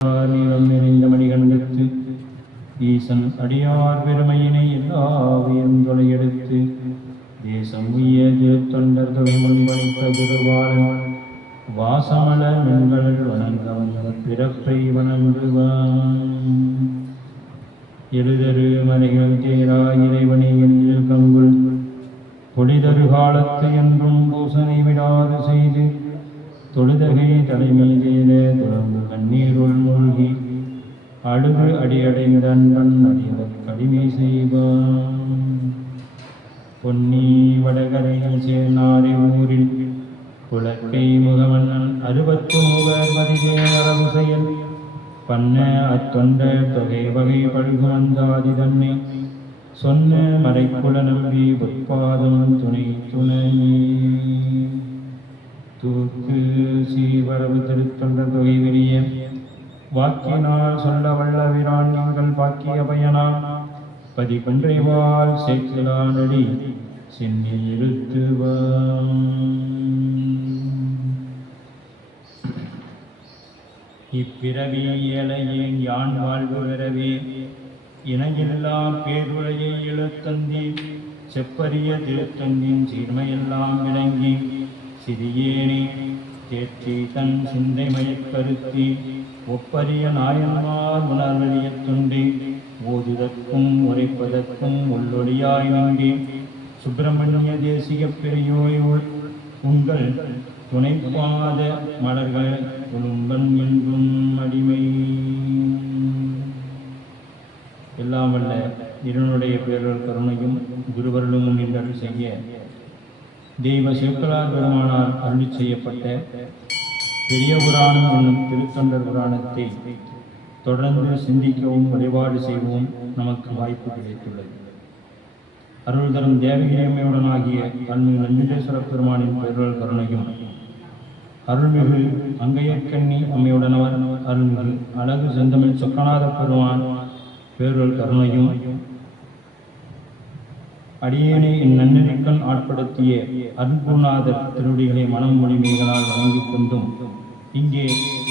நீளம் நிறைந்த மணிகண்டத்து ஈசன் அடியார் பெருமையினை எல்லா உயர்ந்தொலை எடுத்து தேசம் உய்ய திருத்தொண்டர் தொகைமொழி பணித்த திருவாளன் வாசமல மென்கள் வணங்க வந்த பிறப்பை வணங்குவான். எழுதரு மலைகள் தேரா இறைவனை எண்ணில் கங்குள் பொழிதரு காலத்து என்றும் பூசனை விடாது செய்து தொழுதகை தலைமை செய்த தொடர்ந்து கண்ணீருள் மூழ்கி அழுது அடியடைந்தன் அறிவர் கடிமை செய்வான். பொன்னி வடகரை சேர்நாரை ஊரில் புலக்கை முகமன்னன் 63 பதிதே அரபு செயல் பண்ண அத்தொண்ட தொகை வகை பழுகுமந்தாதி தன்னை சொன்ன மறைக்குல நம்பி பொற்பாதம் துணை துணையே தூக்கு சீவரவு திருத்தொண்டர் தொகை வெளிய வாக்கினால் சொல்ல வல்ல விரான் நீங்கள் பாக்கிய பயனான் பதி கொன்றைவாள் சேக்கிலானடி சென்னில் இருத்துவான். இப்பிறவி ஏழையேன் யான் வாழ்வு பெறவே இணையில்லா பேருழையை இழுத்தந்தி செப்பரிய திருத்தங்கின் சீர்மையெல்லாம் விளங்கி சிறியேனே தேற்றி தன் சிந்தை மயக்கருத்தி ஒப்பரிய நாயன்மார் உணர்வழிய துண்டி ஓதுதற்கும் உரைப்பதற்கும் உள்ளொளியாய் நின்றி சுப்பிரமணிய தேசிய பெரியோய் உங்கள் துணைப்பாத மலர்கள் உளும்பன் என்றும் அடிமை. எல்லாம் வல்ல இருனுடைய பேரர் கருணையும் குருவர்களும் நின்று செய்ய தெய்வ சிவக்கலார் பெருமானால் அருளி செய்யப்பட்ட பெரிய புராணம் என்னும் திருத்தொண்டர் புராணத்தை தொடர்ந்து சிந்திக்கவும் வழிபாடு செய்வோம் நமக்கு வாய்ப்பு கிடைத்துள்ளது. அருள் தரும் தேவகிரியம்மையுடனாகிய அருள்மிகு நஞ்சுண்டேஸ்வர பெருமானின் பேரல் கருணையும் அருள்மிகு அங்கையற்கண்ணி அம்மையுடனவர் அருள்மிகு அழகு செந்தமிழ் சொக்கநாத பெருமான் பேரல் கருணையும் அடியேனை என் நன்னெறிக்கண் ஆட்படுத்திய அருள்குருநாதர் திருவடிகளை மனம் மொழிமைகளால் வணங்கிக் கொண்டும் இங்கே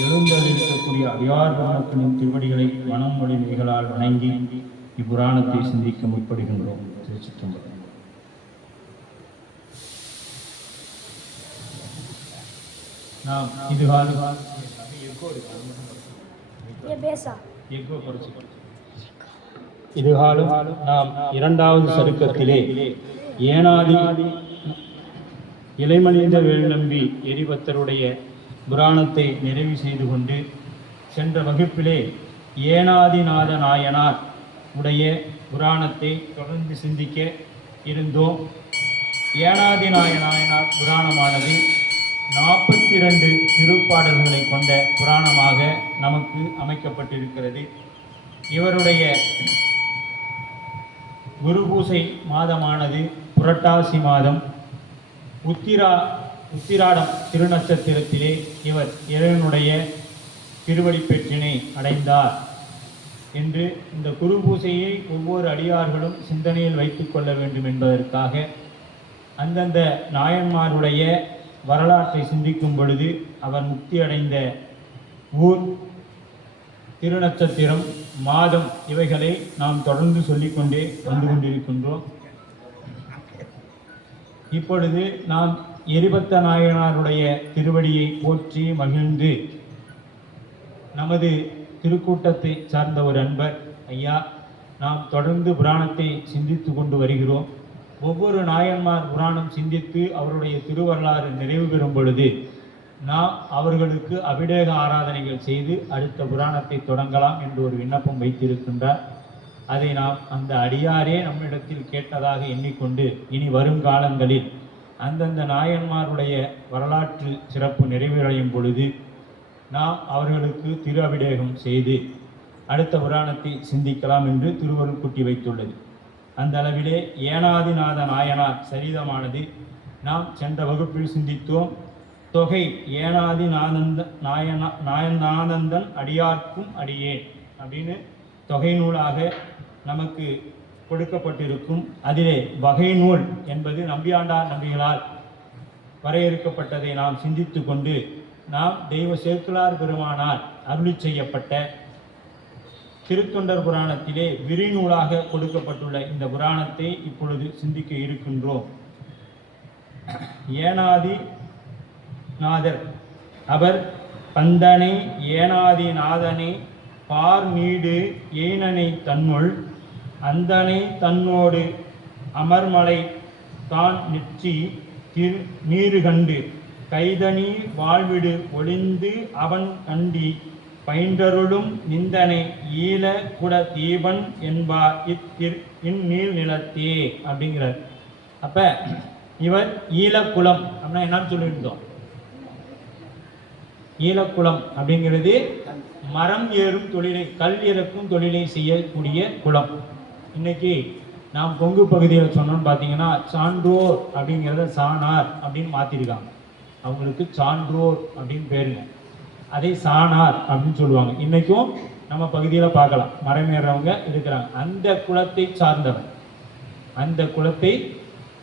எழுந்தருளிருக்கக்கூடிய அடியார் பெருமக்களின் திருவடிகளை மனம் மொழிமைகளால் வணங்கி இப்புராணத்தை சிந்திக்க முற்படுகின்றோம். திருச்சிற்றம்பலம். நாம் இதுகாலம் நாம் இரண்டாவது சருக்கத்திலே ஏனாதி இளைமணிந்த வேல்நம்பி எரிபத்தருடைய புராணத்தை நிறைவு செய்து கொண்டு சென்ற வகுப்பிலே ஏனாதிநாத நாயனார் உடைய புராணத்தை தொடர்ந்து சிந்திக்க இருந்தோம். ஏனாதிநாயனார் புராணமானது 42 திருப்பாடல்களை கொண்ட புராணமாக நமக்கு அமைக்கப்பட்டிருக்கிறது. இவருடைய குரு பூசை மாதமானது புரட்டாசி மாதம். உத்திராடம் திருநட்சத்திரத்திலே இவர் இறைவனுடைய திருவடிப்பெற்றினை அடைந்தார் என்று இந்த குரு பூசையை ஒவ்வொரு அடியார்களும் சிந்தனையில் வைத்துக் கொள்ள வேண்டும் என்பதற்காக அந்தந்த நாயன்மாருடைய வரலாற்றை சிந்திக்கும் பொழுது அவர் முக்தி அடைந்த ஊர், திருநட்சத்திரம், மாதம் இவைகளை நாம் தொடர்ந்து சொல்லிக்கொண்டே வந்து கொண்டிருக்கின்றோம். இப்பொழுது நாம் எரிபத்த நாயனாருடைய திருவடியை போற்றி மகிழ்ந்து நமது திருக்கூட்டத்தை சார்ந்த ஒரு அன்பர் ஐயா, நாம் தொடர்ந்து புராணத்தை சிந்தித்து கொண்டு வருகிறோம். ஒவ்வொரு நாயன்மார் புராணம் சிந்தித்து அவருடைய திருவரலாறு நிறைவு பெறும் பொழுது நாம் அவர்களுக்கு அபிடேக ஆராதனைகள் செய்து அடுத்த புராணத்தை தொடங்கலாம் என்று ஒரு விண்ணப்பம் வைத்திருக்கின்றார். அதை நாம் அந்த அடியாரே நம்மிடத்தில் கேட்டதாக எண்ணிக்கொண்டு இனி வரும் காலங்களில் அந்தந்த நாயன்மாருடைய வரலாற்று சிறப்பு நிறைவடையும் பொழுது நாம் அவர்களுக்கு திரு அபிடேகம் செய்து அடுத்த புராணத்தை சிந்திக்கலாம் என்று திருவருள் குட்டி வைத்துள்ளது. அந்த அளவிலே ஏனாதிநாத நாயனார் சரிதமானது நாம் சென்ற வகுப்பில் சிந்தித்தோம். தொகை நாயநாதந்தன் அடியார்க்கும் அடியே அப்படின்னு தொகை நூலாக நமக்கு கொடுக்கப்பட்டிருக்கும். அதிலே வகை நூல் என்பது நம்பியாண்டார் நம்பிகளால் வரையறுக்கப்பட்டதை நாம் சிந்தித்து கொண்டு நாம் தெய்வ சேக்கிழார் பெருமானார் அருளி செய்யப்பட்ட திருத்தொண்டர் புராணத்திலே விரிநூலாக கொடுக்கப்பட்டுள்ள இந்த புராணத்தை இப்பொழுது சிந்திக்க இருக்கின்றோம். ஏனாதி நாதர் அவர் பந்தனை ஏனாதி நாதனை பார்மீடு எய்னனை தன்னுள் அந்தனை தன்னோடு அமர்மலை தான் நெற்றி நீரு கண்டு கைதனி வாழ்விடு ஒளிந்து அவன் கண்டி பயின்றருளும் நிந்தனை ஈழ குட தீபன் என்பார் இந்நீள் நிலத்தே அப்படிங்கிறார். அப்ப இவர் ஈழக்குளம் அப்படின்னா என்னன்னு சொல்லியிருந்தோம். ஈழக்குளம் அப்படிங்கிறது மரம் ஏறும் தொழிலை, கல் இறக்கும் தொழிலை செய்யக்கூடிய குளம். இன்னைக்கு நாம் கொங்கு பகுதியில் சொன்னோம்னு பார்த்தீங்கன்னா சான்றோர் அப்படிங்கிறத சாணார் அப்படின்னு மாற்றிருக்காங்க. அவங்களுக்கு சான்றோர் அப்படின்னு பேருங்க, அதை சாணார் அப்படின்னு சொல்லுவாங்க. இன்னைக்கும் நம்ம பகுதியில் பார்க்கலாம், மரமேறவங்க இருக்கிறாங்க. அந்த குலத்தை சார்ந்தவர், அந்த குலத்தை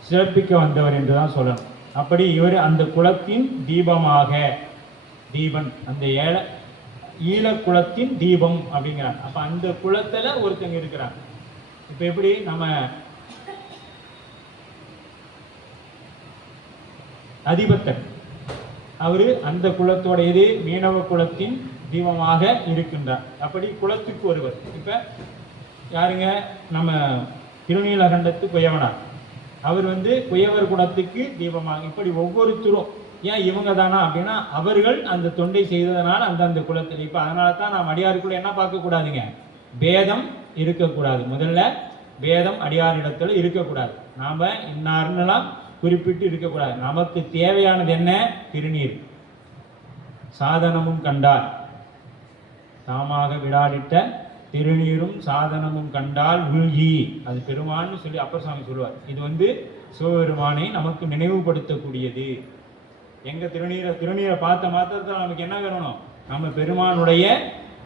சிறப்பிக்க வந்தவர் என்று தான் சொல்லணும். அப்படி இவர் அந்த குலத்தின் தீபமாக, தீபன் அந்த ஈழக்குலத்தின் தீபம் அப்படிங்கிறாங்க. அப்போ அந்த குலத்தில் ஒருத்தங்க இருக்கிறாங்க. இப்போ எப்படி நம்ம அதிபத்தர், அவரு அந்த குலத்தோடையது மீனவ குலத்தின் தீபமாக இருக்கின்றார். அப்படி குலத்துக்கு ஒருவர். இப்ப யாருங்க, நம்ம திருநீலகண்டத்து குயவனார், அவர் குயவர் குலத்துக்கு தீபமாக. இப்படி ஒவ்வொருத்தரும் ஏன் இவங்க தானா அப்படின்னா அவர்கள் அந்த தொண்டை செய்ததனால அந்தந்த குலத்தில். இப்போ அதனால தான் நாம் அடியாருக்குள்ள என்ன பார்க்கக்கூடாதுங்க, பேதம் இருக்கக்கூடாது. முதல்ல பேதம் அடியாரிடத்துல இருக்கக்கூடாது. நாம் இன்னார்னெல்லாம் குறிப்பிட்டு இருக்கக்கூடாது. நமக்கு தேவையானது என்ன, திருநீர். சாதனமும் கண்டார், தாமாக விடாடிட்ட திருநீரும் சாதனமும் கண்டால் உள்கி, அது பெருமான்னு சொல்லி அப்பர் சுவாமி சொல்லுவார். இது சிவபெருமானை நமக்கு நினைவுபடுத்தக்கூடியது. எங்க திருநீரை பார்த்த மாத்திரத்தில் நமக்கு என்ன வரணும், நம்ம பெருமானுடைய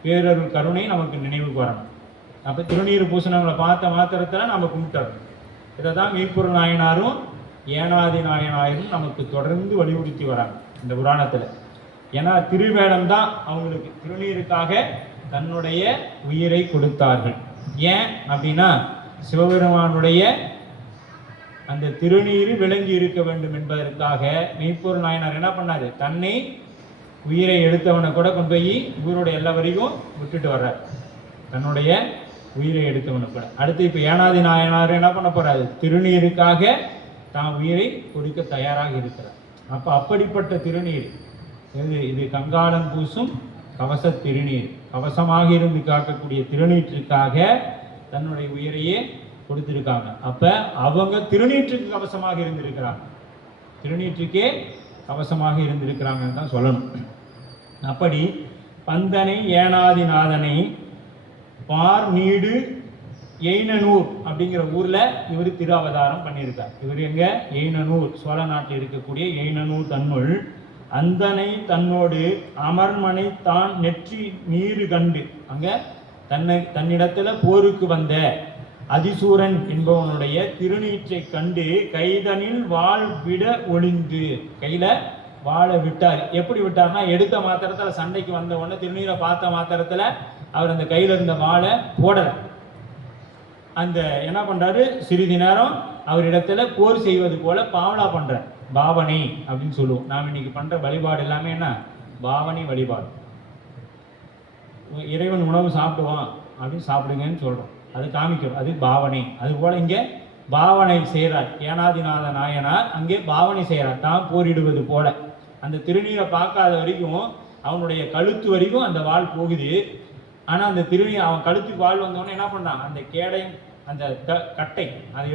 பேரருள் கருணை நமக்கு நினைவுக்கு வரணும். அப்போ திருநீர் பூசணங்களை பார்த்த மாத்திரத்தில் நம்ம கும்பிட்டோம். இதை தான் மெய்ப்பொருள் நாயனாரும் ஏனாதி நாயனாரும் நமக்கு தொடர்ந்து வலியுறுத்தி வராங்க இந்த புராணத்தில். ஏன்னா திருவேடம் தான் அவங்களுக்கு திருநீருக்காக தன்னுடைய உயிரை கொடுத்தார்கள். ஏன் அப்படின்னா சிவபெருமானுடைய அந்த திருநீர் விளங்கி இருக்க வேண்டும் என்பதற்காக மெய்ப்பொருள் நாயனார் என்ன பண்ணாரு, தன்னை உயிரை எடுத்தவனை கூட கொண்டு போய் ஊரோட எல்லா வரைக்கும் விட்டுட்டு வர்றார், தன்னுடைய உயிரை எடுத்தவனை கூட. அடுத்து இப்போ ஏனாதி நாயனார் என்ன பண்ண போறாரு, திருநீருக்காக தான் உயிரை கொடுக்க தயாராக இருக்கிறார். அப்போ அப்படிப்பட்ட திருநீர் இது கங்காளம் பூசும் கவச திருநீர், கவசமாக இருந்து காக்கக்கூடிய திருநீற்றுக்காக தன்னுடைய உயிரையே கொடுத்திருக்காங்க. அப்ப அவங்க திருநீற்றுக்கு கவசமாக இருந்திருக்கிறாங்க, திருநீற்றுக்கே கவசமாக இருந்திருக்கிறாங்கன்னு தான் சொல்லணும். அப்படி பந்தனை ஏனாதிநாதனை பார்மீடு எய்னனூர் அப்படிங்கிற ஊர்ல இவர் திரு அவதாரம் பண்ணியிருக்கார். இவர் எங்க, எய்னனூர், சோழ நாட்டில் இருக்கக்கூடிய எய்னனூர் தன்னுள் அந்தனை தன்னோடு அமர்மனை தான் நெற்றி நீரு கண்டு, அங்க தன்னிடத்துல போருக்கு வந்த அதிசூரன் என்பவனுடைய திருநீற்றை கண்டு கைதனில் வாழ் விட ஒளிந்து, கையில வாழை விட்டார். எப்படி விட்டார்னா எடுத்த மாத்திரத்துல சண்டைக்கு வந்த உடனே திருநீரை பார்த்த மாத்திரத்துல அவர் அந்த கையில இருந்த வாழை போடல. அந்த என்ன பண்றாரு, சிறிது நேரம் அவரிடத்துல போர் செய்வது போல பாவனா பண்ற, பாவனை அப்படின்னு சொல்லுவோம். நாம் இன்னைக்கு பண்ற வழிபாடு எல்லாமே என்ன, பாவனை வழிபாடு. இறைவன் உணவு சாப்பிடுவான் அப்படின்னு சாப்பிடுங்கன்னு சொல்றோம், அது காமிக்கிறோம், அது பாவனை. அது போல இங்க பாவனை செய்கிறார் ஏனாதிநாத நாயனார், அங்கே பாவனை செய்கிறார், தான் போரிடுவது போல. அந்த திருநீரை பார்க்காத வரைக்கும் அவனுடைய கழுத்து வரைக்கும் அந்த வாள் போகுது. ஆனா அந்த திருநீர் அவன் கழுத்துக்கு வாள் வந்தவொடனே என்ன பண்ணான், அந்த கேடையும் அந்த கட்டை அதை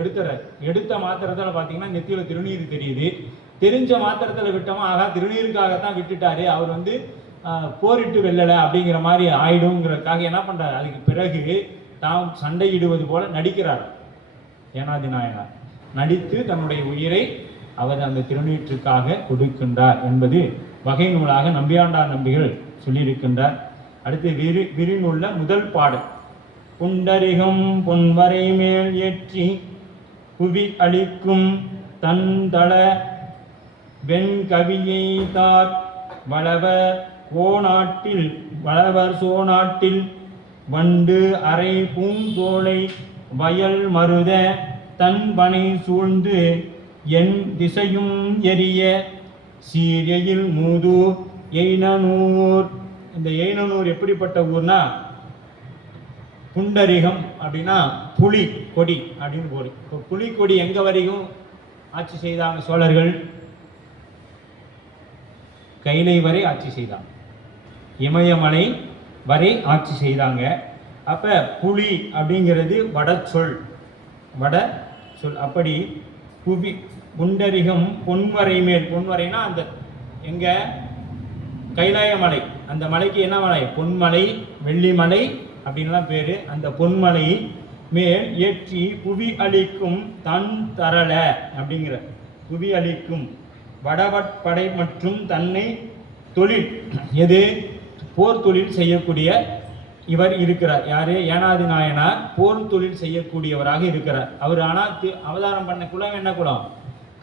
எடுத்த மாத்திரத்தில் பார்த்தீங்கன்னா நெத்தியில திருநீர் தெரியுது. தெரிஞ்ச மாத்திரத்தில் விட்டோமா, ஆகா திருநீருக்காகத்தான் விட்டுட்டாரு, அவர் போரிட்டு வெல்லலை அப்படிங்கிற மாதிரி ஆயிடுங்கிறதுக்காக என்ன பண்றாரு, அதுக்கு பிறகு தாம் சண்டையிடுவது போல நடிக்கிறார் ஏனாதி நாயனார். நடித்து தன்னுடைய உயிரை அவர் அந்த திருநீற்றுக்காக கொடுக்கின்றார் என்பது வகை நூலாக நம்பியாண்டார் நம்பிகள் சொல்லியிருக்கின்றார். அடுத்து விரிநூல்ல முதல் பாடல், புண்டரிகம் பொன்வரை மேல் ஏற்றி புவி அளிக்கும் தன் தள வெண்கவியை தார் வளவ கோநாட்டில் வளவர் சோநாட்டில் வண்டு அரை பூஞ்சோலை வயல் மருத தன்பனை சூழ்ந்து என் திசையும் எரிய சீரியையில் மூது எய்னனூர். இந்த எய்னனூர் எப்படிப்பட்ட ஊர்னா, புண்டரிகம் அப்படின்னா புலி கொடி அப்படின்னு போடு. இப்போ புலி கொடி எங்க வரைக்கும் ஆட்சி செய்தாங்க சோழர்கள்? கைலை வரை ஆட்சி செய்தாங்க, இமயமலை வரை ஆட்சி செய்தாங்க. அப்ப புலி அப்படிங்கிறது வட சொல், வட சொல். அப்படி புவி புண்டரிகம் பொன்வரை மேல், பொன்வரைனா அந்த எங்க கைலாய மலை, அந்த மலைக்கு என்ன மலை? பொன்மலை, வெள்ளிமலை அப்படின்லாம் பேரு. அந்த பொன்மலை மேல் ஏற்றி புவி அளிக்கும் தன் தரள அப்படிங்கிற, புவி அளிக்கும் வடவட்படை மற்றும் தன்னை தொழில், எது போர் தொழில் செய்யக்கூடிய இவர் இருக்கிறார். யாரு? ஏனாதி நாயனார் போர் தொழில் செய்யக்கூடியவராக இருக்கிறார். அவர் ஆனால் அவதாரம் பண்ண குலம் என்ன குலம்?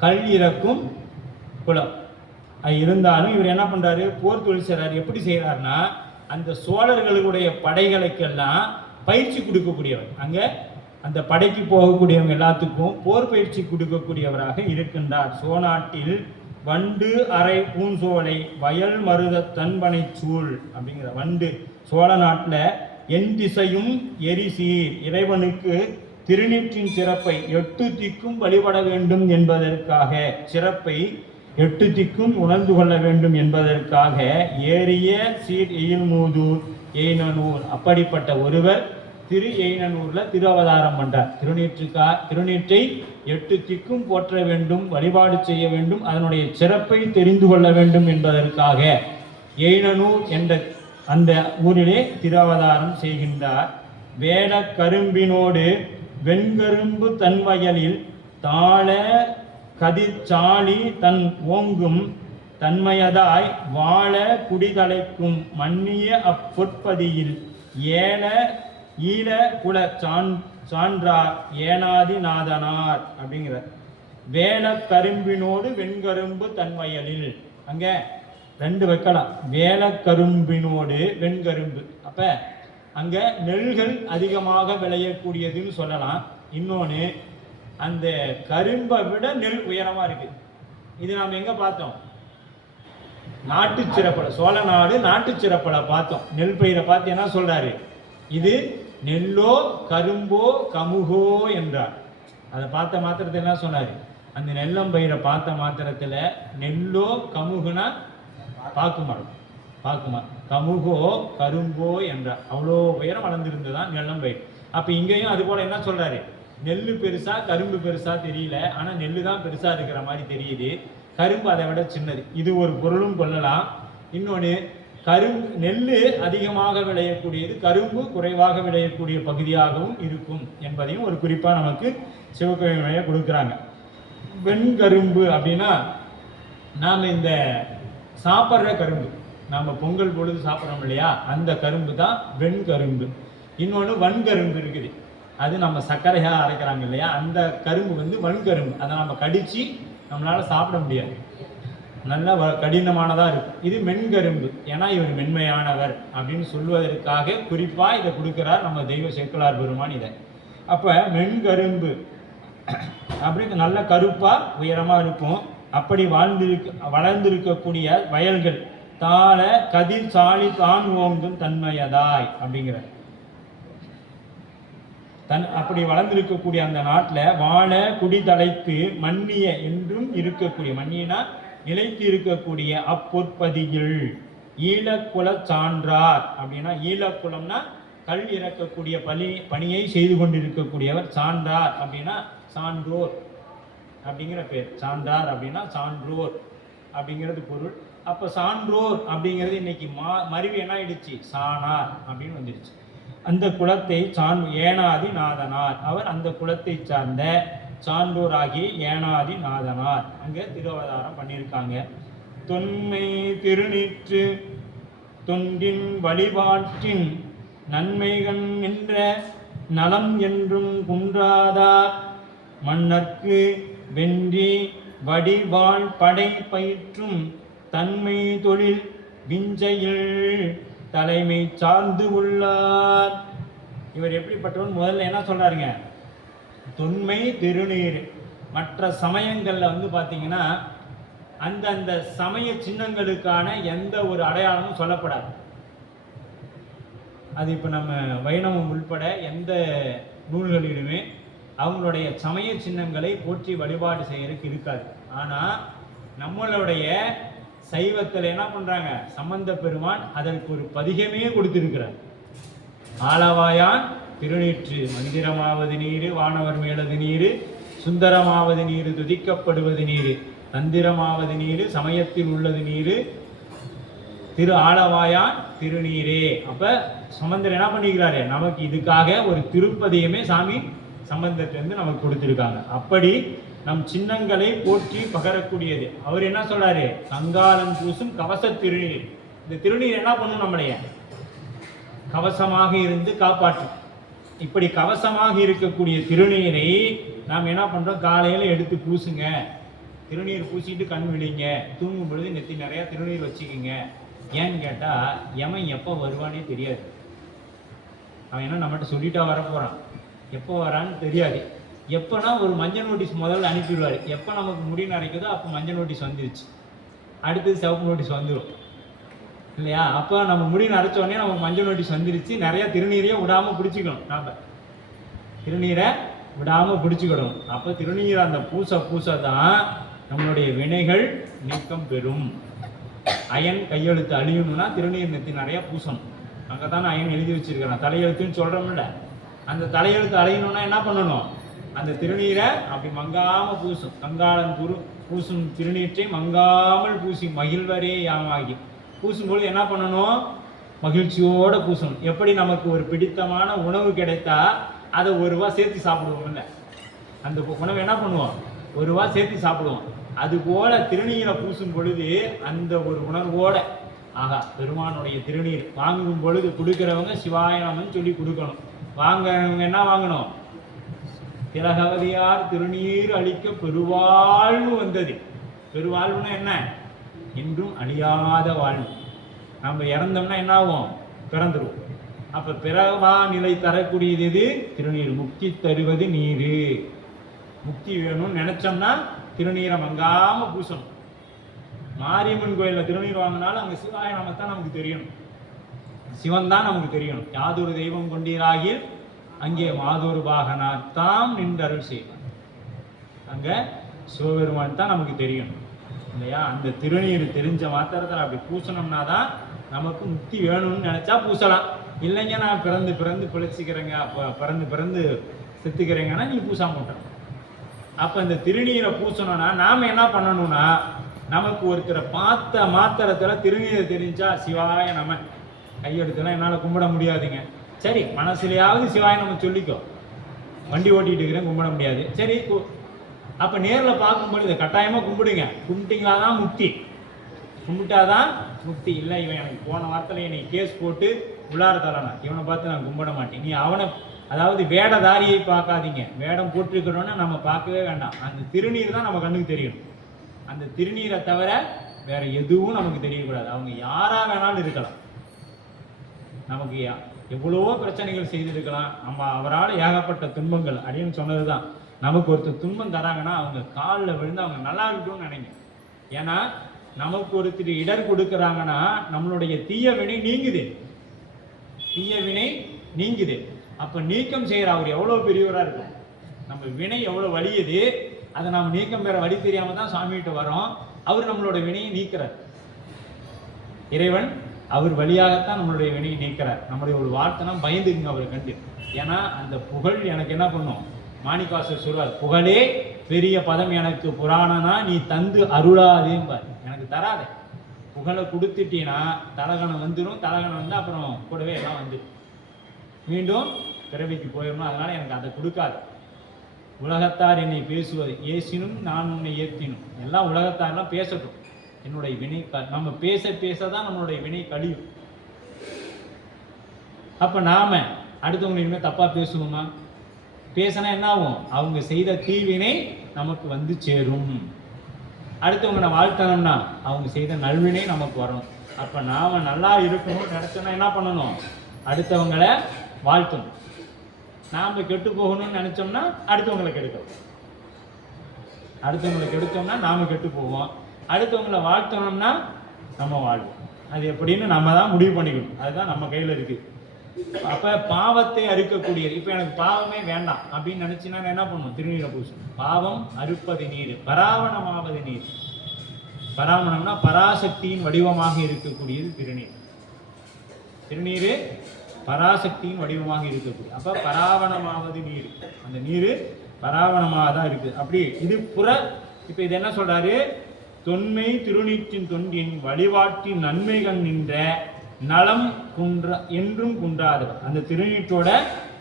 கல் இறக்கும் குலம். அது இருந்தாலும் இவர் என்ன பண்றாரு? போர் தொழில் செய்கிறார். எப்படி செய்கிறார்னா, அந்த சோழர்களுடைய படைகளுக்கெல்லாம் பயிற்சி கொடுக்கக்கூடியவர். அங்க அந்த படைக்கு போகக்கூடியவங்க எல்லாத்துக்கும் போர் பயிற்சி கொடுக்கக்கூடியவராக இருக்கின்றார். சோநாட்டில் வண்டு அரை பூஞ்சோலை வயல் மருத தன்பனை சூழ் அப்படிங்கிற வண்டு. சோழ நாட்டில் என் திசையும் எரிசீர், இறைவனுக்கு திருநீற்றின் சிறப்பை 8 திக்கும் வழிபட வேண்டும் என்பதற்காக, சிறப்பை 8 திக்கும் உணர்ந்து கொள்ள வேண்டும் என்பதற்காக ஏறிய சீர் எயில்மூதூர் எய்னனூர். அப்படிப்பட்ட ஒருவர் திரு எய்னனூர்ல திரு அவதாரம் பண்றார். திருநீற்றை 8 திக்கும் போற்ற வேண்டும், வழிபாடு செய்ய வேண்டும், அதனுடைய சிறப்பை தெரிந்து கொள்ள வேண்டும் என்பதற்காக எய்னனூர் என்ற அந்த ஊரிலே திரு அவதாரம் செய்கின்றார். வேல கரும்பினோடு வெண்கரும்பு தன்வயலில் தாழ கதிர்ச்சாலி தன் ஓங்கும் தன்மையதாய் வாழ குடிதலைக்கும் மன்னிய அப்பொற்பதியில் ஏல ஈழ குல சான்றார் ஏனாதி நாதனார் அப்படிங்கிற. வேல கரும்பினோடு வெண்கரும்பு தன்வயலில், அங்க 2 வைக்கலாம். வேல கரும்பினோடு வெண்கரும்பு, அப்ப அங்க நெல்கள் அதிகமாக விளையக்கூடியதுன்னு சொல்லலாம். இன்னொன்று, அந்த கரும்பை விட நெல் உயரமா இருக்கு. இது நாம் எங்க பார்த்தோம்? நாட்டு சிறப்பலை, சோழ நாடு நாட்டு சிறப்பலை பார்த்தோம். நெல் பயிரை பார்த்து என்ன சொல்றாரு? இது நெல்லோ கரும்போ கமுகோ என்றார். அதை பார்த்த மாத்திரத்தில் என்ன சொன்னாரு? அந்த நெல்லம்பயிரை பார்த்த மாத்திரத்தில் நெல்லோ கமுகுனா பாக்குமரம், பாக்குமரம், கமுகோ கரும்போ என்றார். அவ்வளோ உயரம் வளர்ந்துருந்துதான் நெல்லம்பயிர். அப்ப இங்கேயும் அது போல என்ன சொல்றாரு? நெல்லு பெருசா கரும்பு பெருசா தெரியல, ஆனா நெல்லு தான் பெருசா இருக்கிற மாதிரி தெரியுது, கரும்பு அதை விட சின்னது. இது ஒரு பொருளும் கொள்ளலாம். இன்னொன்று, நெல்லு அதிகமாக விளையக்கூடியது, கரும்பு குறைவாக விளையக்கூடிய பகுதியாகவும் இருக்கும் என்பதையும் ஒரு குறிப்பாக நமக்கு சிவகோயிலையே கொடுக்குறாங்க. வெண்கரும்பு அப்படின்னா நாம் இந்த சாப்பிட்ற கரும்பு, நாம் பொங்கல் பொழுது சாப்பிட்றோம் இல்லையா, அந்த கரும்பு தான் வெண்கரும்பு. இன்னொன்று வன்கரும்பு இருக்குது, அது நம்ம சர்க்கரையாக அரைக்கிறாங்க இல்லையா, அந்த கரும்பு வந்து வன்கரும்பு. அதை நம்ம கடித்து நம்மளால் சாப்பிட முடியாது, நல்ல கடினமானதாக இருக்கும். இது மென்கரும்பு, ஏன்னா இவர் மென்மையானவர் அப்படின்னு சொல்வதற்காக குறிப்பாக இதை கொடுக்குறார் நம்ம தெய்வ சேக்கிழார் பெருமான் இதை. அப்போ மென்கரும்பு அப்படி நல்ல கருப்பாக உயரமாக இருக்கும். அப்படி வளர்ந்திருக்கக்கூடிய வயல்கள் தாழ கதிர் சாலி தான் ஓங்கும் தன்மையதாய் அப்படிங்கிற அப்படி வளர்ந்திருக்கக்கூடிய அந்த நாட்டில் வாழ குடிதலைத்து மன்னிய என்றும் இருக்கக்கூடிய, மன்னியனா நிலைத்து இருக்கக்கூடிய அப்பொற்பதியில் ஈழக்குல சான்றார் அப்படின்னா, ஈழக்குலம்னா கல் இறக்கக்கூடிய பணியை செய்து கொண்டிருக்கக்கூடியவர். சான்றார் அப்படின்னா சான்றோர் அப்படிங்கிற பேர். சான்றார் அப்படின்னா சான்றோர் அப்படிங்கிறது பொருள். அப்போ சான்றோர் அப்படிங்கிறது இன்னைக்கு மருவி என்ன ஆயிடுச்சு? சாணார் அப்படின்னு வந்துடுச்சு. அந்த குலத்தை ஏனாதி நாதனார், அவர் அந்த குலத்தை சார்ந்த சான்றோராகி ஏனாதி நாதனார் அங்கே திருவதாரம் பண்ணியிருக்காங்க. தொன்மை திருநீற்று தொண்டின் வழிபாட்டின் நன்மைகள் என்ற நலம் என்றும் குன்றாதார் மன்னர்க்கு வென்றி வடிவாள் படை பயிற்றும் தன்மை தொழில் விஞ்சையில் தலைமை சார்ந்து உள்ளார். இவர் எப்படிப்பட்டவன் முதல்ல என்ன சொல்றாருங்க? தொன்மை திருநீர். மற்ற சமயங்கள்ல பார்த்தீங்கன்னா அந்தந்த சமய சின்னங்களுக்கான எந்த ஒரு அடையாளமும் சொல்லப்படாது. அது இப்போ நம்ம வைணவம் உள்பட எந்த நூல்களிலுமே அவங்களுடைய சமய சின்னங்களை போற்றி வழிபாடு செய்யறதுக்கு இருக்காது. ஆனால் நம்மளுடைய சைவத்தில் என்ன பண்ணுறாங்க? சம்பந்த பெருமான் அதற்கு ஒரு பதிகமே கொடுத்திருக்கிறார். ஆலவாயான் திருநீற்று மந்திரமாவது நீரு, வானவர் மேலது நீரு, சுந்தரமாவது நீரு, துதிக்கப்படுவது நீரு, தந்திரமாவது நீரு, சமயத்தில் உள்ளது நீரு, திரு ஆலவாயான் திருநீரே. அப்ப சம்பந்தர் என்ன பண்ணிக்கிறாரு? நமக்கு இதுக்காக ஒரு திருப்பதியுமே சாமி சம்பந்தத்திலிருந்து நமக்கு கொடுத்திருக்காங்க. அப்படி நம் சின்னங்களை போற்றி பகரக்கூடியது. அவர் என்ன சொல்றாரு? கங்காளன் பூசும் கவச திருநீர். இந்த திருநீர் என்ன பண்ணும்? நம்மளைய கவசமாக இருந்து காப்பாற்றும். இப்படி கவசமாக இருக்கக்கூடிய திருநீரை நாம் என்ன பண்றோம்? காலையில எடுத்து பூசுங்க. திருநீர் பூசிட்டு கண் விழிங்க. தூங்கும் பொழுது நெத்தி நிறைய திருநீர் வச்சுக்கிங்க. ஏன்னு கேட்டா எவன் எப்போ வருவானே தெரியாது. அவன் என்ன நம்மகிட்ட சொல்லிட்டா வரப்போறான், எப்போ வரான்னு தெரியாது. எப்போனா ஒரு மஞ்சள் நோட்டீஸ் முதல்ல அனுப்பிடுவார். எப்போ நமக்கு முடி நரைக்குதோ அப்போ மஞ்சள் நோட்டீஸ் வந்துருச்சு, அடுத்தது சிவப்பு நோட்டீஸ் வந்துடும் இல்லையா? அப்போ நம்ம முடி நரைச்சோடனே நமக்கு மஞ்சள் நோட்டீஸ் வந்துருச்சு. நிறைய திருநீரையும் விடாமல் பிடிச்சிக்கணும். நாம் திருநீரை விடாமல் பிடிச்சிக்கணும். அப்போ திருநீரை அந்த பூச தான் நம்மளுடைய வினைகள் நீக்கம் பெறும். அயன் கையெழுத்து அழியணும்னா திருநீர் நெத்தி நிறைய பூசணும். அங்கே தானே அயன் எழுதி வச்சிருக்கிறேன். தலையெழுத்துன்னு சொல்கிறோம்ல, அந்த தலையெழுத்து அழியணும்னா என்ன பண்ணணும்? அந்த திருநீரை அப்படி மங்காமல் பூசும். கங்காளன் பூசும் திருநீற்றை மங்காமல் பூசி மகிழ்வரே யாமாகி. பூசும்போது என்ன பண்ணணும்? மகிழ்ச்சியோடு பூசணும். எப்படி நமக்கு ஒரு பிடித்தமான உணவு கிடைத்தா அதை ஒரு ரூபா சேர்த்து சாப்பிடுவோம் இல்லை? அந்த உணவு என்ன பண்ணுவோம்? ஒரு ரூபா சேர்த்து சாப்பிடுவோம். அதுபோல திருநீரை பூசும் பொழுது அந்த ஒரு உணர்வோட, ஆகா பெருமானுடைய திருநீர் வாங்கும் பொழுது கொடுக்கிறவங்க சிவாயனம்னு சொல்லி கொடுக்கணும். வாங்குறவங்க என்ன வாங்கணும்? திலகவதியார் திருநீர் அளிக்க பெருவாழ்வு வந்தது. பெருவாழ்வுனா என்ன? என்றும் அழியாத வாழ்வு. நம்ம இறந்தோம்னா என்ன ஆகும்? பிறந்துருவோம். அப்ப பிறவா நிலை தரக்கூடியது எது? திருநீர். முக்தி தருவது நீரு. முக்தி வேணும்னு நினைச்சோம்னா திருநீரை மங்காம பூசணும். மாரியம்மன் கோயிலில் திருநீர் வாங்கினாலும் அங்கே சிவாய நாமத்தான் நமக்கு தெரியணும், சிவன் தான் நமக்கு தெரியணும். யாதொரு தெய்வம் கொண்டீராகில் அங்கே மாதொரு பாகனார் தாம் நின்று அருள் செய்வார். அங்கே சிவபெருமான் தான் நமக்கு தெரியணும் இல்லையா? அந்த திருநீர் தெரிஞ்ச மாத்திரத்தில் அப்படி பூசணும்னா தான் நமக்கு முக்தி வேணும்னு நினைச்சா பூசலாம். இல்லைங்க நான் பிறந்து பிறந்து பிழைச்சிக்கிறேங்க, அப்போ பிறந்து செத்துக்கிறேங்கன்னா நீ பூசாம விட்டுற. அப்போ இந்த திருநீரை பூசணும்னா நாம் என்ன பண்ணணும்னா, நமக்கு ஒருத்தரை பார்த்த மாத்திரத்தில் திருநீரை தெரிஞ்சா சிவாய நம்ம கையெடுத்துலாம் என்னால் கும்பிட முடியாதுங்க. சரி மனசுலையாவது சிவாய நம்ம சொல்லிக்கோ. வண்டி ஓட்டிகிட்டு இருக்கிறேன் கும்பிட முடியாது. சரி அப்போ நேரில் பார்க்கும்போது கட்டாயமாக கும்பிடுங்க. கும்பிட்டீங்களா தான் முக்தி. கும்பிட்டாதான் முக்தி. இல்லை இவன் எனக்கு போன வாரத்தில் என்னை கேஸ் போட்டு உள்ளார தரானா, இவனை பார்த்து நான் கும்பிட மாட்டேன். நீ அவனை, அதாவது வேடதாரியை பார்க்காதீங்க. வேடம் போட்டிருக்கிறோன்னு நம்ம பார்க்கவே வேண்டாம். அந்த திருநீர் தான் நம்ம கண்ணுக்கு தெரியணும். அந்த திருநீரை தவிர வேற எதுவும் நமக்கு தெரியக்கூடாது. அவங்க யாரா வேணாலும் இருக்கலாம். நமக்கு எவ்வளவோ பிரச்சனைகள் செய்திருக்கலாம். நம்ம அவரால் ஏகப்பட்ட துன்பங்கள் அப்படின்னு சொன்னது தான். நமக்கு ஒருத்தர் துன்பம் தராங்கன்னா அவங்க காலில் விழுந்து அவங்க நல்லா இருக்கட்டும்னு நினைங்க. ஏன்னா நமக்கு ஒருத்தர் இடர் கொடுக்குறாங்கன்னா நம்மளுடைய தீய வினை நீங்குது. தீய வினை நீங்குது. அப்போ நீக்கம் செய்கிற அவர் எவ்வளோ பெரியவராக இருக்கும். நம்ம வினை எவ்வளோ வலியுது, அதை நம்ம நீக்கம் பெற வழி தெரியாமல் தான் சாமிகிட்ட வரோம். அவர் நம்மளோட வினையை நீக்கிறார். இறைவன் அவர் வழியாகத்தான் நம்மளுடைய வினையை நீக்கிறார். நம்மளுடைய ஒரு வார்த்தைனா பயந்துக்குங்க அவரை கண்டு. ஏன்னா அந்த புகழ் எனக்கு என்ன பண்ணும்? மாணிக்கவாசகர் சொல்வார், புகழே பெரிய பதம் எனக்கு புராணனா நீ தந்து அருளாதேம்பார். எனக்கு தராத புகழை கொடுத்துட்டீங்கன்னா தலகணம் வந்துடும். தலகணம் வந்து அப்புறம் கூடவே எல்லாம் வந்துடும், மீண்டும் பிறவிக்கு போயிடணும். அதனால எனக்கு அதை கொடுக்காது. உலகத்தார் என்னை பேசுவது ஏசினும் நான் உன்னை ஏற்றினும். எல்லாம் உலகத்தாரெல்லாம் பேசட்டும். என்னுடைய வினை நம்ம பேசதான் நம்மளுடைய வினை கழியும். அப்ப நாம அடுத்தவங்க இனிமேல் தப்பா பேசுவோமா? பேசினா என்ன ஆகும்? அவங்க செய்த தீவினை நமக்கு வந்து சேரும். அடுத்தவங்க நான் வாழ்த்தணும்னா அவங்க செய்த நல்வினை நமக்கு வரணும். அப்ப நாம நல்லா இருக்கணும்னு நினைச்சோம்னா என்ன பண்ணணும்? அடுத்தவங்களை வாழ்த்தணும். நாம கெட்டு போகணும்னு நினைச்சோம்னா அடுத்தவங்களை கெடுக்கணும். அடுத்தவங்களை கெடுத்தோம்னா நாம கெட்டு போவோம். அடுத்தவங்களை வாழ்த்தணும்னா நம்ம வாழ்வோம். அது எப்படின்னு நம்ம தான் முடிவு பண்ணிக்கணும். அதுதான் நம்ம கையில் இருக்கு. அப்ப பாவத்தை அறுக்கக்கூடியது. இப்ப எனக்கு பாவமே வேண்டாம் அப்படின்னு நினைச்சுன்னா என்ன பண்ணும்? திருநீரை பூசணும். பாவம் அறுப்பது நீர், பராவணமாவது நீர். பராவணம்னா பராசக்தியின் வடிவமாக இருக்கக்கூடியது திருநீர். திருநீர் பராசக்தியின் வடிவமாக இருக்கக்கூடிய, அப்ப பராவணமாவது நீர். அந்த நீர் பராவணமாக தான் இருக்கு. அப்படி இது இப்ப இது என்ன சொல்றாரு? தொன்மை திருநீற்றின் தொண்டின் வழிபாட்டின் நன்மைகள் நின்ற நலம் என்றும் குன்றாதவர். அந்த திருநீற்றோட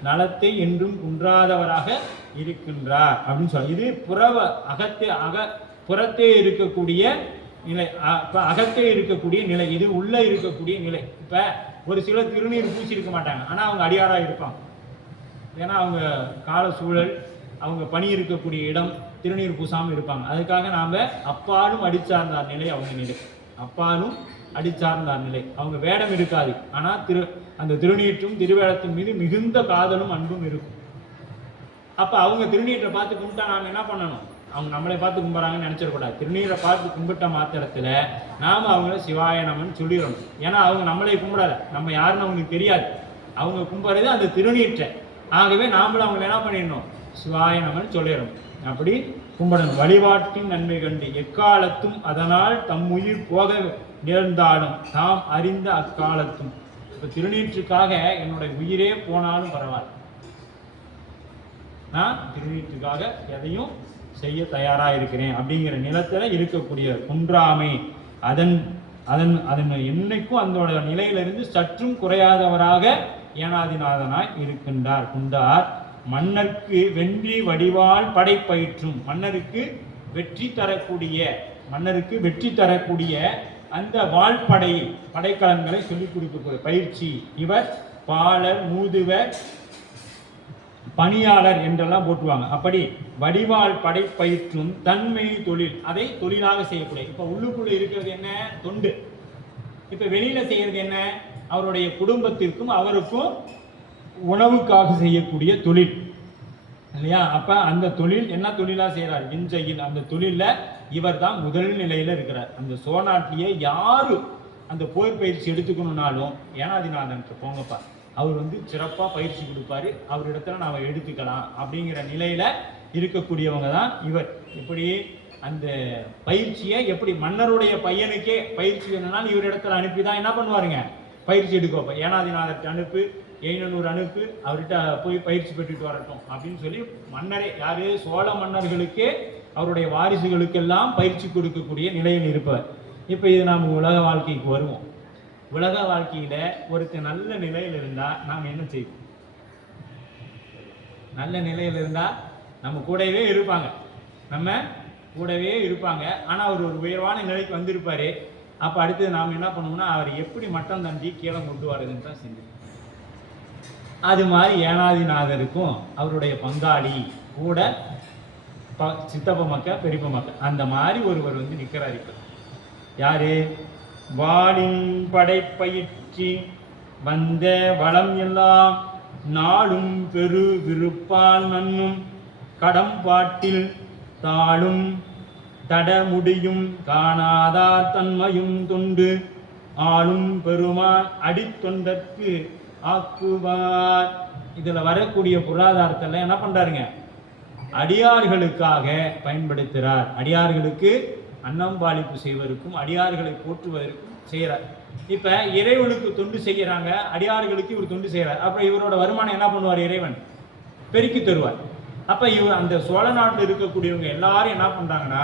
நலத்தை என்றும் குன்றாதவராக இருக்கின்றார் அப்படின்னு சொல்ல. இது புறத்தே இருக்கக்கூடிய நிலை. அகத்தே இருக்கக்கூடிய நிலை, இது உள்ள இருக்கக்கூடிய நிலை. இப்ப ஒரு சிலர் திருநீர் பூசி இருக்க மாட்டாங்க, ஆனா அவங்க அடியாரா இருப்பாங்க. ஏன்னா அவங்க கால சூழல், அவங்க பணி இருக்கக்கூடிய இடம் திருநீர் பூசாமல் இருப்பாங்க. அதுக்காக நாம அப்பாலும் அடிச்சார்ந்தார் நிலை அவங்க நிலை. அப்பாலும் அடிச்சார்ந்தார் நிலை. அவங்க வேடம் இருக்காது, ஆனா அந்த திருநீற்றும் திருவேடத்தின் மீது மிகுந்த காதலும் அன்பும் இருக்கும். அப்ப அவங்க திருநீற்றை பார்த்து கும்பிட்டா நாம என்ன பண்ணணும்? அவங்க நம்மளை பார்த்து கும்பிட்றாங்கன்னு நினைச்சிடக்கூடாது. திருநீரை பார்த்து கும்பிட்ட மாத்திரத்துல நாம அவங்கள சிவாய நமன்னு சொல்லிடணும். ஏன்னா அவங்க நம்மளை கும்பிடல, நம்ம யாருன்னு அவங்களுக்கு தெரியாது. அவங்க கும்பிட்றது அந்த திருநீற்றை. ஆகவே நாமளும் அவங்களை என்ன பண்ணிடணும்? சிவாய நமன்னு சொல்லிடணும். அப்படி கும்பிடணும். வழிபாட்டின் நன்மை கண்டு எக்காலத்தும் அதனால் தம் உயிர் போக நேர்ந்தாலும் தாம் அறிந்த அக்காலத்தும். இப்ப திருநீற்றுக்காக என்னோட உயிரே போனாலும் பரவாயில்ல, நான் திருநீற்றுக்காக எதையும் செய்ய தயாரா இருக்கிறேன் அப்படிங்கிற நிலத்துல இருக்கக்கூடிய குன்றாமை, அதன் என்னைக்கும் அதோட நிலையிலிருந்து சற்றும் குறையாதவராக ஏனாதிநாதனாய் இருக்கின்றார். குண்டார் மன்னருக்கு வென்றி வடிவால் படைப்பயிற்றும். மன்னருக்கு வெற்றி தரக்கூடிய அந்த வாழ்படை படைக்கலன்களை சொல்லிக் கொடுக்கக்கூடிய பயிற்சி. இவர் பாலர், மூதுவர், பணியாளர் என்றெல்லாம் போட்டுவாங்க. அப்படி வடிவால் படைப்பயிற்றும் தன்மை தொழில், அதை தொழிலாக செய்யக்கூடிய. இப்ப உள்ளுக்குள்ள இருக்கிறது என்ன? தொண்டு. இப்ப வெளியில செய்யறது என்ன? அவருடைய குடும்பத்திற்கும் அவருக்கும் உணவுக்காக செய்யக்கூடிய தொழில் இல்லையா? அப்ப அந்த தொழில் என்ன தொழிலா செய்யறார்? விஞ்சையில். அந்த தொழில இவர் தான் முதல் நிலையில இருக்கிறார். அந்த சோழநாட்டிலேயே யாரு அந்த போர் பயிற்சி எடுத்துக்கணும்னாலும் ஏனாதிநாதன் போங்கப்பா, அவர் சிறப்பா பயிற்சி கொடுப்பாரு, அவர் இடத்துல நாம எடுத்துக்கலாம் அப்படிங்கிற நிலையில இருக்கக்கூடியவங்க தான் இவர். இப்படி அந்த பயிற்சியை எப்படி மன்னருடைய பையனுக்கே பயிற்சி வேணும்னாலும் இவர் இடத்துல அனுப்பிதான் என்ன பண்ணுவாருங்க? பயிற்சி எடுக்க. ஏனாதிநாதர்கிட்ட அனுப்பு, 700 அனுப்பு, அவர்கிட்ட போய் பயிற்சி பெற்றுட்டு வரட்டும் அப்படின்னு சொல்லி மன்னரே, யாரு? சோழ மன்னர்களுக்கே அவருடைய வாரிசுகளுக்கெல்லாம் பயிற்சி கொடுக்கக்கூடிய நிலையில் இருப்பவர். இப்ப இது நாம் உலக வாழ்க்கைக்கு வருவோம். உலக வாழ்க்கையில ஒருத்தர் நல்ல நிலையில் இருந்தா நாம் என்ன செய்வோம்? நல்ல நிலையில் இருந்தா நம்ம கூடவே இருப்பாங்க. ஆனா அவர் ஒரு உயர்வான நிலைக்கு வந்திருப்பாரு. அப்ப அடுத்தது நாம் என்ன பண்ணுவோம்னா, அவர் எப்படி மட்டம் தண்டி கீழே கொண்டு வரதுன்னு தான் செஞ்சு. அது மாதிரி ஏனாதிநாதருக்கும் அவருடைய பங்காளி கூட சித்தப்ப மக்க, பெரியப்ப மக்க, அந்த மாதிரி ஒருவர் நிக்கிறார். இப்ப யாரு? வாளின் படைப்பயிற்சி வந்த வளம் எல்லாம் நாளும் பெரு விருப்பால் நன்னும் கடம்பாட்டில் தாளும் தடமுடியும் காணாதார் தன்மையும் தொண்டு ஆளும் பெருமான் அடித்தொண்டற்கு ஆக்குவார். இதுல வரக்கூடிய பொருளாதாரத்தில் என்ன பண்றாருங்க? அடியார்களுக்காக பயன்படுத்துகிறார். அடியார்களுக்கு அன்னம்பாளிப்பு செய்வதற்கும் அடியார்களை போற்றுவதற்கும் செய்யறார். இப்ப இறைவனுக்கு தொண்டு செய்யறாங்க, அடியார்களுக்கு இவர் தொண்டு செய்யறார். அப்ப இவரோட வருமானம் என்ன பண்ணுவார்? இறைவன் பெருக்கி தருவார். அப்ப இவர் அந்த சோழ நாட்டில் இருக்கக்கூடியவங்க எல்லாரும் என்ன பண்றாங்கன்னா,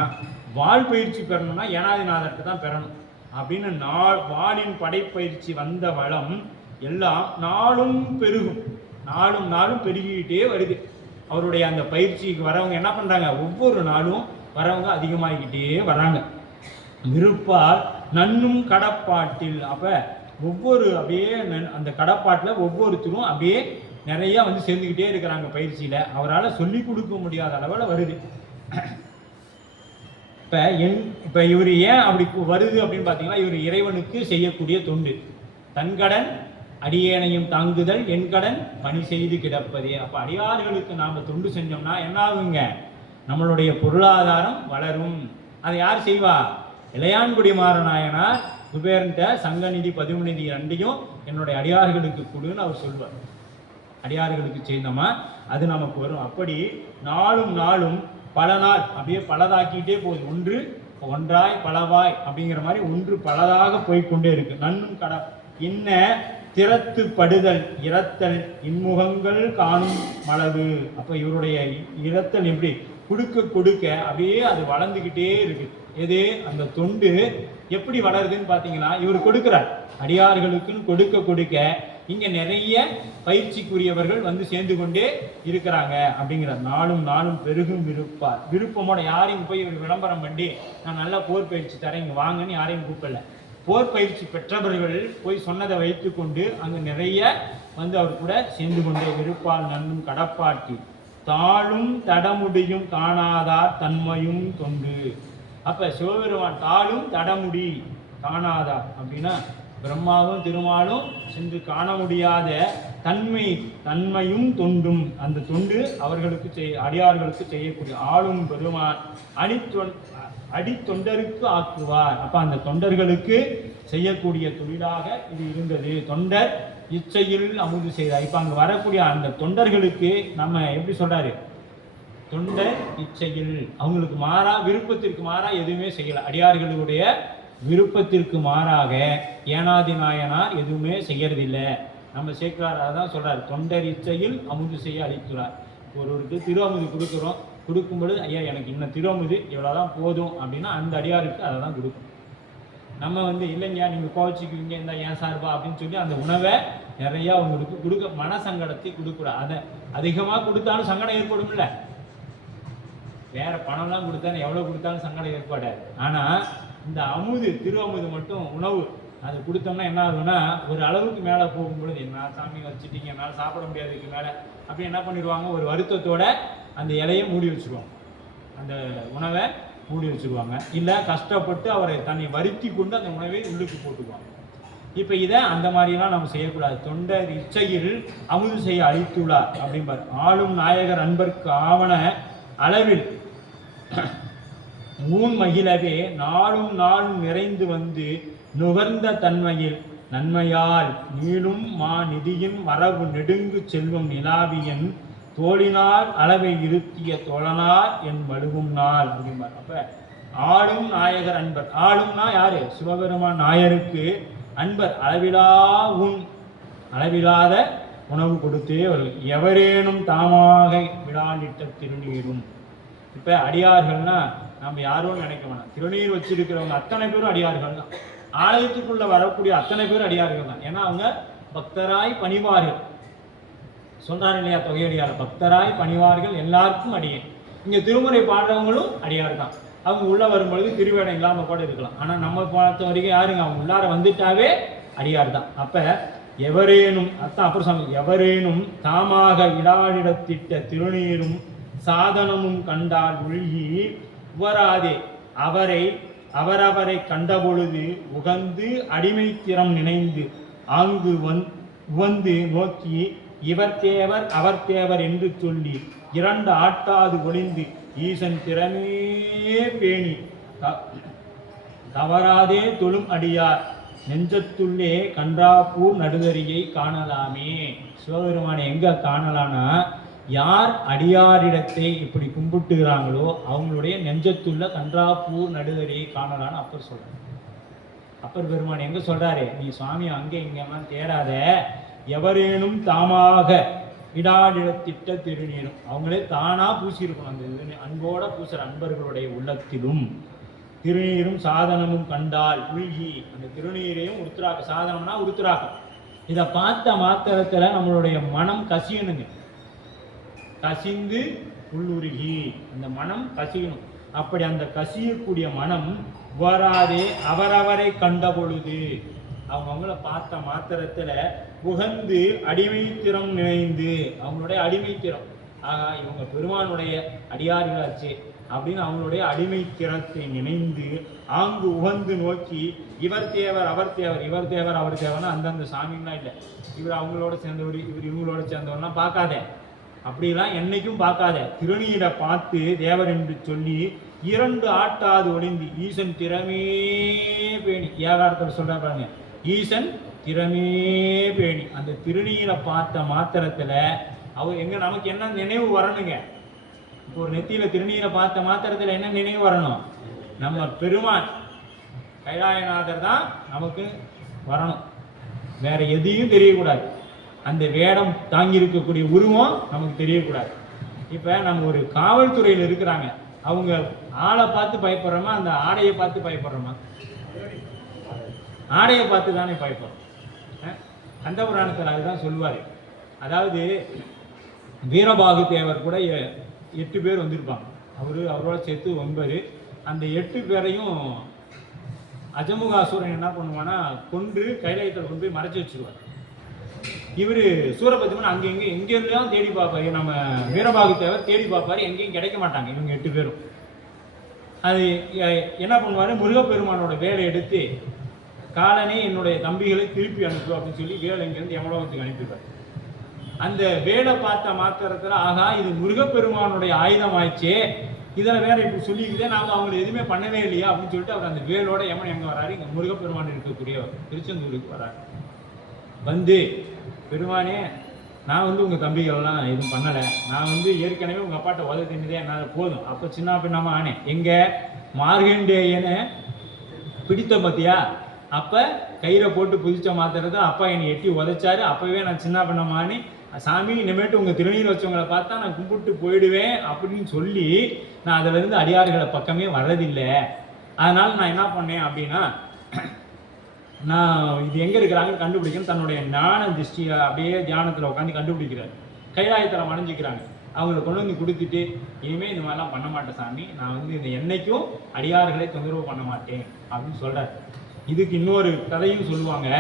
வாழ் பயிற்சி பெறணும்னா ஏனாதிநாதர்கிட்ட தான் பெறணும் அப்படின்னு வாளின் படைப்பயிற்சி வந்த வளம் எல்லாம் நாளும் பெருகும், நாளும் பெருகிட்டே வருது. அவருடைய அந்த பயிற்சிக்கு வரவங்க என்ன பண்றாங்க? ஒவ்வொரு நாளும் வரவங்க அதிகமாகிக்கிட்டே வராங்க. விருப்பால் நன்னும் கடப்பாட்டில். அப்ப ஒவ்வொரு அப்படியே அந்த கடப்பாட்டுல ஒவ்வொருத்தரும் அப்படியே நிறைய சேர்ந்துக்கிட்டே இருக்கிறாங்க பயிற்சியில. அவரால் சொல்லி கொடுக்க முடியாத அளவில் வருது. இப்போ இவர் ஏன் அப்படி வருது அப்படின்னு பார்த்தீங்கன்னா, இவர் இறைவனுக்கு செய்யக்கூடிய தொண்டு. தன்கடன் அடியேனையும் தாங்குதல், என் கடன் பணி செய்து கிடப்பதே. அப்போ அடியார்களுக்கு நாம் தொண்டு செஞ்சோம்னா என்ன ஆகுங்க? நம்மளுடைய பொருளாதாரம் வளரும். அதை யார் செய்வா? இளையான்குடி மாறநாயனார் குபேரன்ட்ட சங்கநிதி பதிவுநிதி ரெண்டையும் என்னுடைய அடியார்களுக்கு கொடுன்னு அவர் சொல்வார். அடியார்களுக்கு செய்தோமா அது நமக்கு வரும். அப்படி நாளும் நாளும் பல நாள் அப்படியே பலதாக்கிட்டே போகுது. ஒன்று ஒன்றாய் பலவாய் அப்படிங்கிற மாதிரி ஒன்று பலதாக போய்கொண்டே இருக்கு. நன்னும் கட இன்ன திறத்து படுதல் இரத்தல் இன்முகங்கள் காணும் மளவு. அப்ப இவருடைய இரத்தல் எப்படி கொடுக்க கொடுக்க அப்படியே அது வளர்ந்துக்கிட்டே இருக்கு. எது? அந்த தொண்டு எப்படி வளருதுன்னு பார்த்தீங்கன்னா, இவர் கொடுக்கிறார் அடியார்களுக்குன்னு கொடுக்க கொடுக்க இங்க நிறைய பயிற்சிக்குரியவர்கள் வந்து சேர்ந்து கொண்டே இருக்கிறாங்க அப்படிங்கிறார். நாளும் நாளும் பெருகும் விருப்பார். விருப்பமோட யாரையும் போய் இவர் விளம்பரம் பண்ணி நான் நல்லா போர் பயிற்சி தரேன் இங்க வாங்கன்னு யாரையும் கூப்பிடல. போர் பயிற்சி பெற்றவர்கள் போய் சொன்னதை வைத்து கொண்டு அங்கு நிறைய வந்து அவர் கூட சேர்ந்து கொண்டே விருப்பால் நன்னும் கடப்பாட்டி தாளும் தடமுடியும் காணாதார் தன்மையும் தொண்டு. அப்ப சிவபெருமான் தாளும் தடமுடி காணாதார் அப்படின்னா பிரம்மாவும் திருமாலும் சென்று காண முடியாத தன்மையும் தொண்டும். அந்த தொண்டு அவர்களுக்கு அடியார்களுக்கு செய்யக்கூடிய ஆளும் பெருமான் அடித்தொண்டருக்கு ஆக்குவார். அப்ப அந்த தொண்டர்களுக்கு செய்யக்கூடிய தொழிலாக இது இருந்தது. தொண்டர் இச்சையில் அமுது செய்தார். இப்ப அங்க வரக்கூடிய அந்த தொண்டர்களுக்கு நம்ம எப்படி சொல்றாரு? தொண்டர் இச்சையில், அவங்களுக்கு மாறா விருப்பத்திற்கு மாறா எதுவுமே செய்யல. அடியார்களுடைய விருப்பத்திற்கு மாறாக ஏனாதி நாயனார் எதுவுமே செய்யறதில்லை. நம்ம சேர்க்கிறார் அதான் சொல்றாரு, தொண்டர் இச்சையில் அமுது செய்ய அளித்துறார். ஒருவருக்கு திரு அமுது கொடுக்குறோம், கொடுக்கும்பொழுது ஐயா எனக்கு இன்னும் திரு அமுது இவ்வளோதான் போதும் அப்படின்னா அந்த அடியாருக்கு அதை தான் கொடுக்கும். நம்ம வந்து இல்லைங்க நீங்கள் கோச்சிக்குவீங்க இந்த ஏன் சார்பா அப்படின்னு சொல்லி அந்த உணவை நிறையா அவங்களுக்கு கொடுக்க மனசங்கடத்தை கொடுக்கூடாது. அதை அதிகமாக கொடுத்தாலும் சங்கடம் ஏற்படும் இல்லை. வேற பணம்லாம் கொடுத்தாலும் எவ்வளோ கொடுத்தாலும் சங்கடம் ஏற்படாது. ஆனால் இந்த அமுது திரு அமுது மட்டும் உணவு அது கொடுத்தோம்னா என்ன ஆகுதுன்னா, ஒரு அளவுக்கு மேலே போகும்பொழுது என்ன சாமி வச்சுட்டீங்க என்னால் சாப்பிட முடியாதுக்கு மேலே அப்படி என்ன பண்ணிடுவாங்க, ஒரு வருத்தத்தோட அந்த இலையை மூடி வச்சுருவாங்க, அந்த உணவை மூடி வச்சுருவாங்க. இல்லை கஷ்டப்பட்டு அவரை தன்னை வருத்தி கொண்டு அந்த உணவை உள்ளுக்கு போட்டுக்குவாங்க. இப்போ இதை அந்த மாதிரிலாம் நம்ம செய்யக்கூடாது. தொண்டர் இச்சையில் அமுது செய்ய அளித்துள்ளார் அப்படிம்பார். ஆளும் நாயகர் அன்பர்க்கு ஆவண அளவில் ஊன் மகிழவே நாளும் நாளும் நிறைந்து வந்து நுகர்ந்த தன்மையில் நன்மையால் நீளும் மா நிதியின் மரபு நெடுங்கு செல்வம் நிலாவியன் தோழினால் அளவை இருத்திய தோழனார் என் வலுவும் நாள் அப்படிம்பார். அப்ப ஆளும் நாயகர் அன்பர். ஆளும்னா யாரு? சிவபெருமான் நாயருக்கு அன்பர் அளவிலாத உணவு கொடுத்தே அவர்கள் எவரேனும் தாமாக விடாண்டிட்ட திருநீரும். இப்ப அடியார்கள்னா நம்ம யாரும் நினைக்க வேணாம், திருநீர் வச்சிருக்கிறவங்க அத்தனை பேரும் அடியார்கள் தான். ஆலயத்துக்குள்ள வரக்கூடிய அத்தனை பேரும் அடியார்கள் தான். ஏன்னா அவங்க பக்தராய் பணிவார்கள். சொல்றாரு இல்லையா தொகையடியார், பக்தராய் பணிவார்கள் எல்லாருக்கும் அடியே. இங்க திருமுறை பாடுறவங்களும் அடியார் தான். அவங்க உள்ள வரும்பொழுது திருவேடம் இல்லாம கூட இருக்கலாம். ஆனா நம்ம பார்த்த வரைக்கும் யாருங்க, அவங்க உள்ளார வந்துட்டாவே அடியார் தான். அப்ப எவரேனும் அத்தான் அப்புறம் சொன்ன, எவரேனும் தாமாக இடாடிடத்திட்ட திருநீரும் சாதனமும் கண்டால் உள்கி உவராதே அவரவரை கண்டபொழுது உகந்து அடிமை திறம் நினைந்து ஆங்கு உவந்து நோக்கி இவர் தேவர் அவர் தேவர் என்று சொல்லி இரண்டு ஆட்டாது ஒளிந்து ஈசன் திறமே பேணி தவறாதே தொழும் அடியார் நெஞ்சத்துள்ளே கன்றாப்பூர் நடுதறியை காணலாமே. சிவபெருமானை எங்க காணலான்னா, யார் அடியாரிடத்தை இப்படி கும்பிட்டுகிறாங்களோ அவங்களுடைய நெஞ்சத்துள்ள கன்றாப்பூர் நடுதறியை காணலான்னு அப்பர் சொல்றாரு. அப்பர் பெருமான் எங்க சொல்றாரு, நீ சுவாமி அங்கே இங்கெல்லாம் தேடாத, எவரேனும் தாமாக இடாடிடத்திட்ட திருநீரும், அவங்களே தானா பூசியிருக்கணும். அந்த அன்போட பூசுற அன்பர்களுடைய உள்ளத்திலும் திருநீரும் சாதனமும் கண்டால் உள்கி, அந்த திருநீரையும் உருத்திராக்க, சாதனம்னா உருத்திராக்கம், இதை பார்த்த மாத்திரத்துல நம்மளுடைய மனம் கசியணுங்க, கசிந்து உள்ளுருகி அந்த மனம் கசியணும். அப்படி அந்த கசியக்கூடிய மனம் வராதே அவரவரை கண்ட பொழுது அவங்கள பார்த்த மாத்திரத்துல புகந்து அடிமைத்திறம் நிறைந்து, அவங்களுடைய அடிமைத்திறம், ஆகா இவங்க பெருமானுடைய அடியார்களாச்சு, அப்படின்னு அவங்களுடைய அடிமை திறத்தை நினைந்து ஆங்கு உகந்து நோக்கி இவர் தேவர் அவர் தேவர், இவர் தேவர் அவர் தேவர்னா அந்தந்த சாமிலாம் இல்லை, இவர் அவங்களோட சேர்ந்தவர் இவர் இவங்களோட சேர்ந்தவர்லாம் பார்க்காத, அப்படிலாம் என்னைக்கும் பார்க்காத. திருநீரை பார்த்து தேவர் என்று சொல்லி 2 ஆட்டாது ஒளிந்து ஈசன் திறமே பேணி, ஏகாரத்தில் சொல்ற பாருங்க, ஈசன் திறமே பேணி. அந்த திருநீரை பார்த்த மாத்திரத்துல அவர் எங்க நமக்கு என்ன நினைவு வரணுங்க? இப்போ ஒரு நெத்தியில திருநீரை பார்த்த மாத்திரத்துல என்ன நினைவு வரணும்? நம்ம பெருமான் கைலாயநாதர் தான் நமக்கு வரணும், வேற எதையும் தெரியக்கூடாது. அந்த வேடம் தாங்கி இருக்கக்கூடிய உருவம் நமக்கு தெரியக்கூடாது. இப்ப நம்ம ஒரு காவல்துறையில் இருக்கிறாங்க, அவங்க ஆளை பார்த்து பயப்படுறோமா அந்த ஆடையை பார்த்து பயப்படுறோமா? ஆடையை பார்த்து தானே பயப்படுறோம். கந்த புராணத்தில் அதுதான் சொல்லுவார். அதாவது வீரபாகு தேவர் கூட 8 பேர் வந்திருப்பாங்க, அவரோட சேர்த்து 9. அந்த 8 பேரையும் அஜமுகாசூரன் என்ன பண்ணுவான்னா கொன்று கைலாயத்தில் கொண்டு போய் மறைச்சி வச்சுருவார். இவர் சூரபத்மன் அங்கே எங்கெல்லாம் தேடி பார்ப்பாரு, நம்ம வீரபாகு தேவர் தேடி பார்ப்பாரு, எங்கேயும் கிடைக்க மாட்டாங்க இவங்க 8 பேரும். அது என்ன பண்ணுவார், முருகப்பெருமானோட வேலை எடுத்து காலனே என்னுடைய தம்பிகளை திருப்பி அனுப்பு அப்படின்னு சொல்லி வேலை இங்கேருந்து யமலோகத்துக்கு அனுப்பிடுவார். அந்த வேலை பார்த்த மாத்திரத்தில் ஆகா இது முருகப்பெருமானுடைய ஆயுதம் ஆயிடுச்சே, இதில் வேற இப்படி சொல்லிக்கிட்டே நாங்கள் அவங்களை எதுவுமே பண்ணவே இல்லையா அப்படின்னு சொல்லிட்டு அவர் அந்த வேலோட யமன் எங்கே வராரு, இங்கே முருகப்பெருமான் இருக்கக்கூடிய திருச்செந்தூருக்கு வராரு. வந்து பெருமானே நான் உங்கள் தம்பிகள்லாம் எதுவும் பண்ணலை, நான் ஏற்கனவே உங்கள் அப்பாட்ட உதவி தின்னதே என்னால் போதும், அப்போ சின்ன பின்னமா ஆனேன், எங்கே மார்கண்டேயனை பிடித்த பத்தியா, அப்போ கயிறை போட்டு புதிச்ச மாத்திரத்தை அப்பா என்னை எட்டி உதைச்சாரு, அப்போவே நான் சின்ன பின்னமானே சாமி இனிமேட்டு உங்கள் திருநீர் வச்சவங்களை பார்த்தா நான் கும்பிட்டு போயிடுவேன் அப்படின்னு சொல்லி நான் அதிலிருந்து அடியார்களை பக்கமே வர்றதில்லை. அதனால் நான் என்ன பண்ணேன் அப்படின்னா, நான் இது எங்கே இருக்கிறாங்கன்னு கண்டுபிடிக்கணும், தன்னுடைய ஞான திருஷ்டியை அப்படியே தியானத்தில் உட்காந்து கண்டுபிடிக்கிறார். கைலாயத்தில் மறைஞ்சிக்கிறாங்க, அவங்களை கொண்டு வந்து கொடுத்துட்டு இனிமேல் இந்த மாதிரிலாம் பண்ண மாட்டேன் சாமி, நான் இந்த என்னைக்கும் அடியார்களை தொந்தரவு பண்ண மாட்டேன் அப்படின்னு சொல்கிறார். இதுக்கு இன்னொரு கதையும் சொல்லுவாங்க.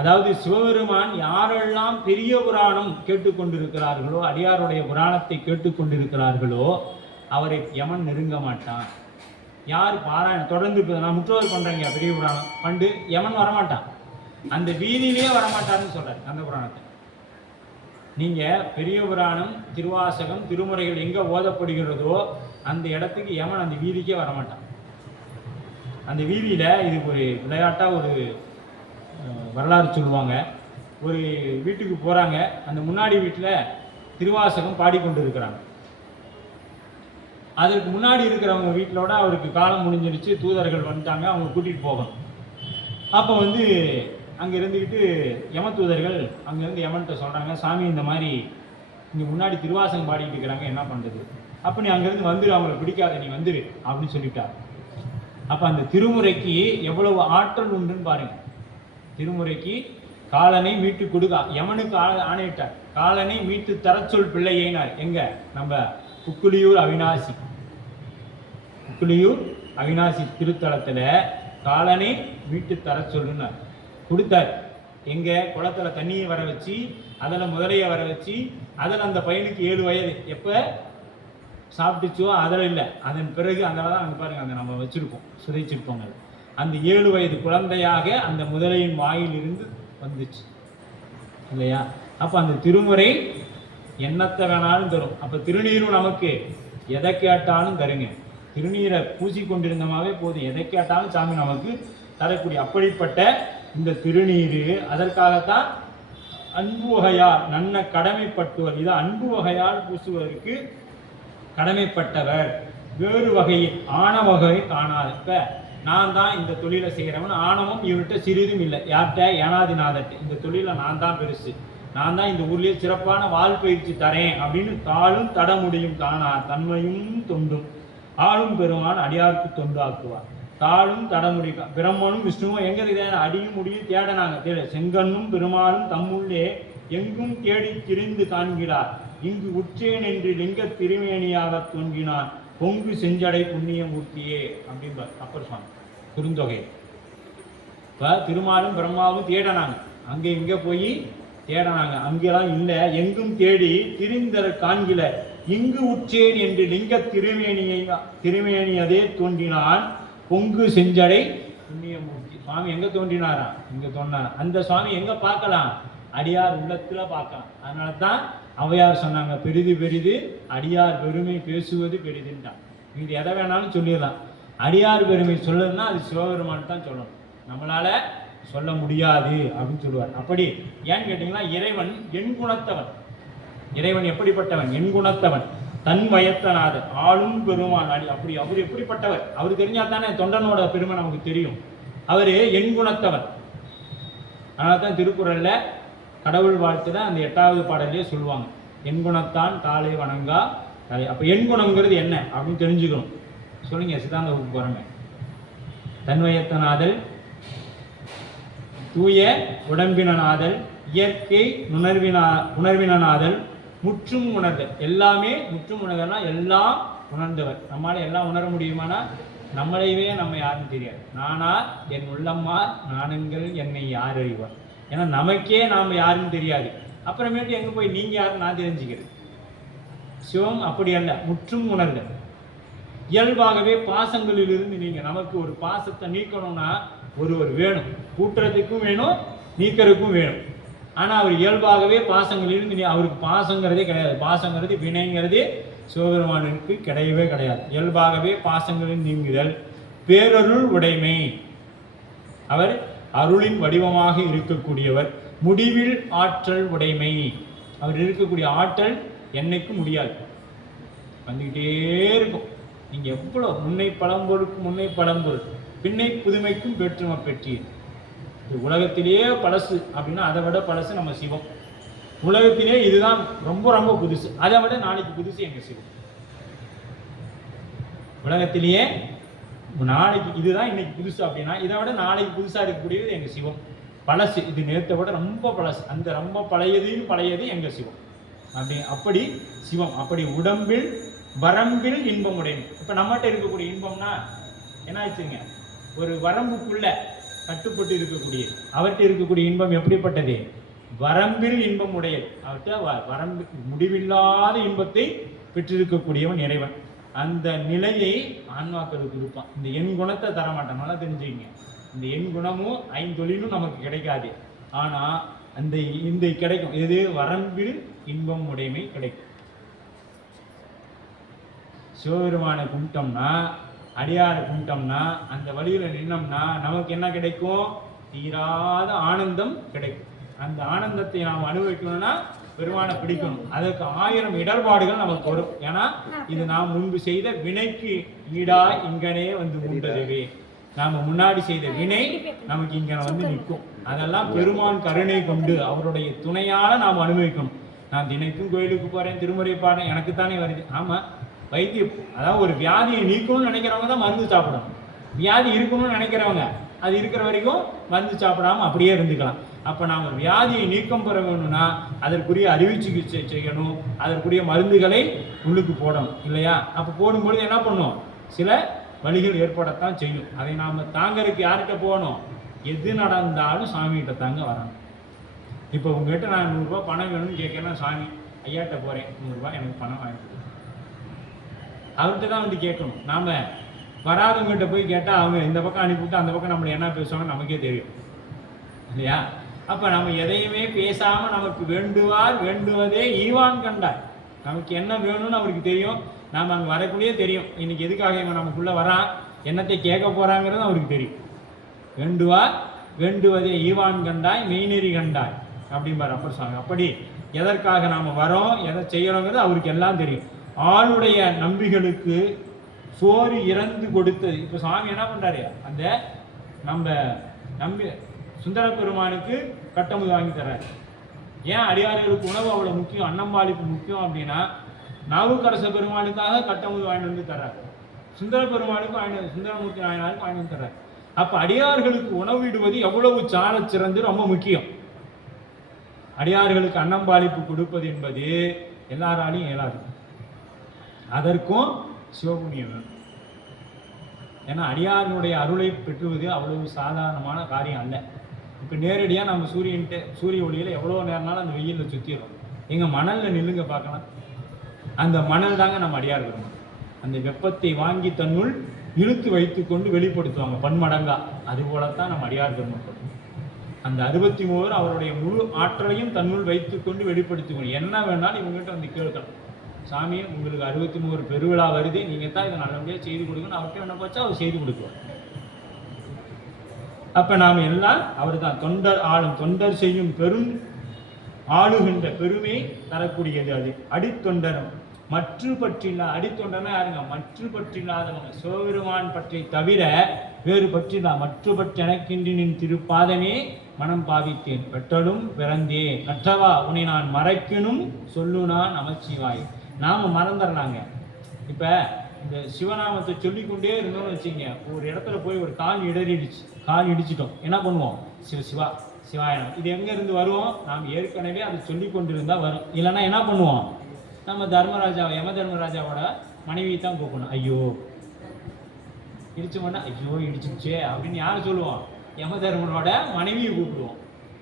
அதாவது சிவபெருமான் யாரெல்லாம் பெரிய புராணம் கேட்டுக்கொண்டிருக்கிறார்களோ, அடியாருடைய புராணத்தை கேட்டுக்கொண்டிருக்கிறார்களோ அவரை யமன் நெருங்க மாட்டான். யார் பாராயணம் தொடர்ந்து நான் முற்றோர் பண்றேங்க பெரிய புராணம் பண்டு யமன் வரமாட்டான், அந்த வீதியிலேயே வரமாட்டார்னு சொல்றாரு அந்த புராணத்தை. நீங்க பெரிய புராணம் திருவாசகம் திருமுறைகள் எங்க ஓதப்படுகிறதோ அந்த இடத்துக்கு யமன் அந்த வீதிக்கே வரமாட்டான். அந்த வீதியில இதுக்கு ஒரு விளையாட்டா ஒரு வரலாறு சொல்லுவாங்க. ஒரு வீட்டுக்கு போறாங்க, அந்த முன்னாடி வீட்டில் திருவாசகம் பாடிக்கொண்டு இருக்கிறாங்க. அதற்கு முன்னாடி இருக்கிறவங்க வீட்டிலோட அவருக்கு காலம் முடிஞ்சிருச்சு, தூதர்கள் வந்துட்டாங்க, அவங்க கூட்டிகிட்டு போகணும். அப்போ அங்கே இருந்துக்கிட்டு யம தூதர்கள் அங்கேருந்து யமன்கிட்ட சொல்கிறாங்க, சாமி இந்த மாதிரி இங்கே முன்னாடி திருவாசகம் பாடிக்கிட்டு இருக்கிறாங்க, என்ன பண்ணுறது? அப்போ நீ அங்கேருந்து வந்துடு, அவங்கள பிடிக்காத நீ வந்துடு அப்படின்னு சொல்லிட்டார். அப்போ அந்த திருமுறைக்கு எவ்வளவு ஆற்றல் உண்டுன்னு பாருங்க. திருமுறைக்கு காலனை மீட்டு கொடுக்க யமனுக்கு ஆணையிட்டார், காலனை மீட்டு தரச்சொல் பிள்ளையினார். எங்க நம்ம புக்குளியூர் அவினாசி திருத்தலத்துல காலனை மீட்டு தர சொல்லுனார், கொடுத்தார். எங்க குளத்துல தண்ணியை வர வச்சு அதில் முதலையை வர வச்சு அதில் அந்த பையனுக்கு 7 வயது எப்போ சாப்பிட்டுச்சோ அதில் இல்லை, அதன் பிறகு அதில் தான் அங்கே பாருங்க அங்கே நம்ம வச்சுருக்கோம் சுதைச்சிருப்போங்க. அந்த 7 வயது குழந்தையாக அந்த முதலையின் வாயிலிருந்து வந்துச்சு இல்லையா? அப்போ அந்த திருமுறை என்னத்தை வேணாலும் தரும். அப்போ திருநீரும் நமக்கு எதை கேட்டாலும் தருங்க. திருநீரை பூசி கொண்டிருந்தமாவே போதும், எதை கேட்டாலும் சாமி நமக்கு தரக்கூடிய அப்படிப்பட்ட இந்த திருநீரு. அதற்காகத்தான் அன்பு வகையால் நன்ன கடமைப்பட்டுவர். இது அன்பு வகையால் பூசுவதற்கு கடமைப்பட்டவர். வேறு வகையில் ஆண வகை காணாது. இப்ப நான் தான் இந்த தொழிலை செய்கிறவன், ஆணவம் இவர்கிட்ட சிறிதும் இல்லை. யார்கிட்ட? ஏனாதிநாதர்கிட்ட. இந்த தொழிலை நான் தான் பெருசு, நான் தான் இந்த ஊர்லேயே சிறப்பான வாழ் பயிற்சி தரேன் அப்படின்னு தாளும் தட முடியும் காணார் தன்மையும் தொண்டும் ஆளும் பெருமான் அடியாருக்கு தொண்டு ஆக்குவார். தாளும் தட முடியும் பிரம்மனும் விஷ்ணுவும் எங்க இருக்கிற அடியும் முடியும் தேடனாங்க. செங்கண்ணும் பெருமானும் தம்முள்ளே எங்கும் தேடி திரிந்து காண்கிறார். இங்கு உச்சேன் என்று லிங்க திருமேனியாக தோன்றினான் பொங்கு செஞ்சடை புண்ணியமூர்த்தியே அப்படின்பார் அப்பர் சுவாமி குறுந்தொகை. இப்போ திருமாலும் பிரம்மாவும் தேடனாங்க, அங்கே இங்கே போய் தேடனாங்க, அங்கெல்லாம் இல்லை. எங்கும் தேடி திரிந்தர காண்கில இங்கு உற்றேன் என்று லிங்க திருமேனியதே தோன்றினான் பொங்கு செஞ்சடை புண்ணியமூர்த்தி. சுவாமி எங்க தோன்றினாரா? இங்க தோன்றார். அந்த சுவாமி எங்க பார்க்கலாம்? அடியார் உள்ளத்துல பார்க்கலாம். அதனால தான் ஔவையார் சொன்னாங்க, பெரிது பெரிது அடியார் பெருமை பேசுவது பெரிதுன்றான். இது எதை வேணாலும் சொல்லிடலாம். அடியார் பெருமை சொல்லணும்னா அது சிவபெருமான் தான் சொல்லணும், நம்மளால சொல்ல முடியாது அப்படின்னு சொல்லுவார். அப்படி ஏன்னு கேட்டீங்கன்னா, இறைவன் என் குணத்தவன். இறைவன் எப்படிப்பட்டவன்? என் குணத்தவன், தன் வயத்தனாதர், ஆளும் பெருமான். அப்படி அவர் எப்படிப்பட்டவர் அவர் தெரிஞ்சா தானே தொண்டனோட பெருமை நமக்கு தெரியும். அவரு என் குணத்தவன். அதனால தான் திருக்குறள்ல கடவுள் வாழ்த்துல அந்த 8வது பாடலே சொல்லுவாங்க, என் குணத்தான் தாளை வணங்கா தலை. அப்ப என் குணம்ங்கிறது என்ன அப்படின்னு தெரிஞ்சுக்கணும். சொல்லுங்க, சித்தாந்த வகுப்பு போறேங்க. தன்வயத்தனாதல், தூய உடம்பினாதல், இயற்கை உணர்வினாதல், முற்றும் உணர்தல். எல்லாமே முற்றும் உணர்தல்னா எல்லாம் உணர்ந்தவர். நம்மளால எல்லாம் உணர முடியுமானா நம்மளையவே நம்ம யாருன்னு தெரியாது. நானா என் உள்ளம்மார் நானுங்கள் என்னை யார் அறிவார். ஏன்னா நமக்கே நாம் யாருன்னு தெரியாது. அப்புறமேட்டு எங்க போய் நீங்க யாருன்னு நான் தெரிஞ்சுக்கிறது? சிவம் அப்படி அல்ல, முற்றும் உணர்தல். இயல்பாகவே பாசங்களிலிருந்து நீங்க, நமக்கு ஒரு பாசத்தை நீக்கணும்னா ஒருவர் வேணும், கூட்டுறதுக்கும் வேணும், நீக்கிறதுக்கும் வேணும். ஆனா அவர் இயல்பாகவே பாசங்களிலிருந்து, அவருக்கு பாசங்கிறதே கிடையாது. பாசங்கிறது வினைங்கிறது சிவபெருமானுக்கு கிடையவே கிடையாது. இயல்பாகவே பாசங்களில் நீங்குதல், பேரருள் உடைமை. அவர் அருளின் வடிவமாக இருக்கக்கூடியவர், முடிவில் ஆற்றல் உடைமை. அவர் இருக்கக்கூடிய ஆற்றல் என்னைக்கும் முடியாது, வந்துகிட்டே இருக்கும். நீங்க எவ்வளவு முன்னை பழம்பொருளுக்கு முன்னை பழம்பொருள், பின்னை புதுமைக்கும் வேற்றுமை பெற்றீர். உலகத்திலேயே பழசு அப்படின்னா அதை விட பழசு நம்ம சிவம். உலகத்திலே இதுதான் ரொம்ப ரொம்ப புதுசு, அதை விட நாளைக்கு புதுசு எங்க சிவம். உலகத்திலேயே நாளைக்கு இதுதான் இன்னைக்கு புதுசு அப்படின்னா இதை விட நாளைக்கு புதுசா இருக்கக்கூடியது எங்க சிவம். பழசு, இது நேரத்தை விட ரொம்ப பழசு, அந்த ரொம்ப பழையது எங்க சிவம். அப்படி சிவம். அப்படி உடம்பில் வரம்பில் இன்பம் உடைமை. இப்ப நம்மகிட்ட இருக்கக்கூடிய இன்பம்னா என்ன ஆச்சுங்க? ஒரு வரம்புக்குள்ள கட்டுப்பட்டு இருக்கக்கூடிய, அவர்கிட்ட இருக்கக்கூடிய இன்பம் எப்படிப்பட்டது? வரம்பில் இன்பம் உடையது. அவர்கிட்ட வரம்பு முடிவில்லாத இன்பத்தை பெற்றிருக்கக்கூடியவன் இறைவன். அந்த நிலையை ஆன்மாக்களுக்கு கொடுப்பான். இந்த என் குணத்தை தரமாட்டான், நல்லா தெரிஞ்சுங்க. இந்த என் குணமும் ஐந்தொழிலும் நமக்கு கிடைக்காது. ஆனா அந்த இந்த கிடைக்கும், எது? வரம்பில் இன்பம் உடைமை கிடைக்கும். சிவபெருமானை கும்பிட்டோம்னா, அடியாரை கும்பிட்டோம்னா, அந்த வழியில நின்னோம்னா நமக்கு என்ன கிடைக்கும்? தீராத ஆனந்தம் கிடைக்கும். அந்த ஆனந்தத்தை நாம் அனுபவிக்கணும்னா பெருமானை பிடிக்கணும். அதற்கு 1000 இடர்பாடுகள் நமக்கு வரும். ஏன்னா இது நாம் முன்பு செய்த வினைக்கு ஈடா இங்கனே வந்து உண்டதுவே. நாம முன்னாடி செய்த வினை நமக்கு இங்க வந்து நிற்கும். அதெல்லாம் பெருமான் கருணை கொண்டு அவருடைய துணையால நாம் அனுபவிக்கணும். நான் தினைக்கும் கோயிலுக்கு போறேன், திருமுறை பாடுறேன், எனக்கு தானே வருது. ஆமா, வைத்தியம், அதாவது ஒரு வியாதியை நீக்கணும்னு நினைக்கிறவங்க தான் மருந்து சாப்பிடணும். வியாதி இருக்கணும்னு நினைக்கிறவங்க அது இருக்கிற வரைக்கும் மருந்து சாப்பிடாம அப்படியே இருந்துக்கலாம். அப்ப நாம வியாதியை நீக்கம் பெற வேணும்னா அதற்குரிய அறுவை சிகிச்சை செய்யணும், அதற்குரிய மருந்துகளை உள்ளுக்கு போடணும் இல்லையா? அப்ப போடும்பொழுது என்ன பண்ணும்? சில வழிகள் ஏற்படத்தான் செய்யும். அதை நாம தாங்கறதுக்கு யார்கிட்ட போகணும்? எது நடந்தாலும் சாமிகிட்ட தாங்க வரணும். இப்போ உங்ககிட்ட நான் 100 ரூபாய் பணம் வேணும்னு கேட்கறேன், சாமி ஐயாட்ட போறேன், 100 ரூபாய் எனக்கு பணம் வாங்கிட்டு அவர்கிட்ட தான் வந்து கேட்கணும். நாம வராதவங்ககிட்ட போய் கேட்டா அவங்க இந்த பக்கம் அனுப்பிவிட்டு அந்த பக்கம் நம்மளை என்ன பேசுவாங்க நமக்கே தெரியும் இல்லையா? அப்ப நம்ம எதையுமே பேசாம நமக்கு வேண்டுவார் வேண்டுவதே ஈவான் கண்டார். நமக்கு என்ன வேணும்னு அவருக்கு தெரியும். நாம அங்க வரக்கூடிய தெரியும் இன்னைக்கு எதுக்காக இவன் நமக்குள்ள வரான், என்னத்தை கேட்க போறாங்கிறது அவருக்கு தெரியும். வேண்டுவார் வேண்டுவதே ஈவான் கண்டாய் மெய்நெறி கண்டாய் அப்படிம்பார் அப்பர் சுவாமி. அப்படி எதற்காக நாம வரோம், எதை செய்யறோங்கிறது அவருக்கு எல்லாம் தெரியும். ஆளுடைய நம்பிகளுக்கு சோறு இறந்து கொடுத்தது. இப்ப சுவாமி என்ன பண்றாரு? அந்த நம்ம நம்பி சுந்தர பெருமானுக்கு கட்டமுது வாங்கி தர்றாரு. ஏன் அடியார்களுக்கு உணவு அவ்வளவு முக்கியம், அன்னம்பாளிப்பு முக்கியம் அப்படின்னா, நாவுக்கரச பெருமானுக்காக கட்டமுது வாங்கிட்டு வந்து தர்றாரு, சுந்தர பெருமானுக்கும் சுந்தரமூர்த்தி நாயனாருக்கும் வாங்கி வந்து தர்றாரு. அப்ப அடியார்களுக்கு உணவிடுவது எவ்வளவு சால சிறந்து ரொம்ப முக்கியம். அடியார்களுக்கு அன்னம்பாளிப்பு கொடுப்பது என்பது எல்லாராலையும் இயலாது. அதற்கும் சிவபுண்ணியம் வேணும். ஏன்னா அடியார்களுடைய அருளை பெற்றுவது அவ்வளவு சாதாரணமான காரியம் அல்ல. இப்போ நேரடியாக நம்ம சூரிய ஒளியில் எவ்வளோ நேரம்னாலும் அந்த வெயிலில் சுற்றிடுறோம். எங்கள் மணலில் நில்லுங்க பார்க்கலாம், அந்த மணல் தாங்க நம்ம அடியார்கள். அந்த வெப்பத்தை வாங்கி தன்னுள் இழுத்து வைத்து கொண்டு வெளிப்படுத்துவாங்க பன்மடங்கா. அதுபோலத்தான் நம்ம அடியார்கள் மக்கள். அந்த 63 அவருடைய முழு ஆற்றலையும் தன்னுள் வைத்து கொண்டு வெளிப்படுத்திக்கணும். என்ன வேணாலும் இவங்ககிட்ட வந்து கேட்கலாம். சாமி, உங்களுக்கு 63 பெருவிழா வருது, நீங்கள் தான் இதை நல்லபடியாக செய்து கொடுக்கணும். அவர்கிட்ட என்ன போச்சா அவர் செய்து கொடுக்குவார். அப்போ நாம் எல்லாம் அவர் தான் தொண்டர் ஆளும், தொண்டர் செய்யும் பெரும் ஆளுகின்ற பெருமை தரக்கூடியது. அது அடித்தொண்டரும் மற்ற பற்றில்லா. அடித்தொண்டனா யாருங்க? மற்ற பற்றில்லாதவங்க. சிவபெருமான் பற்றி தவிர வேறு பற்றில்லா. மற்ற பற்றி எனக்கின்றி நின் திருப்பாதமே மனம் பாவித்தேன், பெற்றலும் பிறந்தே கற்றவா உன்னை நான் மறைக்கணும் சொல்லுனா நமச்சிவாய். நாம மறந்துடலாங்க. இப்ப இந்த சிவநாமத்தை சொல்லிக்கொண்டே இருந்தோம்னு வச்சுங்க, ஒரு இடத்துல போய் ஒரு கால் இடிச்சிட்டோம், என்ன பண்ணுவோம்? சிவ சிவா சிவாயனம். இது எங்க இருந்து வரும்? நாம் ஏற்கனவே அதை சொல்லி கொண்டிருந்தா வரும். இல்லைன்னா என்ன பண்ணுவோம்? நம்ம யம தர்மராஜாவோட மனைவி தான் கூப்பிடணும். ஐயோ இடிச்சோம்னா ஐயோ இடிச்சிருச்சே அப்படின்னு யார் சொல்லுவோம்? யம தர்மனோட மனைவியை கூப்பிடுவோம்.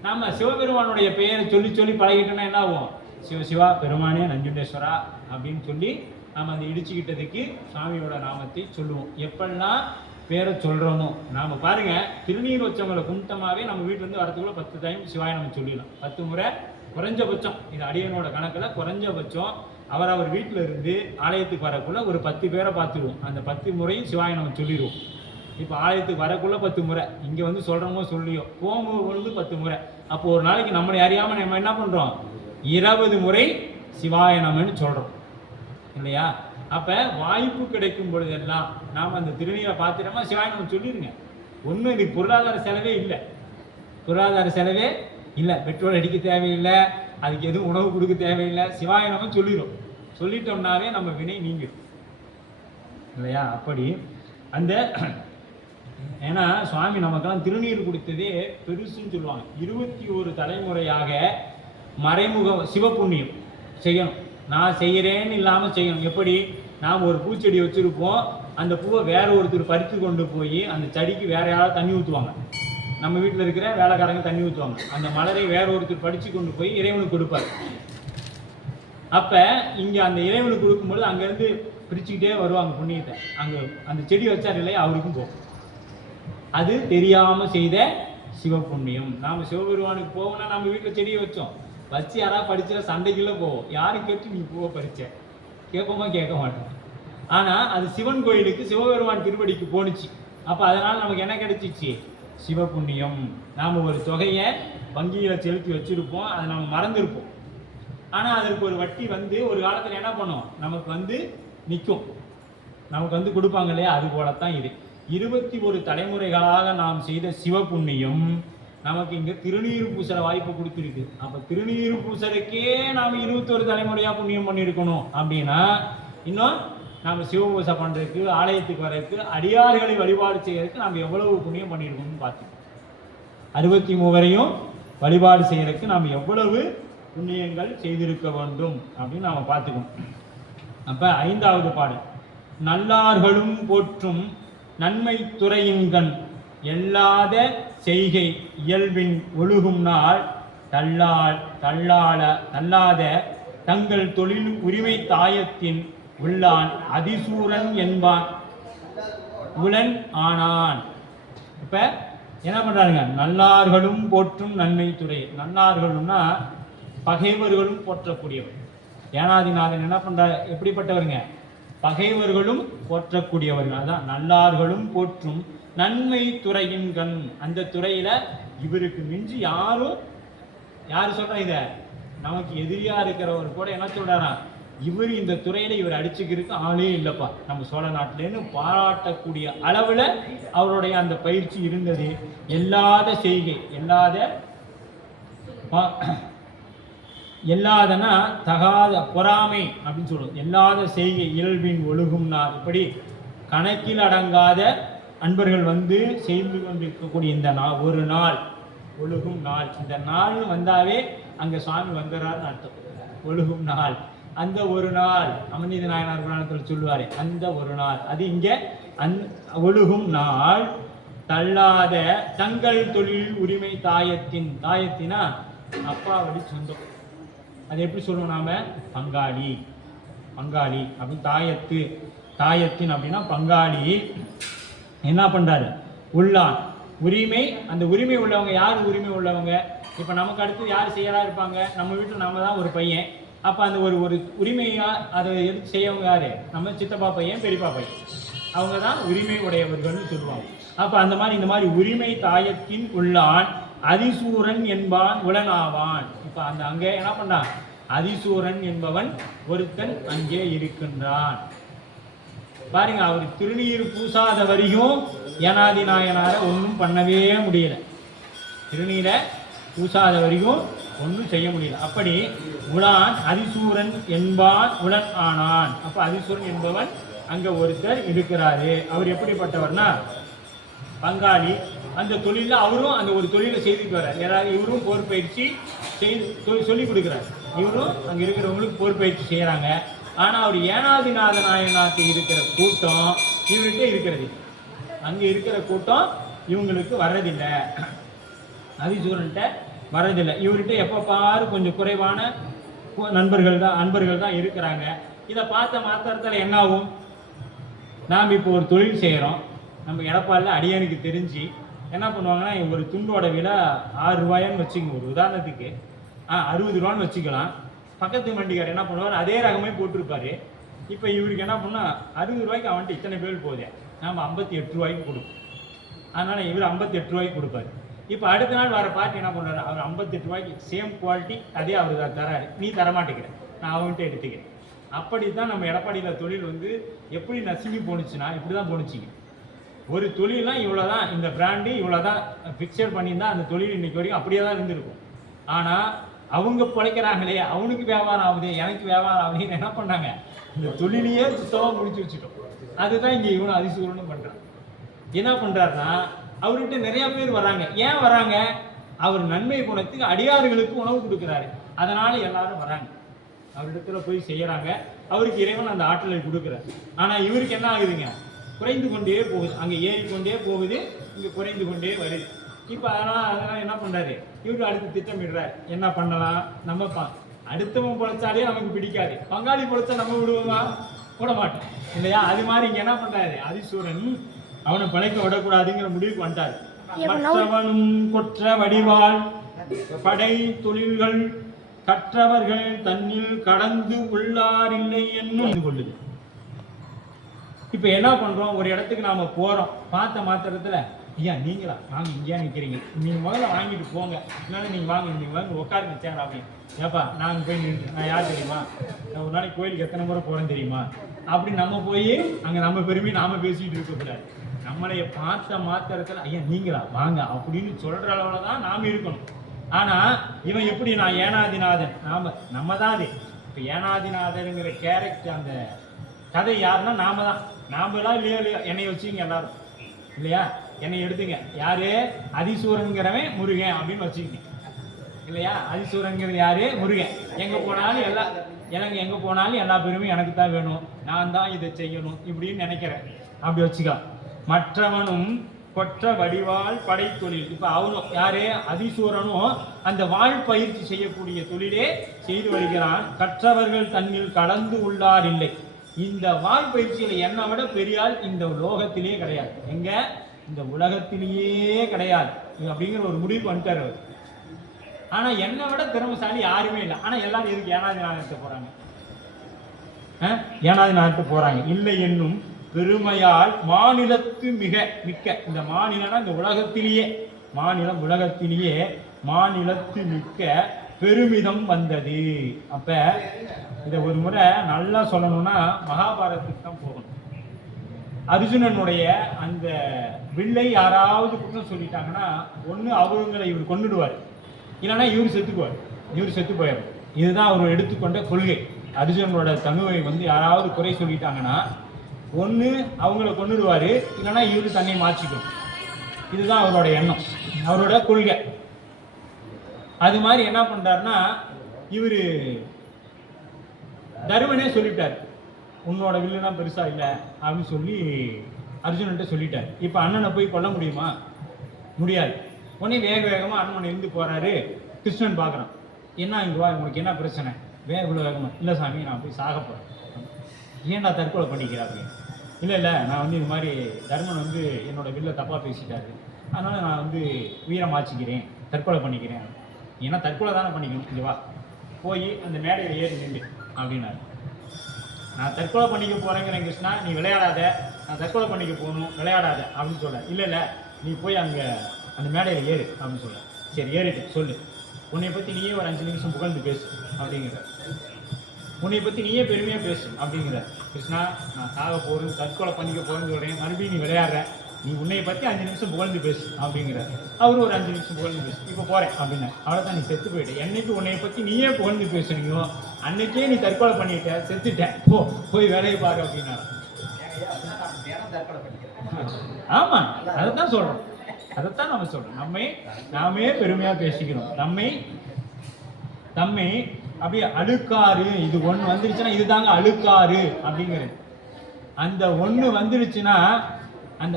நம்ம சிவபெருமானுடைய பெயரை சொல்லி சொல்லி பழகிட்டோம்னா என்ன ஆகும்? சிவ சிவா பெருமானே நஞ்சுண்டேஸ்வரா அப்படின்னு சொல்லி நம்ம அந்த இடிச்சுக்கிட்டதுக்கு சுவாமியோட நாமத்தை சொல்லுவோம். எப்பெல்லாம் பேரை சொல்கிறோனோ நாம் பாருங்க, திருநீர் வச்சவங்களை கும்பிட்டமாவே நம்ம வீட்டிலேருந்து வரத்துக்குள்ள 10 டைம் சிவாய நம்ம சொல்லிடலாம். 10 முறை குறைஞ்சபட்சம். இது அடியனோட கணக்கில் குறைஞ்சபட்சம் அவர் வீட்டில் இருந்து ஆலயத்துக்கு வரக்குள்ள ஒரு 10 பேரை பார்த்துருவோம். அந்த 10 முறையும் சிவாய நம்ம சொல்லிடுவோம். இப்போ ஆலயத்துக்கு வரக்குள்ள 10 முறை, இங்கே வந்து சொல்கிறோமோ சொல்லியோ போகும்பொழுது 10 முறை. அப்போ ஒரு நாளைக்கு நம்மளை அறியாமல் நம்ம என்ன பண்ணுறோம்? 20 முறை சிவாய நமன்னு சொல்கிறோம் இல்லையா? அப்போ வாய்ப்பு கிடைக்கும் பொழுதெல்லாம் நாம் அந்த திருநீரை பார்த்துட்டோமா சிவாய நம்ம சொல்லிடுங்க. ஒன்றும் இதுக்கு பொருளாதார செலவே இல்லை. பொருளாதார செலவே இல்லை. பெட்ரோல் அடிக்க தேவையில்லை, அதுக்கு எதுவும் உணவு கொடுக்க தேவையில்லை. சிவாய நம்ம சொல்லிடும். சொல்லிட்டோம்னாவே நம்ம வினை நீங்கிடும் இல்லையா? அப்படி அந்த ஏன்னா சுவாமி நமக்கெல்லாம் திருநீர் கொடுத்ததே பெருசுன்னு சொல்லுவாங்க. 21 தலைமுறையாக மறைமுக சிவபுண்ணியம் செய்யணும். நான் செய்கிறேன்னு இல்லாமல் செய்யணும். எப்படி? நாம் ஒரு பூச்செடி வச்சுருப்போம், அந்த பூவை வேற ஒருத்தர் பறித்து கொண்டு போய் அந்த செடிக்கு வேற யாராவது தண்ணி ஊற்றுவாங்க. நம்ம வீட்டில் இருக்கிற வேலைக்காரங்க தண்ணி ஊற்றுவாங்க. அந்த மலரை வேற ஒருத்தர் படித்து கொண்டு போய் இறைவனுக்கு கொடுப்பார். அப்போ இங்கே அந்த இறைவனுக்கு கொடுக்கும்போது அங்கேருந்து பிரிச்சுக்கிட்டே வருவாங்க புண்ணியத்தை. அங்கே அந்த செடி வச்சார் இல்லையா, அவருக்கும் போகும். அது தெரியாமல் செய்த சிவபுண்ணியம். நாம் சிவபெருமானுக்கு போவோம்னா நம்ம வீட்டில் செடியை வச்சோம், வச்சு யாராவது படிச்சுல சண்டைக்குள்ளே போவோம். யாரும் கேட்டு நீ பூவை பறிச்ச கேட்போமா? கேட்க மாட்டோம். ஆனால் அது சிவன் கோயிலுக்கு சிவபெருமான் திருவடிக்கு போணுச்சு. அப்போ அதனால் நமக்கு என்ன கிடைச்சிச்சு? சிவபுண்ணியம். நாம் ஒரு தொகையை வங்கியில் செலுத்தி வச்சுருப்போம், அதை நம்ம மறந்துருப்போம். ஆனால் அதற்கு ஒரு வட்டி வந்து ஒரு காலத்தில் என்ன பண்ணும்? நமக்கு வந்து நிற்கும், நமக்கு வந்து கொடுப்பாங்க இல்லையா? அது போலத்தான் இது. 21 தலைமுறைகளாக நாம் செய்த சிவபுண்ணியம் நமக்கு இங்கே திருநீர் பூசற வாய்ப்பு கொடுத்துருக்கு. அப்போ திருநீர் பூசறக்கே நாம் 21 தலைமுறையாக புண்ணியம் பண்ணியிருக்கணும் அப்படின்னா, இன்னும் நாம் சிவபூசை பண்ணுறதுக்கு, ஆலயத்துக்கு வர்றதுக்கு, அடியார்களை வழிபாடு செய்யறதுக்கு நாம் எவ்வளவு புண்ணியம் பண்ணியிருக்கணும்னு பார்த்தோம். 63 வழிபாடு செய்யறதுக்கு நாம் எவ்வளவு புண்ணியங்கள் செய்திருக்க வேண்டும் அப்படின்னு நாம் பார்த்துக்கணும். அப்போ 5வது பாடல், நல்லார்களும் போற்றும் நன்மை துறையின்கண் எல்லாத செய்கை இயல்பின் ஒழுகும் நாள் தள்ளாத தங்கள் தொழில் உரிமை தாயத்தின் உள்ளான் அதிசூரன் என்பான் உளன் ஆனான். இப்ப என்ன பண்றாருங்க? நல்லார்களும் போற்றும் நன்மை துறை. நல்லார்களும்னா பகைவர்களும் போற்றக்கூடியவர். ஏனாதிநாதன் என்ன பண்றாரு? எப்படிப்பட்டவருங்க? பகைவர்களும் போற்றக்கூடியவர்கள். அதான் நல்லார்களும் போற்றும் நன்மை துறையின் கண். அந்த துறையில இவருக்கு மிஞ்சி யாரு சொல்றா? இத நமக்கு எதிரியா இருக்கிறவர் கூட என்ன சொல்றாரா? இவர் இந்த துறையில இவர் அடிச்சுக்கிறதுக்கு ஆளே இல்லப்பா நம்ம சோழ நாட்டிலேன்னு பாராட்டக்கூடிய அளவுல அவருடைய அந்த பயிற்சி இருந்தது. எல்லாத செய்கை, எல்லாதனா தகாத பொறாமை அப்படின்னு சொல்லுவோம். எல்லாத செய்கை இயல்பின் ஒழுகும் நாள். இப்படி கணக்கில் அடங்காத அன்பர்கள் வந்து செய்து கொண்டிருக்கக்கூடிய இந்த ஒரு நாள் ஒழுகும் நாள். இந்த நாள் வந்தாவே அங்கே சுவாமி வந்துடுறாருன்னு அர்த்தம். ஒழுகும் நாள், அந்த ஒரு நாள் அமர்நீத நாயனார் புராணத்தில் சொல்லுவார். அந்த ஒரு நாள் அது இங்கே ஒழுகும் நாள் தள்ளாத தங்கள் தொழில் உரிமை தாயத்தினா அப்பா வழி சொந்தம். அது எப்படி சொல்லுவோம்? நாம பங்காளி. பங்காளி அப்படின்னு தாயத்தின் அப்படின்னா பங்காளி என்ன பண்றாரு, உள்ளான் உரிமை. அந்த உரிமை உள்ளவங்க யார் உரிமை உள்ளவங்க? இப்போ நமக்கு அடுத்து யார் செய்யறா இருப்பாங்க? நம்ம வீட்டில் நம்ம தான் ஒரு பையன். அப்போ அந்த ஒரு உரிமையா அதை எடுத்து செய்யவங்க யாரு? நம்ம சித்தப்பா பையன், பெரியப்பா பையன், அவங்க தான் உரிமை உடையவர்கள்னு சொல்லுவாங்க. அப்போ அந்த மாதிரி இந்த மாதிரி உரிமை தாயத்தின் உள்ளான் அதிசூரன் என்பான் உளனாவான். இப்போ அங்கே என்ன பண்ணான்? அதிசூரன் என்பவன் ஒருத்தன் அங்கே இருக்கின்றான். பாருங்க, அவர் திருநீர் பூசாத வரையும் ஏனாதி நாயனார ஒன்றும் பண்ணவே முடியல. திருநீரை பூசாத வரைக்கும் ஒன்றும் செய்ய முடியல. அப்படி உளான் அதிசூரன் என்பான் உளன் ஆனான். அப்ப அதிசூரன் என்பவன் அங்க ஒருத்தர் இருக்கிறாரு. அவர் எப்படிப்பட்டவர்னா பங்காளி. அந்த தொழில அவரும் அந்த ஒரு தொழிலை செய்துட்டு வர்றார். ஏதாவது இவரும் போர் பயிற்சி செய்து சொல்லி கொடுக்குறாரு. இவரும் அங்க இருக்கிறவங்களுக்கு போர் பயிற்சி செய்யறாங்க. ஆனா அவர் ஏனாதிநாத நாயனாக்கு இருக்கிற கூட்டம் இவர்கிட்ட இருக்கிறது. அங்க இருக்கிற கூட்டம் இவங்களுக்கு வர்றதில்லை, அதிசூரன்ட்ட வர்றதில்லை. இவர்கிட்ட எப்போ பாரு கொஞ்சம் குறைவான அன்பர்கள் தான் இருக்கிறாங்க. இதை பார்த்த மாத்திரத்தில் என்ன ஆகும்? நாம் இப்போ ஒரு தொழில் செய்கிறோம், நம்ம எடப்பாடில் அடியானுக்கு தெரிஞ்சு என்ன பண்ணுவாங்கன்னா, ஒரு துண்டோட விலை 6 ரூபாய்ன்னு வச்சுக்கோங்க. ஒரு உதாரணத்துக்கு 60 ரூபான்னு வச்சுக்கலாம். பக்கத்து வண்டிக்கார் என்ன பண்ணுவார், அதே ரகமே போட்டிருப்பாரு. இப்போ இவருக்கு என்ன பண்ணால் 60 ரூபாய்க்கு அவன்ட்டு இத்தனை பேர் போகுது, நாம் 58 ரூபாய்க்கு கொடுப்போம். அதனால் இவர் 58 ரூபாய்க்கு கொடுப்பாரு. இப்போ அடுத்த நாள் வர பார்ட்டி என்ன பண்ணுறாரு, அவர் 58 ரூபாய்க்கு சேம் குவாலிட்டி அதே அவர் தான் தராரு, நீ தரமாட்டேங்கிற, நான் அவன்கிட்ட எடுத்துக்கிறேன். அப்படி தான் நம்ம எடப்பாடியில் தொழில் வந்து எப்படி நசுங்கி போணுச்சுன்னா இப்படி தான் போணுச்சிங்க. ஒரு தொழிலாம் இவ்வளோ தான், இந்த பிராண்டு இவ்வளோ தான் ஃபிக்சர் பண்ணியிருந்தால் அந்த தொழில் இன்னைக்கு வரைக்கும் அப்படியே தான் இருந்திருக்கும். ஆனால் அவங்க பிழைக்கிறாங்களே, அவனுக்கு வியாபாரம் ஆகுது, எனக்கு வியாபாரம் ஆகுதுன்னு என்ன பண்ணாங்க, இந்த தொழிலையே சுத்தமாக முடிச்சு வச்சுட்டோம். அதுதான் இங்கே இவனும் அதிசூரனும் பண்ணுறான். என்ன பண்ணுறாருன்னா, அவர்கிட்ட நிறைய பேர் வராங்க. ஏன் வராங்க? அவர் நன்மை குணத்துக்கு அடியார்களுக்கு உணவு கொடுக்குறாரு, அதனால எல்லாரும் வராங்க, அவரிடத்துல போய் செய்யறாங்க. அவருக்கு இறைவன் அந்த ஆற்றலை கொடுக்குறாரு. ஆனால் இவருக்கு என்ன ஆகுதுங்க, குறைந்து கொண்டே போகுது. அங்கே ஏறிக்கொண்டே போகுது, இங்கே குறைந்து கொண்டே வருது. இப்போ அதனால் என்ன பண்ணுறாரு, இவரு அடுத்து திட்டமிடுறாரு, என்ன பண்ணலாம். நம்ம அடுத்தவன் பொழைச்சாலே நமக்கு பிடிக்காது, பங்காளி பொழைச்சா நம்ம விடுவோமா? விட மாட்டோம் இல்லையா? அது மாதிரி இங்கே என்ன பண்ணுறாரு, அதிசூரன் அவனை பிழைக்க விடக்கூடாதுங்கிற முடிவுக்கு வந்துட்டாரு. மற்றவனும் கொற்ற வடிவாள் படை தொழில்கள் கற்றவர்கள் தன்னில் கடந்து உள்ளாரில்லை என்னும் கொள்ளுது. இப்போ என்ன பண்ணுறோம், ஒரு இடத்துக்கு நாம் போகிறோம், பார்த்த மாத்திரத்தில் ஐயா நீங்களா வாங்க, இங்கேயா நிற்கிறீங்க, நீங்கள் முதல்ல வாங்கிட்டு போங்க, இல்லைன்னா நீங்கள் வாங்க உட்காருங்க சேர் அப்படின்னு. ஏப்பா நாங்கள் போய் நின்று, நான் யார் தெரியுமா, நான் ஒரு நாளைக்கு கோயிலுக்கு எத்தனை முறை போகிறேன் தெரியுமா அப்படி நம்ம போய் அங்கே நம்ம பெருமையை நாம் பேசிக்கிட்டு இருக்கக்கூடாது. நம்மளைய பார்த்த மாத்திரத்தில் ஐயா நீங்களா வாங்க அப்படின்னு சொல்கிற அளவில் தான் நாம் இருக்கணும். ஆனால் இவன் எப்படி, நான் ஏனாதிநாதன், நம்ம தான் அது. இப்போ ஏனாதிநாதனுங்கிற கேரக்டர் அந்த கதை யாருன்னா நாம தான். நாமெல்லாம் இல்லையோ என்னை வச்சுங்க எல்லாரும் இல்லையா, என்னை எடுத்துங்க. யாரு, அதிசூரன்கிறவன் முருகன் அப்படின்னு வச்சுக்கிங்க இல்லையா. அதிசூரன்கிறது யாரு, முருகன். எங்கே போனாலும் எங்கே போனாலும் எல்லா பேருமே எனக்கு தான் வேணும், நான் தான் இதை செய்யணும் இப்படின்னு நினைக்கிறேன், அப்படி வச்சுக்கலாம். மற்றவனும் கொற்ற வடிவால் படை தொழில். இப்போ அவனும் யாரு, அதிசூரனும் அந்த வாழ் பயிற்சி செய்யக்கூடிய தொழிலே செய்து வருகிறான். கற்றவர்கள் தன்னில் கலந்து உள்ளார் இல்லை. இந்த வாழ் பயிற்சியில் என்னை விட பெரியால் இந்த லோகத்திலேயே கிடையாது, எங்க இந்த உலகத்திலேயே கிடையாது அப்படிங்கிற ஒரு முடிவுக்கு வந்துட்டார் அவர். ஆனா என்னை விட திறமைசாலி யாருமே இல்லை. ஆனா எல்லாரும் எதுக்கு ஏனாதிநாதத்தை போறாங்க, ஏனாதிநாதத்தை போறாங்க. இல்லை என்னும் பெருமையால் மாநிலத்து மிக்க, இந்த மாநிலம்னா இந்த உலகத்திலேயே, மாநிலம் உலகத்திலேயே மாநிலத்து மிக்க பெருமிதம் வந்தது. அப்ப இதை ஒரு முறை நல்லா சொல்லணும்னா மகாபாரதத்துக்கு தான் போகணும். அர்ஜுனனுடைய அந்த வில்லை யாராவது குற்றம் சொல்லிட்டாங்கன்னா ஒன்று அவங்களை இவர் கொண்டுடுவார், இல்லைன்னா இவர் செத்துக்குவார், இவர் செத்து போயார். இதுதான் அவர் எடுத்துக்கொண்ட கொள்கை. அர்ஜுனனோட தனுவை வந்து யாராவது குறை சொல்லிட்டாங்கன்னா ஒன்று அவங்கள கொண்டுடுவார், இல்லைன்னா இவர் தன்னை மாற்றிக்கும். இதுதான் அவரோட எண்ணம், அவரோட கொள்கை. அது மாதிரி என்ன பண்றாருன்னா, இவர் தருமனே சொல்லிட்டார், உன்னோட வில்லுனா பெருசா இல்லை அப்படின்னு சொல்லி அர்ஜுனன்ட்ட சொல்லிட்டார். இப்போ அண்ணனை போய் கொல்ல முடியுமா? முடியாது. உடனே வேகமாக அண்ணன் இருந்து போறாரு. கிருஷ்ணன் பார்க்குறான், என்ன இங்கே வா, உங்களுக்கு என்ன பிரச்சனை இவ்வளோ வேகமா? இல்லை சாமி, நான் போய் சாக போகிறேன். ஏன்டா தற்கொலை பண்ணிக்கிறேன் அப்படின்னு. இல்லை நான் வந்து இது மாதிரி தர்மன் வந்து என்னோட வில்ல தப்பாக பேசிட்டாரு, அதனால் நான் வந்து உயிரை மாச்சிக்கிறேன், தற்கொலை பண்ணிக்கிறேன். ஏன்னா தற்கொலை தானே பண்ணிக்கணும், இங்கே வா, போய் அந்த மேடையில் ஏறி நின்று அப்படின்னாரு. நான் தற்கொலை பண்ணிக்க போகிறேங்கிறேன் கிருஷ்ணா, நீ விளையாடாத, நான் தற்கொலை பண்ணிக்க போகணும், விளையாடாத அப்படின்னு சொல்ல. இல்லை நீ போய் அங்கே அந்த மேடையில் ஏறு அப்படின்னு சொல்ல. சரி ஏறிட்டு சொல்லு, உன்னை பற்றி நீயே ஒரு 5 நிமிஷம் புகழ்ந்து பேசு அப்படிங்கிற, உன்னை பற்றி நீயே பெருமையாக பேசு அப்படிங்கிற. கிருஷ்ணா, நான் சாக போகிறேன், தற்கொலை பண்ணிக்க போகிறேன்னு சொல்கிறேன், மறுபடியும் நீ விளையாடுற, நீ உன்னை பற்றி 5 நிமிஷம் புகழ்ந்து பேசு அப்படிங்கிற. அவரும் ஒரு 5 நிமிஷம் புகழ்ந்து பேசு, இப்போ போகிறேன் அப்படின்னு. அவ்வளோதான், நீ செத்து போயிட்ட. என்னைக்கு உன்னை பற்றி நீயே புகழ்ந்து பேசுறீங்களோ அன்னைக்கே நீ தற்கொலை பண்ணிட்ட, செத்துட்டேன், போய் வேலையை பாரு அப்படின்னா. ஆமாம், அதைத்தான் சொல்கிறோம், அதைத்தான் நம்ம சொல்கிறோம். நாமே பெருமையாக பேசிக்கிறோம். தம்மை அப்படியே அழுக்காறு, இது ஒன்று வந்துருச்சுன்னா இதுதாங்க அழுக்காறு அப்படிங்கிறது. அந்த ஒன்று வந்துருச்சுன்னா, அந்த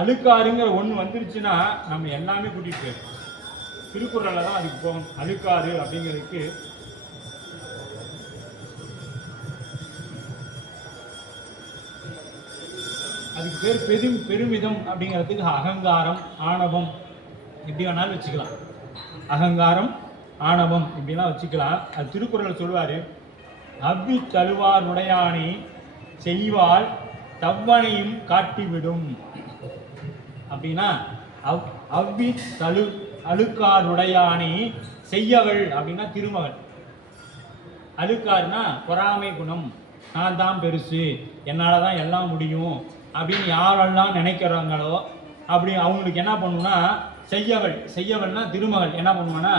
அழுக்காருங்கிற ஒன்று வந்துருச்சுன்னா நம்ம எல்லாமே கூட்டிகிட்டு போயிடும். திருக்குறளில் தான் அதுக்கு போகும். அழுக்காறு அப்படிங்கிறதுக்கு அதுக்கு பேர் பெருமிதம் அப்படிங்கிறதுக்கு அகங்காரம், ஆணவம் இப்படி வேணாலும் வச்சுக்கலாம். அகங்காரம், ஆணவம் இப்படிலாம் வச்சுக்கலாம். அது திருக்குறள் சொல்வார், அவ்வி தழுவார் உடையானை செய்வாள் தவ்வனையும் காட்டிவிடும் அப்படின்னா, அவ்வி அழுக்காருடையானை செய்யவள் அப்படின்னா திருமகள். அழுக்காருனா பொறாமை குணம், நான் தான் பெருசு, என்னால் தான் எல்லாம் முடியும் அப்படின்னு யாரெல்லாம் நினைக்கிறாங்களோ அப்படி அவங்களுக்கு என்ன பண்ணுன்னா செய்யவள்னா திருமகள் என்ன பண்ணுவான்னா,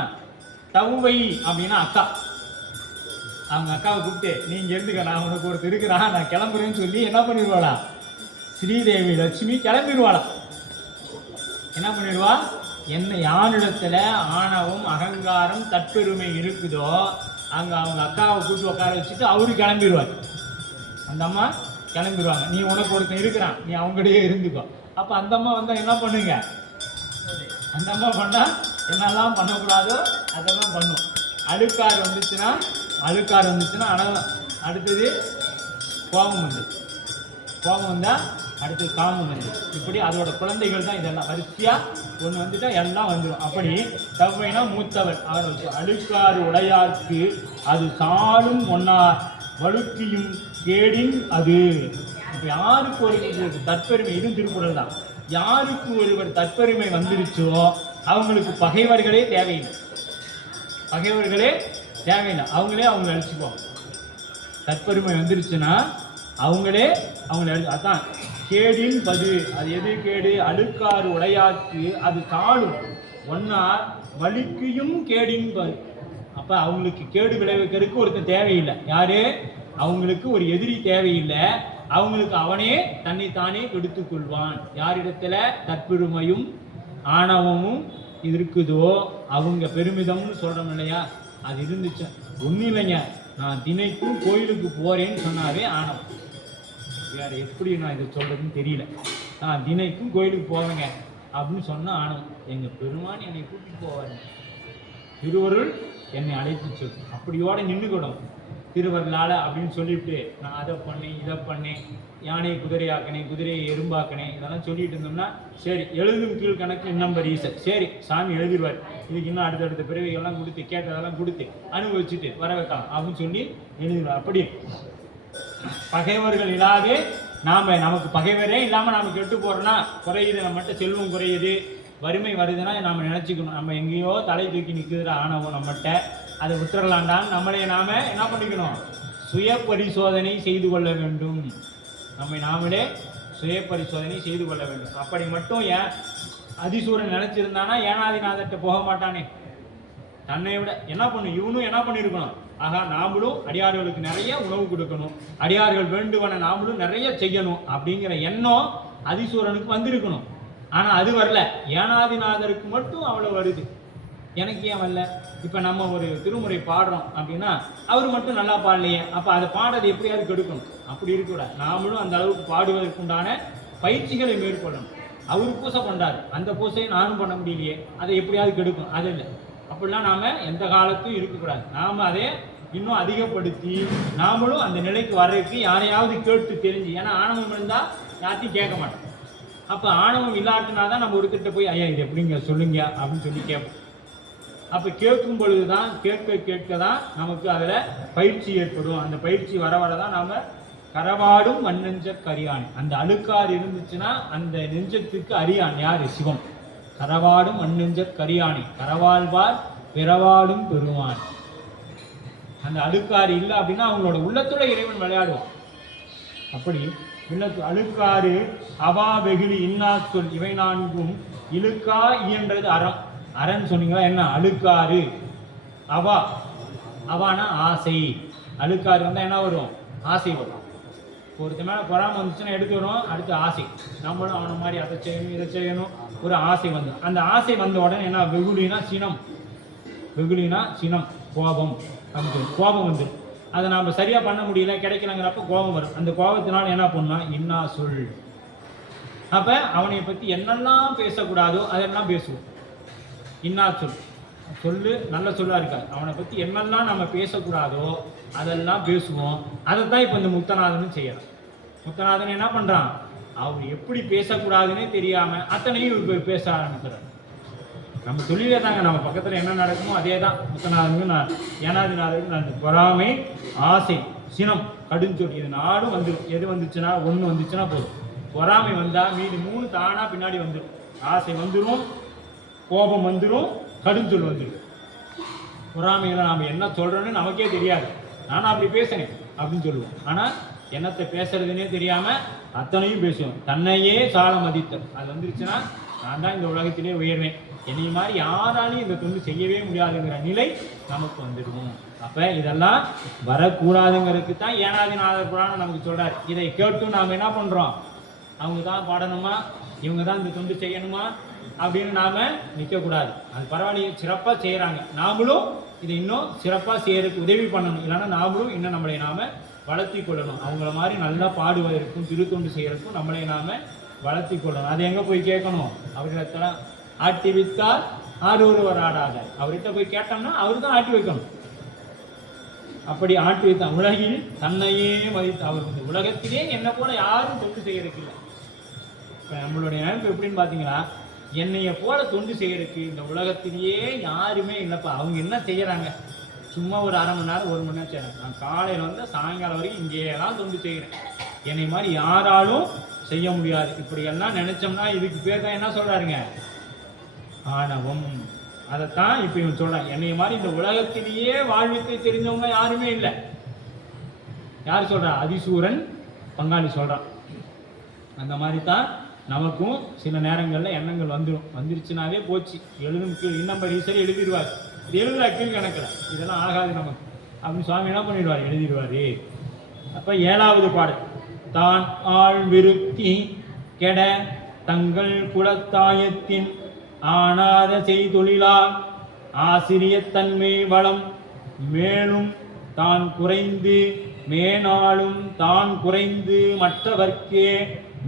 தவ்வை அப்படின்னா அக்கா. அவங்க அக்காவை கூப்பிட்டு, நீங்க எழுதுக்க, நான் உனக்கு ஒருத்தர் இருக்கிறான், நான் கிளம்புறேன்னு சொல்லி என்ன பண்ணிடுவாளா, ஸ்ரீதேவி லட்சுமி கிளம்பிடுவாளா. என்ன பண்ணிடுவா, என்ன யானிடத்துல ஆணவம், அகங்காரம், தற்பெருமை இருக்குதோ அங்கே அவங்க அக்காவை கூப்பிட்டு உட்கார வச்சுட்டு அவரு கிளம்பிடுவார். அந்த அம்மா கிளம்பிடுவாங்க. நீ உனக்கு ஒருத்தன் இருக்கிறான், நீ அவங்ககிட்டயே இருந்துக்கோ. அப்போ அந்த அம்மா வந்தால் என்ன பண்ணுங்க, அந்த அம்மா பண்ணால் என்னெல்லாம் பண்ணக்கூடாதோ அதெல்லாம் பண்ணும். அழுக்காறு வந்துச்சுன்னா அடுத்தது கோபம் வந்தால் அடுத்தது காமம் வந்து, இப்படி அதோட குழந்தைகள் தான் இதெல்லாம். வரிசையாக ஒன்று வந்துட்டால் எல்லாம் வந்துடும். அப்படி தவ்வைனா மூத்தவர். அவர் அழுக்காறு உடையார்க்கு அது சாலும் ஒன்னார் வழுக்கியும் கேடின் அது. இப்போ யாருக்கு ஒரு தற்பெருமை, இதுவும் திருக்குறள் தான், யாருக்கு ஒருவர் தற்பெருமை வந்துருச்சோ அவங்களுக்கு பகைவர்களே தேவையில்லை, அவங்களே அவங்களை அழிச்சுக்குவாங்க. தற்பெருமை வந்துருச்சுன்னா அவங்களே அவங்களை அதான் கேடின் பது. அது எது கேடு, அழுக்காறு உடையாக்கு அது சாலும் ஒன்னார் வலிக்கையும் கேடின் பது. அப்ப அவங்களுக்கு கேடு விளைவிக்கிறதுக்கு ஒருத்தர் தேவையில்லை. யாரு, அவங்களுக்கு ஒரு எதிரி தேவையில்லை, அவங்களுக்கு அவனே தன்னைத்தானே கெடுத்துக் கொள்வான். யாரிடத்துல தற்பெருமையும் ஆணவமும் இருக்குதோ அவங்க பெருமிதம்னு சொல்றோம் இல்லையா, அது இருந்துச்சு. ஒன்றும் இல்லைங்க, நான் தினைக்கும் கோயிலுக்கு போறேன்னு சொன்னாவே ஆணவம். வேற எப்படி நான் இதை சொல்றதுன்னு தெரியல. நான் தினைக்கும் கோயிலுக்கு போவேங்க அப்படின்னு சொன்னா ஆணவம். எங்க பெருமான் என்னை கூட்டிட்டு போவாரு, திருவருள் என்னை அழைத்து சொல்லு, அப்படியோட நின்றுக்கிடும் திருவருளால அப்படின்னு சொல்லிவிட்டு நான் அதை பண்ணேன் இதை பண்ணேன், யானையை குதிரையாக்கினேன், குதிரையை எறும்பாக்கினேன், இதெல்லாம் சொல்லிட்டு இருந்தோம்னா சரி எழுதும் கீழ் கணக்கு நம்பர் ஈசர், சரி சாமி எழுதிடுவார், இதுக்கு இன்னும் அடுத்தடுத்த பிறவைகள்லாம் கொடுத்து கேட்டதெல்லாம் கொடுத்து அனுபவிச்சுட்டு வர வைக்கலாம் அப்படின்னு சொல்லி எழுதிடுவார். அப்படி பகைவர்கள் இல்லாதே நமக்கு பகைவரே இல்லாமல் நாம கெட்டு போறோம்னா குறையுது, நம்மகிட்ட செல்வம் குறையுது, வறுமை வருதுன்னா நம்ம நினச்சிக்கணும், நம்ம எங்கேயோ தலை தூக்கி நிற்குதுற ஆணவம் நம்மகிட்ட, அதை விட்டுறலாண்டான்னு நம்மளே நாம என்ன பண்ணிக்கணும், சுய பரிசோதனை செய்து கொள்ள வேண்டும். நாமளே சுய பரிசோதனை செய்து கொள்ள வேண்டும். அப்படி மட்டும் ஏன் அதிசூரன் நினைச்சிருந்தானா ஏனாதிநாதர்கிட்ட போக மாட்டானே. தன்னை விட என்ன பண்ணும், இவனும் என்ன பண்ணியிருக்கணும், ஆகா நாமளும் அடியார்களுக்கு நிறைய உணவு கொடுக்கணும், அடியார்கள் வேண்டுவன நாமளும் நிறைய செய்யணும் அப்படிங்கிற எண்ணம் அதிசூரனுக்கு வந்திருக்கணும். ஆனால் அது வரல, ஏனாதிநாதருக்கு மட்டும் அவ்வளோ வருது, எனக்கு ஏன் வரல. இப்போ நம்ம ஒரு திருமுறை பாடுறோம் அப்படின்னா அவர் மட்டும் நல்லா பாடலையே, அப்போ அதை பாடுறது எப்படியாவது கெடுக்கணும், அப்படி இருக்கக்கூடாது. நாமளும் அந்த அளவுக்கு பாடுவதற்குண்டான பயிற்சிகளை மேற்கொள்ளணும். அவர் பூசை பண்ணுறாரு, அந்த பூசையை நானும் பண்ண முடியலையே, அதை எப்படியாவது கெடுக்கும், அது இல்லை. அப்படிலாம் நாம் எந்த காலத்தையும் இருக்கக்கூடாது. நாம் அதே இன்னும் அதிகப்படுத்தி நாமளும் அந்த நிலைக்கு வர்றதுக்கு யாரையாவது கேட்டு தெரிஞ்சு, ஏன்னா ஆணவம் இருந்தால் யார்த்தையும் கேட்க மாட்டோம். அப்போ ஆணவம் இல்லாட்டினா தான் நம்ம ஒருத்தர்கிட்ட போய் ஐயா இது எப்படிங்க சொல்லுங்க அப்படின்னு சொல்லி கேட்போம். அப்போ கேட்கும் பொழுது தான் கேட்க தான் நமக்கு அதில் பயிற்சி ஏற்படும். அந்த பயிற்சி வர வர தான் நாம் கரவாடும் மண்ணெஞ்ச கரியான், அந்த அழுக்காறு இருந்துச்சுன்னா அந்த நெஞ்சத்துக்கு அரியான் யார்? சிவம். கரவாடும் மண்ணெஞ்ச கரியானை கரவாழ்வார் பிறவாடும் பெருமான். அந்த அழுக்காறு இல்லை அப்படின்னா அவங்களோட உள்ளத்தோட இறைவன் விளையாடுவான். அப்படி அழுக்காறு அவா வெகுளி இன்னா சொல் இவை நான்கும் இழுக்கா இயன்றது அறம். அறன்னு சொன்னீங்களா? என்ன அழுக்காறு? அவானா ஆசை. அழுக்காறு வந்தால் என்ன வரும்? ஆசை வரும். ஒருத்த மேலே பொறாம வந்துச்சுன்னா எடுத்து வரும், அடுத்து ஆசை. நம்மளும் அவனை மாதிரி அதை செய்யணும் இதை செய்யணும், ஒரு ஆசை வந்து அந்த ஆசை வந்த உடனே என்ன? வெகுளினா சினம். வெகுளினா சினம், கோபம். அப்படின்னு கோபம் வந்துடும். அதை நாம் சரியாக பண்ண முடியல, கிடைக்கலங்கிறப்ப கோபம் வரும். அந்த கோபத்தினால என்ன பண்ணா? இன்னா சொல். அப்போ அவனை பற்றி என்னெல்லாம் பேசக்கூடாதோ அதெல்லாம் பேசுவோம். இன்னா சொல் சொல்லு நல்ல சொல்லா இருக்காது. அவனை பற்றி என்னெல்லாம் நம்ம பேசக்கூடாதோ அதெல்லாம் பேசுவோம். அதை தான் இப்போ இந்த முக்தநாதனும் செய்யலாம். முக்தநாதன் என்ன பண்ணுறான்? அவர் எப்படி பேசக்கூடாதுன்னே தெரியாமல் அத்தனையும் இப்போ பேச ஆரம்பிக்கிறார். நம்ம சொல்லியே தாங்க, நம்ம பக்கத்தில் என்ன நடக்குமோ அதே தான் முக்தநாதனுக்கு நான் ஏனாதிநாதனுக்கு நான் பொறாமை, ஆசை, சினம், கடுஞ்சொல் இது நாடும் வந்துடும். எது வந்துச்சுன்னா ஒன்று வந்துச்சுன்னா போதும். பொறாமை வந்தால் மீதி 3 தானாக பின்னாடி வந்துடும். ஆசை வந்துடும், கோபம் வந்துடும், கடுஞ்சொல் வந்துடும். பொறாமைகளை நாம் என்ன சொல்கிறோன்னு நமக்கே தெரியாது. நானும் அப்படி பேசுனேன் அப்படின்னு சொல்லுவோம். ஆனால் என்னத்தை பேசுறதுன்னே தெரியாமல் அத்தனையும் பேசுவோம். தன்னையே சால மதித்தல் அது வந்துருச்சுன்னா நான் தான் இந்த உலகத்திலே உயர்வேன், என்னை மாதிரி யாராலையும் இந்த தொண்டு செய்யவே முடியாதுங்கிற நிலை நமக்கு வந்துடும். அப்போ இதெல்லாம் வரக்கூடாதுங்கிறதுக்கு தான் ஏனாதிநாதர் புராணம் நமக்கு சொல்கிறார். இதை கேட்டும் நாம் என்ன பண்ணுறோம்? அவங்க தான் பாடணுமா, இவங்க தான் இந்த தொண்டு செய்யணுமா அப்படின்னு நாம் நிற்கக்கூடாது. அது பரவாயில்லையே, சிறப்பாக செய்கிறாங்க, நாமளும் இதை இன்னும் சிறப்பாக செய்யறதுக்கு உதவி பண்ணணும். இல்லைன்னா நாமளும் இன்னும் நம்மளை நாம் வளர்த்தி கொள்ளணும். அவங்கள மாதிரி நல்லா பாடுவதற்கும் திருத்தொண்டு செய்யறதுக்கும் நம்மளை நாம் வளர்த்தி கொள்ளணும். அது எங்கே போய் கேட்கணும்? அவரிடத்துல ஆட்டி வைத்தால் ஆறு ஒருவர் ஆடாத. அவர்கிட்ட போய் கேட்டோம்னா அவர் தான் ஆட்டி வைக்கணும். அப்படி ஆட்டி வைத்தான். உலகில் தன்னையே மதித்து அவர் இந்த உலகத்திலே என்ன போல யாரும் தொண்டு செய்யறதுக்கு இல்லை. இப்போ நம்மளுடைய நினைப்பு எப்படின்னு பார்த்தீங்கன்னா, என்னைய போல தொண்டு செய்யறதுக்கு இந்த உலகத்திலேயே யாருமே இல்லைப்பா. அவங்க என்ன செய்யறாங்க? சும்மா ஒரு அரை மணி நேரம் 1 மணி நேரம் செய்யறாங்க. நான் காலையில் வந்து சாயங்காலம் வரைக்கும் இங்கேயே தான் தொண்டு செய்கிறேன். என்னை மாதிரி யாராலும் செய்ய முடியாது. இப்படி எல்லாம் நினைச்சோம்னா இதுக்கு பேர் தான் என்ன சொல்றாருங்க? ஆணவம். அதைத்தான் இப்போ இவன் சொல்றான். என்னை மாதிரி இந்த உலகத்திலேயே வாழ்வித்தை தெரிஞ்சவங்க யாருமே இல்லை. யார் சொல்றா? அதிசூரன் பங்காளி சொல்றான். அந்த மாதிரி தான் நமக்கும் சில நேரங்களில் எண்ணங்கள் வந்துருச்சுனாவே போச்சு. நம்பர் ஈஸியாக எழுதிடுவார். இது எழுதுறா கீழ் கணக்கில் இதெல்லாம் ஆகாது நமக்கு அப்படின்னு சுவாமி என்ன பண்ணிடுவார்? எழுதிடுவார். அப்போ 7வது பாடல். தான் ஆள் விருத்தி கெட தங்கள் குலத்தாயத்தின் ஆனாத செய்தொழிலால் ஆசிரியத்தன்மை வளம் மேலும் தான் குறைந்து மேனாலும் தான் குறைந்து மற்றவர்க்கே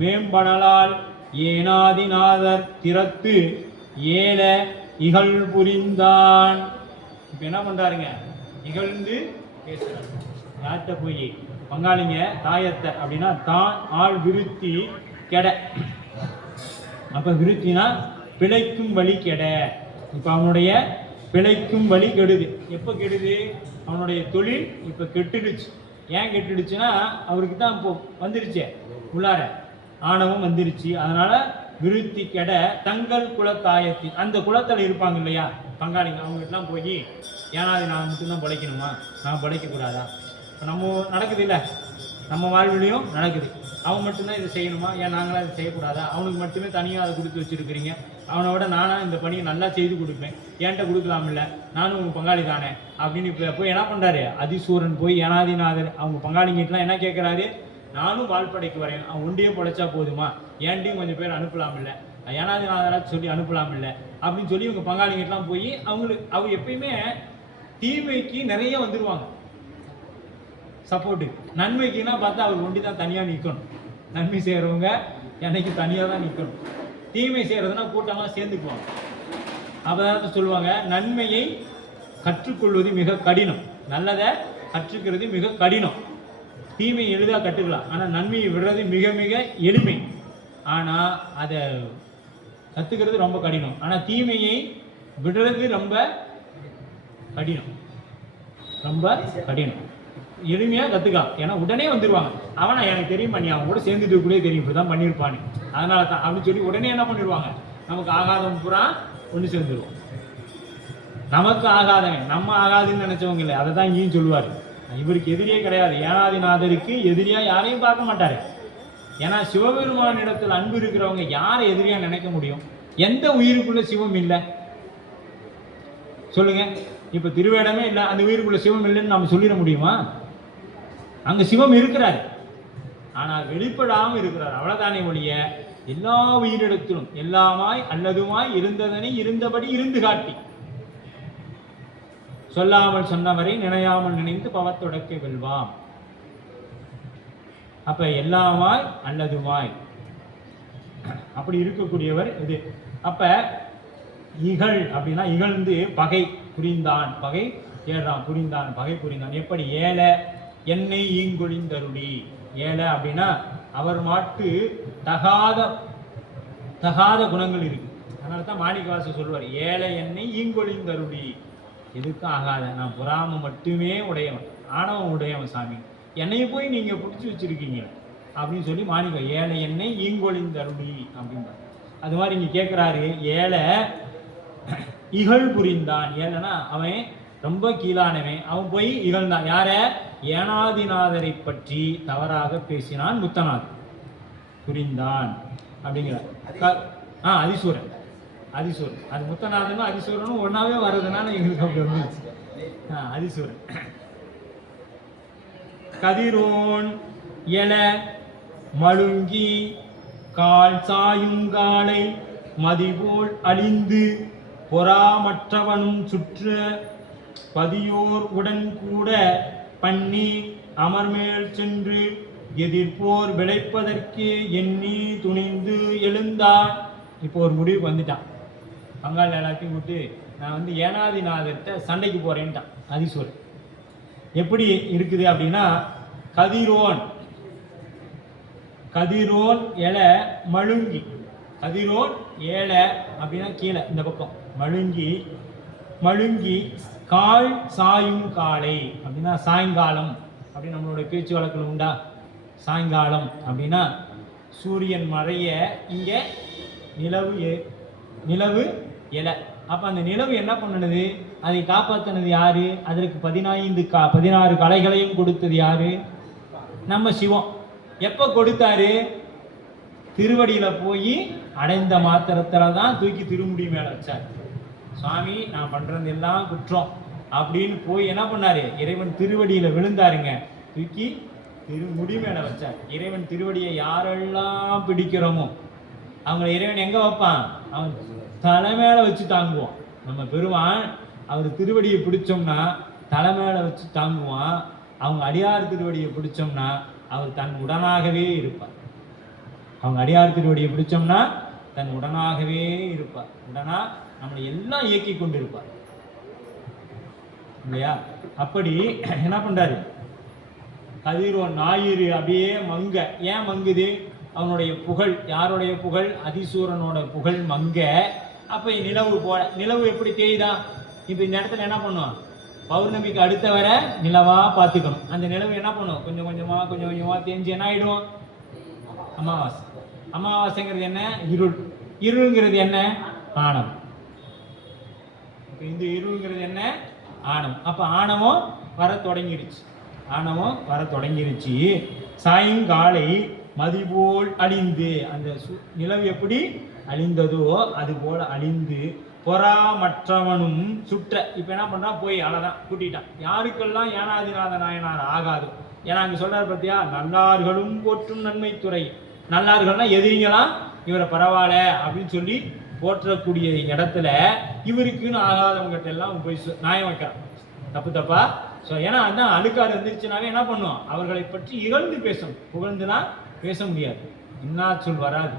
மேம்படலால் ஏனாதிநாதர் திறத்து ஏல இகழ் புரிந்தான். இப்போ என்ன பண்ணுறாருங்க? இகழ்ந்து பேசுகிறார். யார்கிட்ட போய்? பங்காளிங்க தாயத்தை. அப்படின்னா தான் ஆள் விருத்தி கெட. அப்போ விருத்தினா பிழைக்கும் வழி கெட. இப்போ அவனுடைய பிழைக்கும் வழி கெடுது. எப்போ கெடுது? அவனுடைய தொழில் இப்போ கெட்டுடுச்சு. ஏன் கெட்டுடுச்சுன்னா அவருக்கு தான் இப்போ வந்துருச்சு உள்ளார ஆணவம் வந்துருச்சு. அதனால விருத்தி கெட தங்கள் குலத்தாயத்தின் அந்த குலத்தில் இருப்பாங்க இல்லையா பங்காளிங்க, அவங்ககிட்டலாம் போய் ஏனாதி நான் மட்டும்தான் பிழைக்கணுமா, நான் பிழைக்கக்கூடாதா? இப்போ நம்ம நடக்குது இல்லை, நம்ம வாழ்விலையும் நடக்குது. அவன் மட்டும்தான் இதை செய்யணுமா, ஏன் நாங்களாம் இதை செய்யக்கூடாதா? அவனுக்கு மட்டுமே தனியாக அதை கொடுத்து வச்சுருக்கிறீங்க. அவனோட நானாக இந்த பணியை நல்லா செய்து கொடுப்பேன், ஏன்ட்ட கொடுக்கலாம் இல்லை, நானும் உங்கள் பங்காளி தானே அப்படின்னு இப்போ போய் என்ன பண்ணுறாரு? அதிசூரன் போய் ஏனாதிநாதர் அவங்க பங்காளிங்கிட்டலாம் என்ன கேட்குறாரு? நானும் வாழ்படைக்கு வரேன், அவன் ஒண்டியே பொழைச்சா போதுமா, ஏன்டையும் கொஞ்சம் பேர் அனுப்பலாம் இல்லை, ஏனாதிநாதராச்சும் சொல்லி அனுப்பலாம் இல்லை அப்படின்னு சொல்லி இவங்க பங்காளிங்கிட்டலாம் போய் அவங்க எப்பயுமே தீமைக்கு நிறைய வந்துடுவாங்க சப்போர்ட்டு. நன்மைக்குன்னா பார்த்தா அவர் ஒண்டி தான் தனியாக நிற்கணும். நன்மை செய்கிறவங்க என்னைக்கு தனியாக தான் நிற்கணும். தீமை செய்கிறதுனா கூட்டமாக சேர்ந்துக்குவாங்க. அப்போ தான் சொல்லுவாங்க, நன்மையை கற்றுக்கொள்வது மிக கடினம், நல்லதை கற்றுக்கிறது மிக கடினம். தீமை எளிதாக கற்றுக்கலாம், ஆனால் நன்மையை விடுறது மிக மிக எளிமை. ஆனால் அதை கற்றுக்கிறது ரொம்ப கடினம். ஆனால் தீமையை விடுறது ரொம்ப கடினம், ரொம்ப கடினம். எளிமையாக கற்றுக்கலாம், ஏன்னா உடனே வந்துடுவாங்க. அவனா எனக்கு தெரியுமா, நீ அவன் கூட சேர்ந்துட்டு கூட தெரியும் இப்படி தான் பண்ணியிருப்பான்னு, அதனால தான் அப்படின்னு சொல்லி உடனே என்ன பண்ணிடுவாங்க, நமக்கு ஆகாதவன் பூரா ஒன்று சேர்ந்துருவோம். நமக்கு ஆகாதவன் நம்ம ஆகாதுன்னு நினைச்சவங்க இல்லை, அதை தான் இங்கேயும் சொல்லுவார். இவருக்கு எதிரியே கிடையாது, ஏனாதிநாதருக்கு எதிரியா யாரையும் பார்க்க மாட்டாரு. ஏன்னா சிவபெருமான இடத்துல அன்பு இருக்கிறவங்க யாரை எதிரியா நினைக்க முடியும்? எந்த உயிருக்குள்ள சிவம் இல்லை சொல்லுங்க. இப்ப திருவேடமே இல்லை, அந்த உயிருக்குள்ள சிவம் இல்லைன்னு நம்ம சொல்லிட முடியுமா? அங்க சிவம் இருக்கிறார், ஆனால் வெளிப்படாமல் இருக்கிறார், அவ்வளவுதானே ஒழிய எல்லா உயிரிடத்திலும் எல்லாமாய் அல்லதுமாய் இருந்ததனை இருந்தபடி இருந்து காட்டி சொல்லாமல் சொன்னவரை நினையாமல் நினைந்து பவத்தொடக்க வெல்வாம். அப்ப எல்லாமாய் அல்லதுமாய் அப்படி இருக்கக்கூடியவர் இது. அப்ப இகழ் அப்படின்னா இகழ்ந்து பகை புரிந்தான், பகை ஏறான், புரிந்தான் பகை புரிந்தான். எப்படி? ஏல என்னை ஈங்கொழிந்தருளி. ஏல அப்படின்னா அவர் மாட்டு தகாத குணங்கள் இருக்கு. அதனால தான் மாணிக்கவாசர் சொல்லுவார், ஏல என்னை ஈங்கொழிந்தருளி. எதுக்கும் ஆகாத, நான் பொறாம மட்டுமே உடையவன், ஆணவம் உடையவன் சாமி, என்னை போய் நீங்க பிடிச்சி வச்சிருக்கீங்க அப்படின்னு சொல்லி மாணிக்க ஏழை என்னை ஈங்கொழிந்தருளி அப்படின்றார். அது மாதிரி இங்க கேட்கிறாரு, ஏழை இகழ் புரிந்தான். ஏழைனா அவன் ரொம்ப கீழானவன், அவன் போய் இகழ்ந்தான். யார? ஏனாதிநாதரை பற்றி தவறாக பேசினான் முத்தநாத். புரிந்தான் அப்படிங்கிறார். அதிசூரன், அதிசூரன். அது முத்தநாதனும் அதிசூரனும் ஒன்னாவே வர்றதுனால எங்களுக்கு அப்படி வந்துருச்சு. அதிசூரன். கதிரோன் எல மழுங்கி கால் சாயுங்காலை மதிபோல் அழிந்து பொறாமற்றவனும் சுற்ற பதியோர் உடன் கூட பண்ணி அமர்மேல் சென்று எதிர்ப்போர் விளைப்பதற்கு எண்ணி துணிந்து எழுந்தான். இப்போ ஒரு முடிவுக்கு வந்துட்டான். பங்காளி எல்லாத்தையும் விட்டு நான் ஏனாதிநாதத்தை சண்டைக்கு போறேன்ட்டான் அதிசூரன். எப்படி இருக்குது அப்படின்னா, கதிரோன் கதிரோன் எல மழுங்கி. கதிரோன் ஏல அப்படின்னா கீழே இந்த பக்கம், மழுங்கி மழுங்கி கால் சாயும் காலை அப்படின்னா சாயங்காலம் அப்படின்னு நம்மளுடைய பேச்சு வழக்கில் உண்டா? சாயங்காலம் அப்படின்னா சூரியன் மறைய இங்கே நிலவு எல. அப்போ அந்த நிலவு என்ன பண்ணுனது? அதை காப்பாற்றினது யாரு? அதற்கு 16 கலைகளையும் கொடுத்தது யாரு? நம்ம சிவம். எப்போ கொடுத்தாரு? திருவடியில போய் அடைந்த மாத்திரத்துல தான் தூக்கி திருமுடி மேல வச்சார். சுவாமி நான் பண்றது எல்லாம் குற்றம் அப்படின்னு போய் என்ன பண்ணாரு? இறைவன் திருவடியில விழுந்தாருங்க, தூக்கி திருமுடி மேல வச்சார். இறைவன் திருவடியை யாரெல்லாம் பிடிக்கிறோமோ அவங்களை இறைவன் எங்க வைப்பான்? அவன் தலை மேல வச்சு தாங்குவான். நம்ம பெருமான் அவர் திருவடியை பிடிச்சோம்னா தலை மேல வச்சு தாங்குவான். அவங்க அடியார் திருவடியை பிடிச்சோம்னா அவர் தன் உடனாகவே இருப்பார். அவங்க அடியார் திருவடியை பிடிச்சோம்னா தன் உடனாகவே இருப்பார். உடனா நம்மளை எல்லாம் இயக்கி கொண்டு இருப்பார் இல்லையா? அப்படி என்ன பண்றாரு? கதிரோன் ஞாயிறு அப்படியே மங்க. ஏன் மங்குது? அவனுடைய புகழ். யாருடைய புகழ்? அதிசூரனோட புகழ் மங்க. அப்ப நிலவு நிலவு எப்படி தேய்தா? இப்ப இந்த இடத்துல என்ன பண்ணுவான்? பௌர்ணமிக்கு அடுத்த வர நிலவா பார்த்துக்கணும். அந்த நிலவு என்ன பண்ணும்? கொஞ்சம் கொஞ்சமா தேஞ்சு என்ன ஆயிடும்? அமாவாசை. அமாவாசைங்கிறது என்ன? இருள். இருள்ங்கிறது என்ன? ஆணவம். இந்த இருள்ங்கிறது என்ன? ஆணவம். அப்ப ஆணவம் வர தொடங்கிடுச்சு. சாயங்காலை மதிபோல் அழிந்து, அந்த நிலவு எப்படி அழிந்ததோ அது போல அழிந்து பொறாமற்றவனும் சுற்ற. இப்ப என்ன பண்றான்? போய் அழதான் கூட்டிட்டான். யாருக்கெல்லாம் ஏனாதிநாத நாயனார் ஆகாது. ஏன்னா அங்க சொல்றாரு பத்தியா, நல்லார்களும் போற்றும் நன்மை துறை. நல்லார்கள்னா எதிரிங்களாம் இவரை பரவாயில்ல அப்படின்னு சொல்லி போற்றக்கூடிய இடத்துல இவருக்குன்னு ஆகாதவங்கிட்ட எல்லாம் போய் நியாயம் வைக்கிறான். தப்பா. ஏன்னா அதான் அழுக்காறு வந்துருச்சுனாவே என்ன பண்ணுவோம்? அவர்களை பற்றி இகழ்ந்து பேசணும். புகழ்ந்துதான் பேச முடியாது. இன்னா சொல் வராது,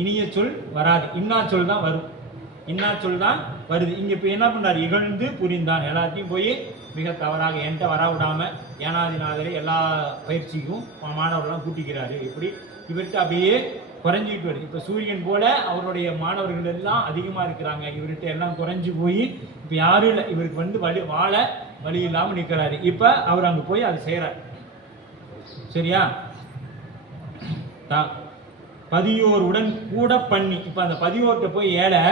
இனிய சொல் வராது, இன்னா சொல் தான் வரும். இன்னா சொல் தான் வருது. இங்க இப்ப என்ன பண்றாரு? இகழ்ந்து புரிந்தான். எல்லாத்தையும் போய் மிக தவறாக என்கிட்ட வர விடாமல் ஏனாதிநாதரை எல்லா பயிற்சிக்கும் மாணவர்கள்லாம் கூட்டிக்கிறாரு. இப்படி இவர்கிட்ட அப்படியே குறைஞ்சிக்கிட்டு வருது. இப்போ சூரியன் போல அவருடைய மாணவர்கள் எல்லாம் அதிகமாக இருக்கிறாங்க. இவர்கிட்ட எல்லாம் குறைஞ்சி போய் இப்போ யாரும் இல்லை, இவருக்கு வந்து வழி இல்லாமல் நிற்கிறாரு. இப்போ அவர் அங்கே போய் அதை செய்கிறார். சரியா? பதியோருடன் கூட பண்ணி, இப்போ அந்த பதியோர்கிட்ட போய் ஏழை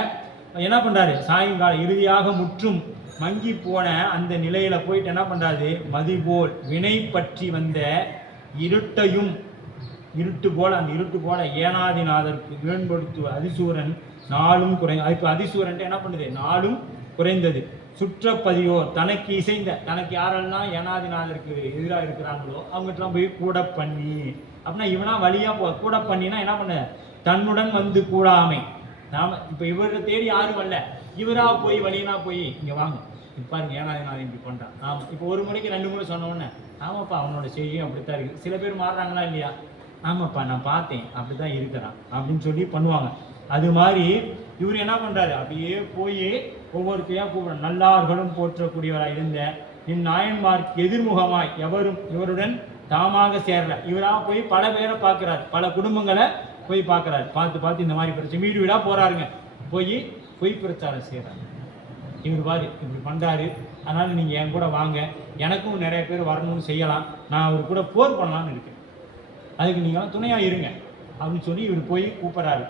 என்ன பண்ணுறாரு, சாயங்காலம் இறுதியாக முற்றும் மங்கி போன அந்த நிலையில போயிட்டு என்ன பண்ணுறாரு, மதிபோல் வினை பற்றி வந்த இருட்டு போல அந்த இருட்டு போல ஏனாதிநாதருக்கு வேண்படுத்துவ அதிசூரன் நாளும் இப்போ அதிசூரன் என்ன பண்ணுது, நாளும் குறைந்தது. சுற்றப்பதியோர் தனக்கு இசைந்த, தனக்கு யாரெல்லாம் ஏனாதிநாதருக்கு எதிராக இருக்கிறாங்களோ அவங்ககிட்டலாம் போய் கூட பண்ணி, அப்படின்னா இவனா வழியா கூட பண்ணினா என்ன பண்ண, தன்னுடன் வந்து கூடாமை. நாம இப்போ இவரை தேடி யாரும் வரல, இவரா போய் வழியனா போய் இங்கே வாங்க பாருங்க ஏனாதிநாதன் இப்படி பண்ணுறான். ஆமாம், இப்போ ஒரு முறைக்கு 2 முறை சொன்ன உடனே ஆமாப்பா அவனோட செய்யும் அப்படித்தான் இருக்குது. சில பேர் மாறுறாங்களா இல்லையா, ஆமாப்பா நான் பார்த்தேன் அப்படித்தான் இருக்கிறான் அப்படின்னு சொல்லி பண்ணுவாங்க. அது மாதிரி இவர் என்ன பண்ணுறாரு, அப்படியே போய் ஒவ்வொருத்தையாக கூப்பிட, நல்லார்களும் போற்றக்கூடியவராக இருந்த இந்நாயன்மார்க்கு எதிர்முகமாய் எவரும் இவருடன் தாமாக சேரல. இவராக போய் பல பேரை பார்க்குறாரு, பல குடும்பங்களை போய் பார்க்குறாரு. பார்த்து இந்த மாதிரி பிரச்சனை வீடு வீடாக போகிறாருங்க, போய் பொய் பிரச்சாரம் செய்கிறாரு. இவர் பாரு இப்படி பண்ணுறாரு, அதனால் நீங்கள் என் கூட வாங்க, எனக்கும் நிறைய பேர் வரணும்னு செய்யலாம், நான் அவர் கூட போர் பண்ணலான்னு இருக்கேன், அதுக்கு நீங்கள் துணையாக இருங்க அப்படின்னு சொல்லி இவர் போய் கூப்பிட்றாரு.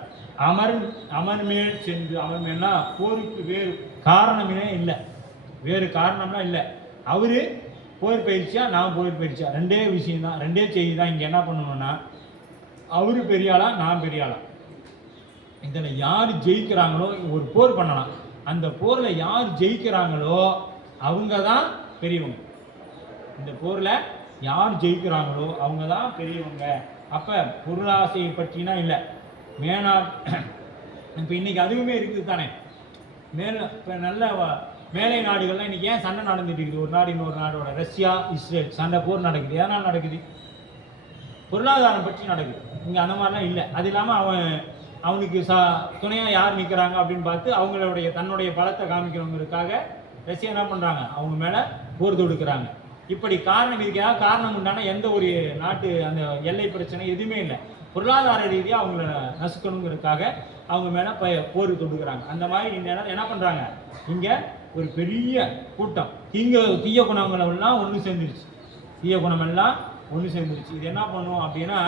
அமர் மேல் சென்று, அமர் மேல்னா போருக்கு வேறு காரணமே இல்லை, வேறு காரணம்லாம் இல்லை. அவரு போர் பயிற்சியா நான் போர் பயிற்சியா, 2 விஷயம்தான், 2 செய்தி தான். இங்கே என்ன பண்ணணும்னா அவரு பெரியாளா நான் பெரியாளா, இதில் யார் ஜெயிக்கிறாங்களோ ஒரு போர் பண்ணலாம், அந்த போரில் யார் ஜெயிக்கிறாங்களோ அவங்க தான் பெரியவங்க. இந்த போரில் யார் ஜெயிக்கிறாங்களோ அவங்க தான் பெரியவங்க. அப்போ பொருளாசையை பற்றினா இல்லை, இப்போ இன்னைக்கு அதுவுமே இருக்குது தானே. இப்போ நல்ல மேலை நாடுகள்லாம் இன்னைக்கு ஏன் சண்டை நடந்துட்டு இருக்குது, ஒரு நாடு இன்னொரு நாடோட, ரஷ்யா இஸ்ரேல் சண்டை போர் நடக்குது, எதனால் நடக்குது, பொருளாதாரம் பற்றி நடக்குது. இங்கே அந்த மாதிரிலாம் இல்லை. அது இல்லாமல் அவனுக்கு துணையாக யார் நிற்கிறாங்க அப்படின்னு பார்த்து அவங்களுடைய தன்னுடைய பலத்தை காமிக்கிறவங்களுக்காக ரஷ்யா என்ன பண்ணுறாங்க, அவங்க மேலே போர் தொடுக்கிறாங்க. இப்படி காரணம், இதுக்கு ஏதாவது காரணம் உண்டான எந்த ஒரு நாட்டு அந்த எல்லை பிரச்சனை எதுவுமே இல்லை, பொருளாதார ரீதியாக அவங்கள நசுக்கணுங்கிறதுக்காக அவங்க மேலே போர் தொடுக்கிறாங்க. அந்த மாதிரி இந்த என்ன பண்ணுறாங்க, இங்கே ஒரு பெரிய கூட்டம் தீய குணங்களெல்லாம் ஒன்று சேர்ந்துருச்சு, தீய குணமெல்லாம் ஒன்று சேர்ந்துருச்சு. இது என்ன பண்ணும் அப்படின்னா,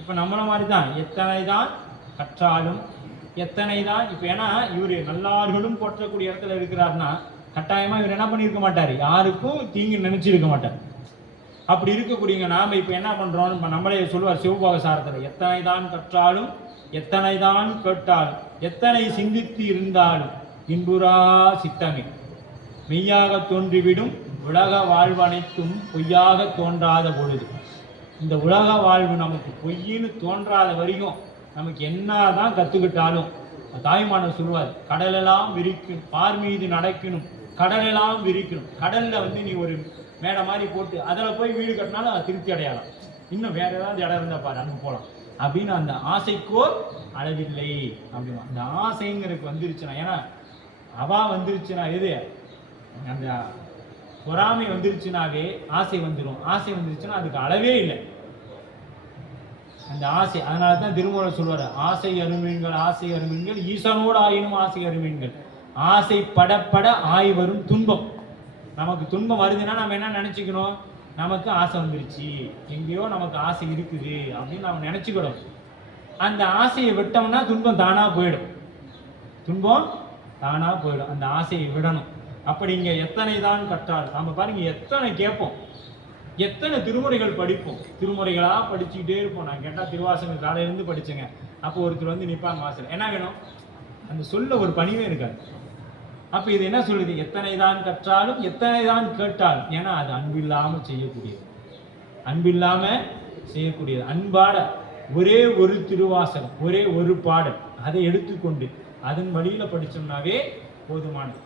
இப்போ நம்மள மாதிரி தான், எத்தனை தான் கற்றாலும் எத்தனை தான், இப்போ ஏன்னா இவர் நல்லார்களும் போற்றக்கூடிய இடத்துல இருக்கிறாருன்னா கட்டாயமாக இவர் என்ன பண்ணியிருக்க மாட்டார், யாருக்கும் தீங்கு நினைச்சிருக்க மாட்டார். அப்படி இருக்கக்கூடியங்க நாம் இப்போ என்ன பண்ணுறோம், இப்போ நம்மளே சொல்லுவார் சிவபாகசாரத்தில், எத்தனை தான் கற்றாலும் எத்தனை தான் கேட்டாலும் எத்தனை சிந்தித்து இருந்தாலும் இன்புறா சித்தமே மெய்யாக தோன்றிவிடும் உலக வாழ்வு அனைத்தும் பொய்யாக தோன்றாத பொழுது. இந்த உலக வாழ்வு நமக்கு பொய்ன்னு தோன்றாத வரைக்கும் நமக்கு என்னதான் கற்றுக்கிட்டாலும், தாய்மானவர் சொல்லுவார், கடலெல்லாம் விரிக்கணும், பார் மீது நடக்கணும், கடலெல்லாம் விரிக்கணும். கடலில் வந்து நீ ஒரு மேடை மாதிரி போட்டு அதில் போய் வீடு கட்டினாலும் அதை திருப்தி அடையலாம், இன்னும் வேற ஏதாவது இடம் இருந்தால் பாரு அங்கே போகலாம் அப்படின்னு அந்த ஆசைக்கோ அளவில்லை அப்படின்னா. அந்த ஆசைங்கிறதுக்கு வந்துருச்சுன்னா, ஏன்னா அவா வந்துருச்சுன்னா எது, அந்த பொறாமை வந்துருச்சுனாவே ஆசை வந்துடும், ஆசை வந்துருச்சுன்னா அதுக்கு அளவே இல்லை அந்த ஆசை. அதனால தான் திருமூலர் சொல்வார், ஆசை அருமீன்கள் ஈசனோடு ஆயினும் ஆசை அருமீன்கள். ஆசை படப்பட ஆய் வரும் துன்பம். நமக்கு துன்பம் வருதுன்னா நம்ம என்ன நினச்சிக்கணும், நமக்கு ஆசை வந்துருச்சு, எங்கேயோ நமக்கு ஆசை இருக்குது அப்படின்னு நம்ம நினச்சிக்கணும். அந்த ஆசையை விட்டோம்னா துன்பம் தானாக போயிடும், துன்பம் தானாக போயிடும். அந்த ஆசையை விடணும். அப்படி இங்கே எத்தனை தான் கற்றால், நம்ம பாருங்க எத்தனை கேட்போம், எத்தனை திருமுறைகள் படிப்போம், திருமுறைகளாக படிச்சுக்கிட்டே இருப்போம். நான் கேட்டால் திருவாசகம் காலையிலேருந்து படித்தேங்க, அப்போ ஒருத்தர் வந்து நிற்பாங்க வாசல், என்ன வேணும், அந்த சொல்ல ஒரு பணிவே இருக்காது. அப்போ இது என்ன சொல்லுது, எத்தனை தான் கற்றாலும் எத்தனை தான் கேட்டாலும், ஏன்னா அது அன்பில்லாமல் செய்யக்கூடியது, அன்பில்லாமல் செய்யக்கூடியது. அன்பாட ஒரே ஒரு திருவாசகம், ஒரே ஒரு பாடல், அதை எடுத்துக்கொண்டு அதன் வழியில் படித்தோம்னாவே போதுமானது.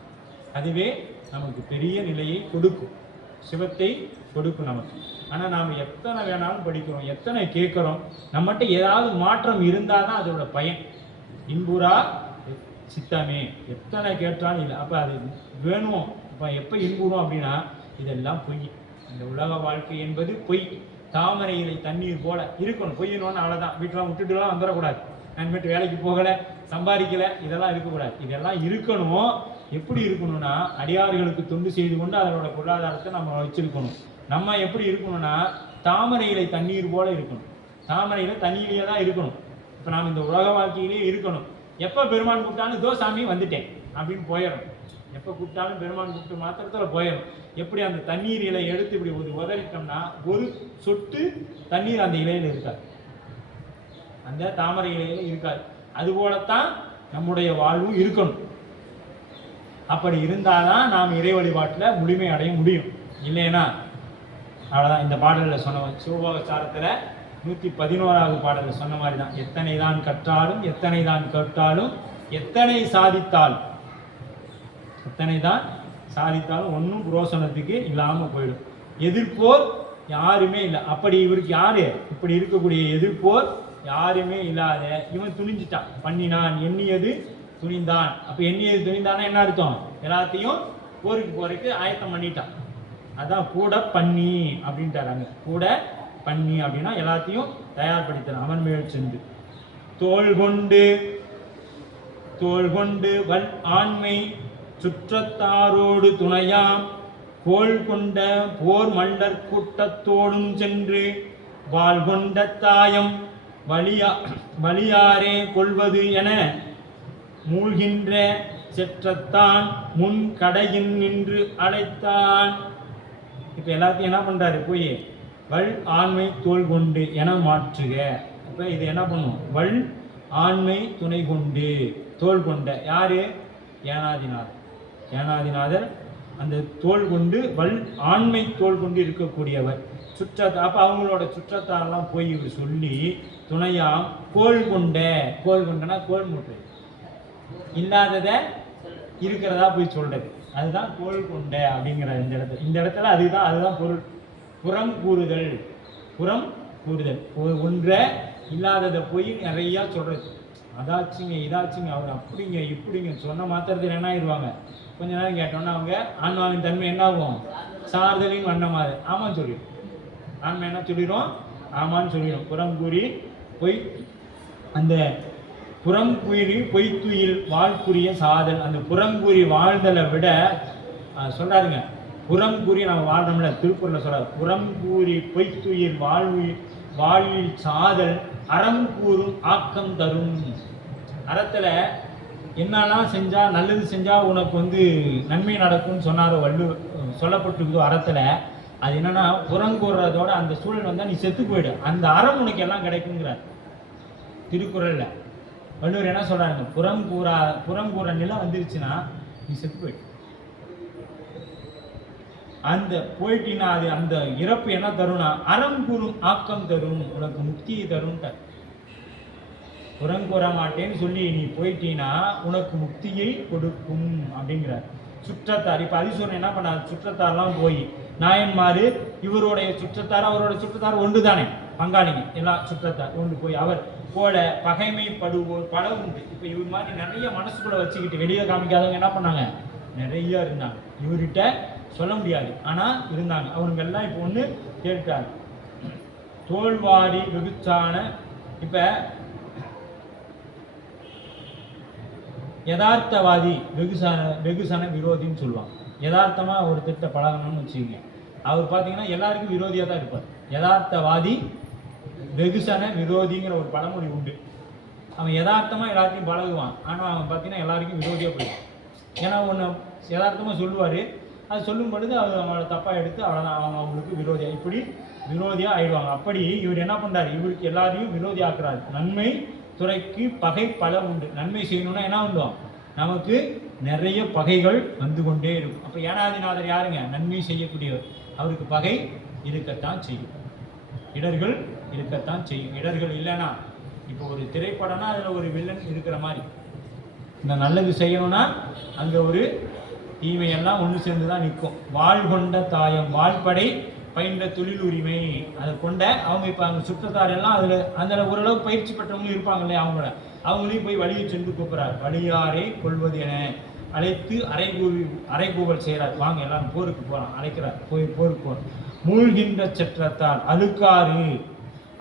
அதுவே நமக்கு பெரிய நிலையை கொடுக்கும், சிவத்தை கொடுக்கும் நமக்கு. ஆனால் நாம் எத்தனை வேணாலும் படிக்கிறோம், எத்தனை கேட்குறோம், நம்மகிட்ட ஏதாவது மாற்றம் இருந்தால் தான் அதோட பயன். இன்புறா சித்தமே, எத்தனை கேட்டாலும் இல்லை. அப்போ அது வேணும். இப்போ எப்போ இன்புறும் அப்படின்னா, இதெல்லாம் பொய். இந்த உலக வாழ்க்கை என்பது பொய். தாமரை இலை தண்ணீர் போல இருக்கணும். பொய்யணும்னு அவ்வளோதான். வீட்டெல்லாம் விட்டுட்டுலாம் வந்துடக்கூடாது. நான் மட்டும் வேலைக்கு போகலை, சம்பாதிக்கலை, இதெல்லாம் இருக்கக்கூடாது. இதெல்லாம் இருக்கணும். எப்படி இருக்கணும்னா, அடியார்களுக்கு தொண்டு செய்து கொண்டு அதனோட பொருளாதாரத்தை நம்ம வச்சிருக்கணும். நம்ம எப்படி இருக்கணும்னா, தாமரை இலை தண்ணீர் போல இருக்கணும். தாமரையில தண்ணியிலேயே தான் இருக்கணும். இப்போ நாம் இந்த உலக வாழ்க்கையிலேயே இருக்கணும். எப்போ பெருமான் கூப்பிட்டாலும் இதோ சாமி வந்துட்டேன் அப்படின்னு போயிடணும். எப்போ கூப்பிட்டாலும் பெருமான் கூப்பிட்டு மாத்திரத்தில் போயிடணும். எப்படி அந்த தண்ணீர் இலை எடுத்து இப்படி உதறிட்டோம்னா ஒரு சொட்டு தண்ணீர் அந்த இலையில் இருக்காது, அந்த தாமரை இலையில இருக்காது. அதுபோலத்தான் நம்முடைய வாழ்வும் இருக்கணும். அப்படி இருந்தாதான் நாம் இறை வழிபாட்டில் முழுமை அடைய முடியும். இல்லைன்னா அவ்வளோதான். இந்த பாடலில் சொன்ன சிவபோகசாரத்தில் 111வது பாடலில் சொன்ன மாதிரி தான், எத்தனை தான் கற்றாலும் எத்தனை தான் கேட்டாலும் எத்தனை சாதித்தாலும் ஒன்றும் புரோசனத்துக்கு இல்லாமல் போயிடும். எதிர்ப்போர் யாருமே இல்லை. அப்படி இவருக்கு யாரு இப்படி இருக்கக்கூடிய எதிர்ப்போர் யாருமே இல்லாத இவன் துணிஞ்சிட்டான். பண்ணினான் எண்ணியது துணிந்தான். அப்போ எண்ணியது துணிந்தானா என்ன அர்த்தம்? எல்லாத்தையும் போருக்கு ஆயத்தம் பண்ணிட்டான். அதான் கூட பண்ணி அப்படின்ட்டாங்க. கூட பண்ணி அப்படின்னா எல்லாத்தையும் தயார்படுத்தினான். அவன் மேல் சென்று தோள் கொண்டு வல் ஆண்மை சுற்றத்தாரோடு துணையாம் கோள் கொண்ட போர் மல்லர் கூட்டத்தோடும் சென்று வாள் கொண்ட தாயம் வலியாரே கொள்வது என மூழ்கின்ற செற்றத்தான் முன் கடையின் நின்று அழைத்தான். இப்ப எல்லாத்தையும் என்ன பண்றாரு? போய் வல் ஆண்மை தோள் கொண்டு என மாற்றுக. இப்ப இது என்ன பண்ணும்? வல் ஆண்மை துணை கொண்டு தோள் கொண்ட யாரு? ஏனாதிநாதர் அந்த தோள் கொண்டு வல் ஆண்மை தோள் கொண்டு இருக்கக்கூடியவர். அப்ப அவங்களோட சுற்றத்தாரெல்லாம் போய் இவர் சொல்லி துணையாம் கோள் கொண்டனா கோள் மூட்டை இல்லாதத இருக்கிறதா போய் சொல்றது. அதுதான் கோள் கொண்ட அப்படிங்கிற இந்த இடத்துல அதுதான் பொருள். புறம் கூறுதல் ஒன்றை இல்லாததை போய் நிறையா சொல்றது. அதாச்சுங்க இதாச்சுங்க அவர் அப்படிங்க இப்படிங்க சொன்ன மாத்திரத்தில் என்ன ஆயிடுவாங்க? கொஞ்ச நேரம் கேட்டோன்னா அவங்க ஆன்மாவின் தன்மை என்ன ஆகும்? சார்தலின் வண்ணமாது ஆமான்னு சொல்லிடும். ஆன்மா என்ன சொல்லிடும்? ஆமான்னு சொல்லிடும். புறம் கூறி பொய் அந்த புறங்கூறி பொய்த்துயில் வாழ்க்குரிய சாதல். அந்த புறங்கூறி வாழ்தலை விட சொல்றாருங்க. புறங்கூறி நம்ம வாழ்றோம்ல, திருக்குறள்ல சொல்றாரு, புறங்கூறி பொய்த்துயில் வாழ்வில் சாதல் அறம் கூறும் ஆக்கம் தரும். அறத்துல என்னெல்லாம் செஞ்சா நல்லது செஞ்சா உனக்கு நன்மை நடக்கும்னு சொன்னாரோ சொல்லப்பட்டிருக்கோ அறத்துல, அது என்னன்னா புறங்கூறதோட அந்த சூழல் வந்தா நீ செத்து போயிடு, அந்த அறம் உனக்கு எல்லாம் கிடைக்குங்கிறார் திருக்குறள்ல. வள்ளுவர் என்ன சொல்றாங்க? புறங்கூற நிலம் வந்துருச்சுன்னா நீ செத்து போயிடு. அந்த போயிட்டினா அது அந்த இறப்பு என்ன தரும்னா அறம் கூறும் ஆக்கம் தரும், உனக்கு முக்தியை தரும். புறங்கூற மாட்டேன்னு சொல்லி நீ போயிட்டீன்னா உனக்கு முக்தியை கொடுக்கும் அப்படிங்கிறார். சுற்றத்தார் இப்ப அதிசூரன் என்ன பண்ணார்? சுற்றத்தாரெல்லாம் போய் நாயன்மாரு இவருடைய சுற்றத்தார் அவரோட சுற்றத்தார் ஒன்று தானே, பங்காளிங்க எல்லா சுற்றத்தார் ஒன்று போய் அவர் போல பகைமைப்படுவோர் பல உண்டு. இப்ப இவர் மாதிரி நிறைய மனசுக்குள்ள வச்சுக்கிட்டு வெளியே காமிக்காதவங்க என்ன பண்ணாங்க? நிறைய இருந்தாங்க. இவர்கிட்ட சொல்ல முடியாது, ஆனா இருந்தாங்க. அவங்க எல்லாம் இப்ப ஒண்ணு கேட்டார். தோல்வாரி வெகுச்சான இப்ப யதார்த்தவாதி வெகுசன விரோதின்னு சொல்லுவாங்க. யதார்த்தமா ஒரு திட்ட பழகணும்னு வச்சுக்கோங்க. அவர் பார்த்தீங்கன்னா எல்லாருக்கும் விரோதியாக தான் இருப்பார். யதார்த்தவாதி வெகுசன விரோதிங்கிற ஒரு பழமொழி உண்டு. அவன் யதார்த்தமாக எல்லாத்தையும் பழகுவான், ஆனால் அவன் பார்த்தீங்கன்னா எல்லாருக்கும் விரோதியாக போயிடுவான். ஏன்னா ஒன்று யதார்த்தமாக சொல்லுவார், அது சொல்லும் பொழுது அவர் அவங்கள தப்பாக எடுத்து அவங்க அவங்களுக்கு விரோதியாக ஆயிடுவாங்க. அப்படி இவர் என்ன பண்ணுறாரு? இவருக்கு எல்லாரையும் விரோதி ஆக்குறாரு. நன்மை துறைக்கு பகை பல உண்டு. நன்மை செய்யணும்னா என்ன உண்டோம்? நமக்கு நிறைய பகைகள் வந்து கொண்டே இருக்கும். அப்போ ஏனாதிநாதர் யாருங்க? நன்மை செய்யக்கூடியவர். அவருக்கு பகை இருக்கத்தான் செய்யும், இடர்கள் இருக்கத்தான் செய்யும். இடர்கள் இல்லைன்னா இப்போ ஒரு திரைப்படம்னா அதில் ஒரு வில்லன் இருக்கிற மாதிரி, இந்த நல்லது செய்யணும்னா அங்கே ஒரு தீமையெல்லாம் ஒன்று சேர்ந்து தான் நிற்கும். வாழ் கொண்ட தாயம் வாழ்படை பயின்ற தொழில் உரிமை அதை கொண்ட அவங்க இப்போ அவங்க சுற்றத்தார் எல்லாம் அதில் ஓரளவு பயிற்சி பெற்றவங்களும் இருப்பாங்க இல்லையா, அவங்களையும் போய் வழியை சென்று கூப்பிட்றாரு. வழியாரை கொள்வது என அழைத்து அறைகூவல் செய்கிறார். வாங்க எல்லாம் போருக்கு போகிறான், அழைக்கிறார், போய் போருக்கு போகிறோம். மூழ்கின்ற செற்றத்தால் அழுக்காறு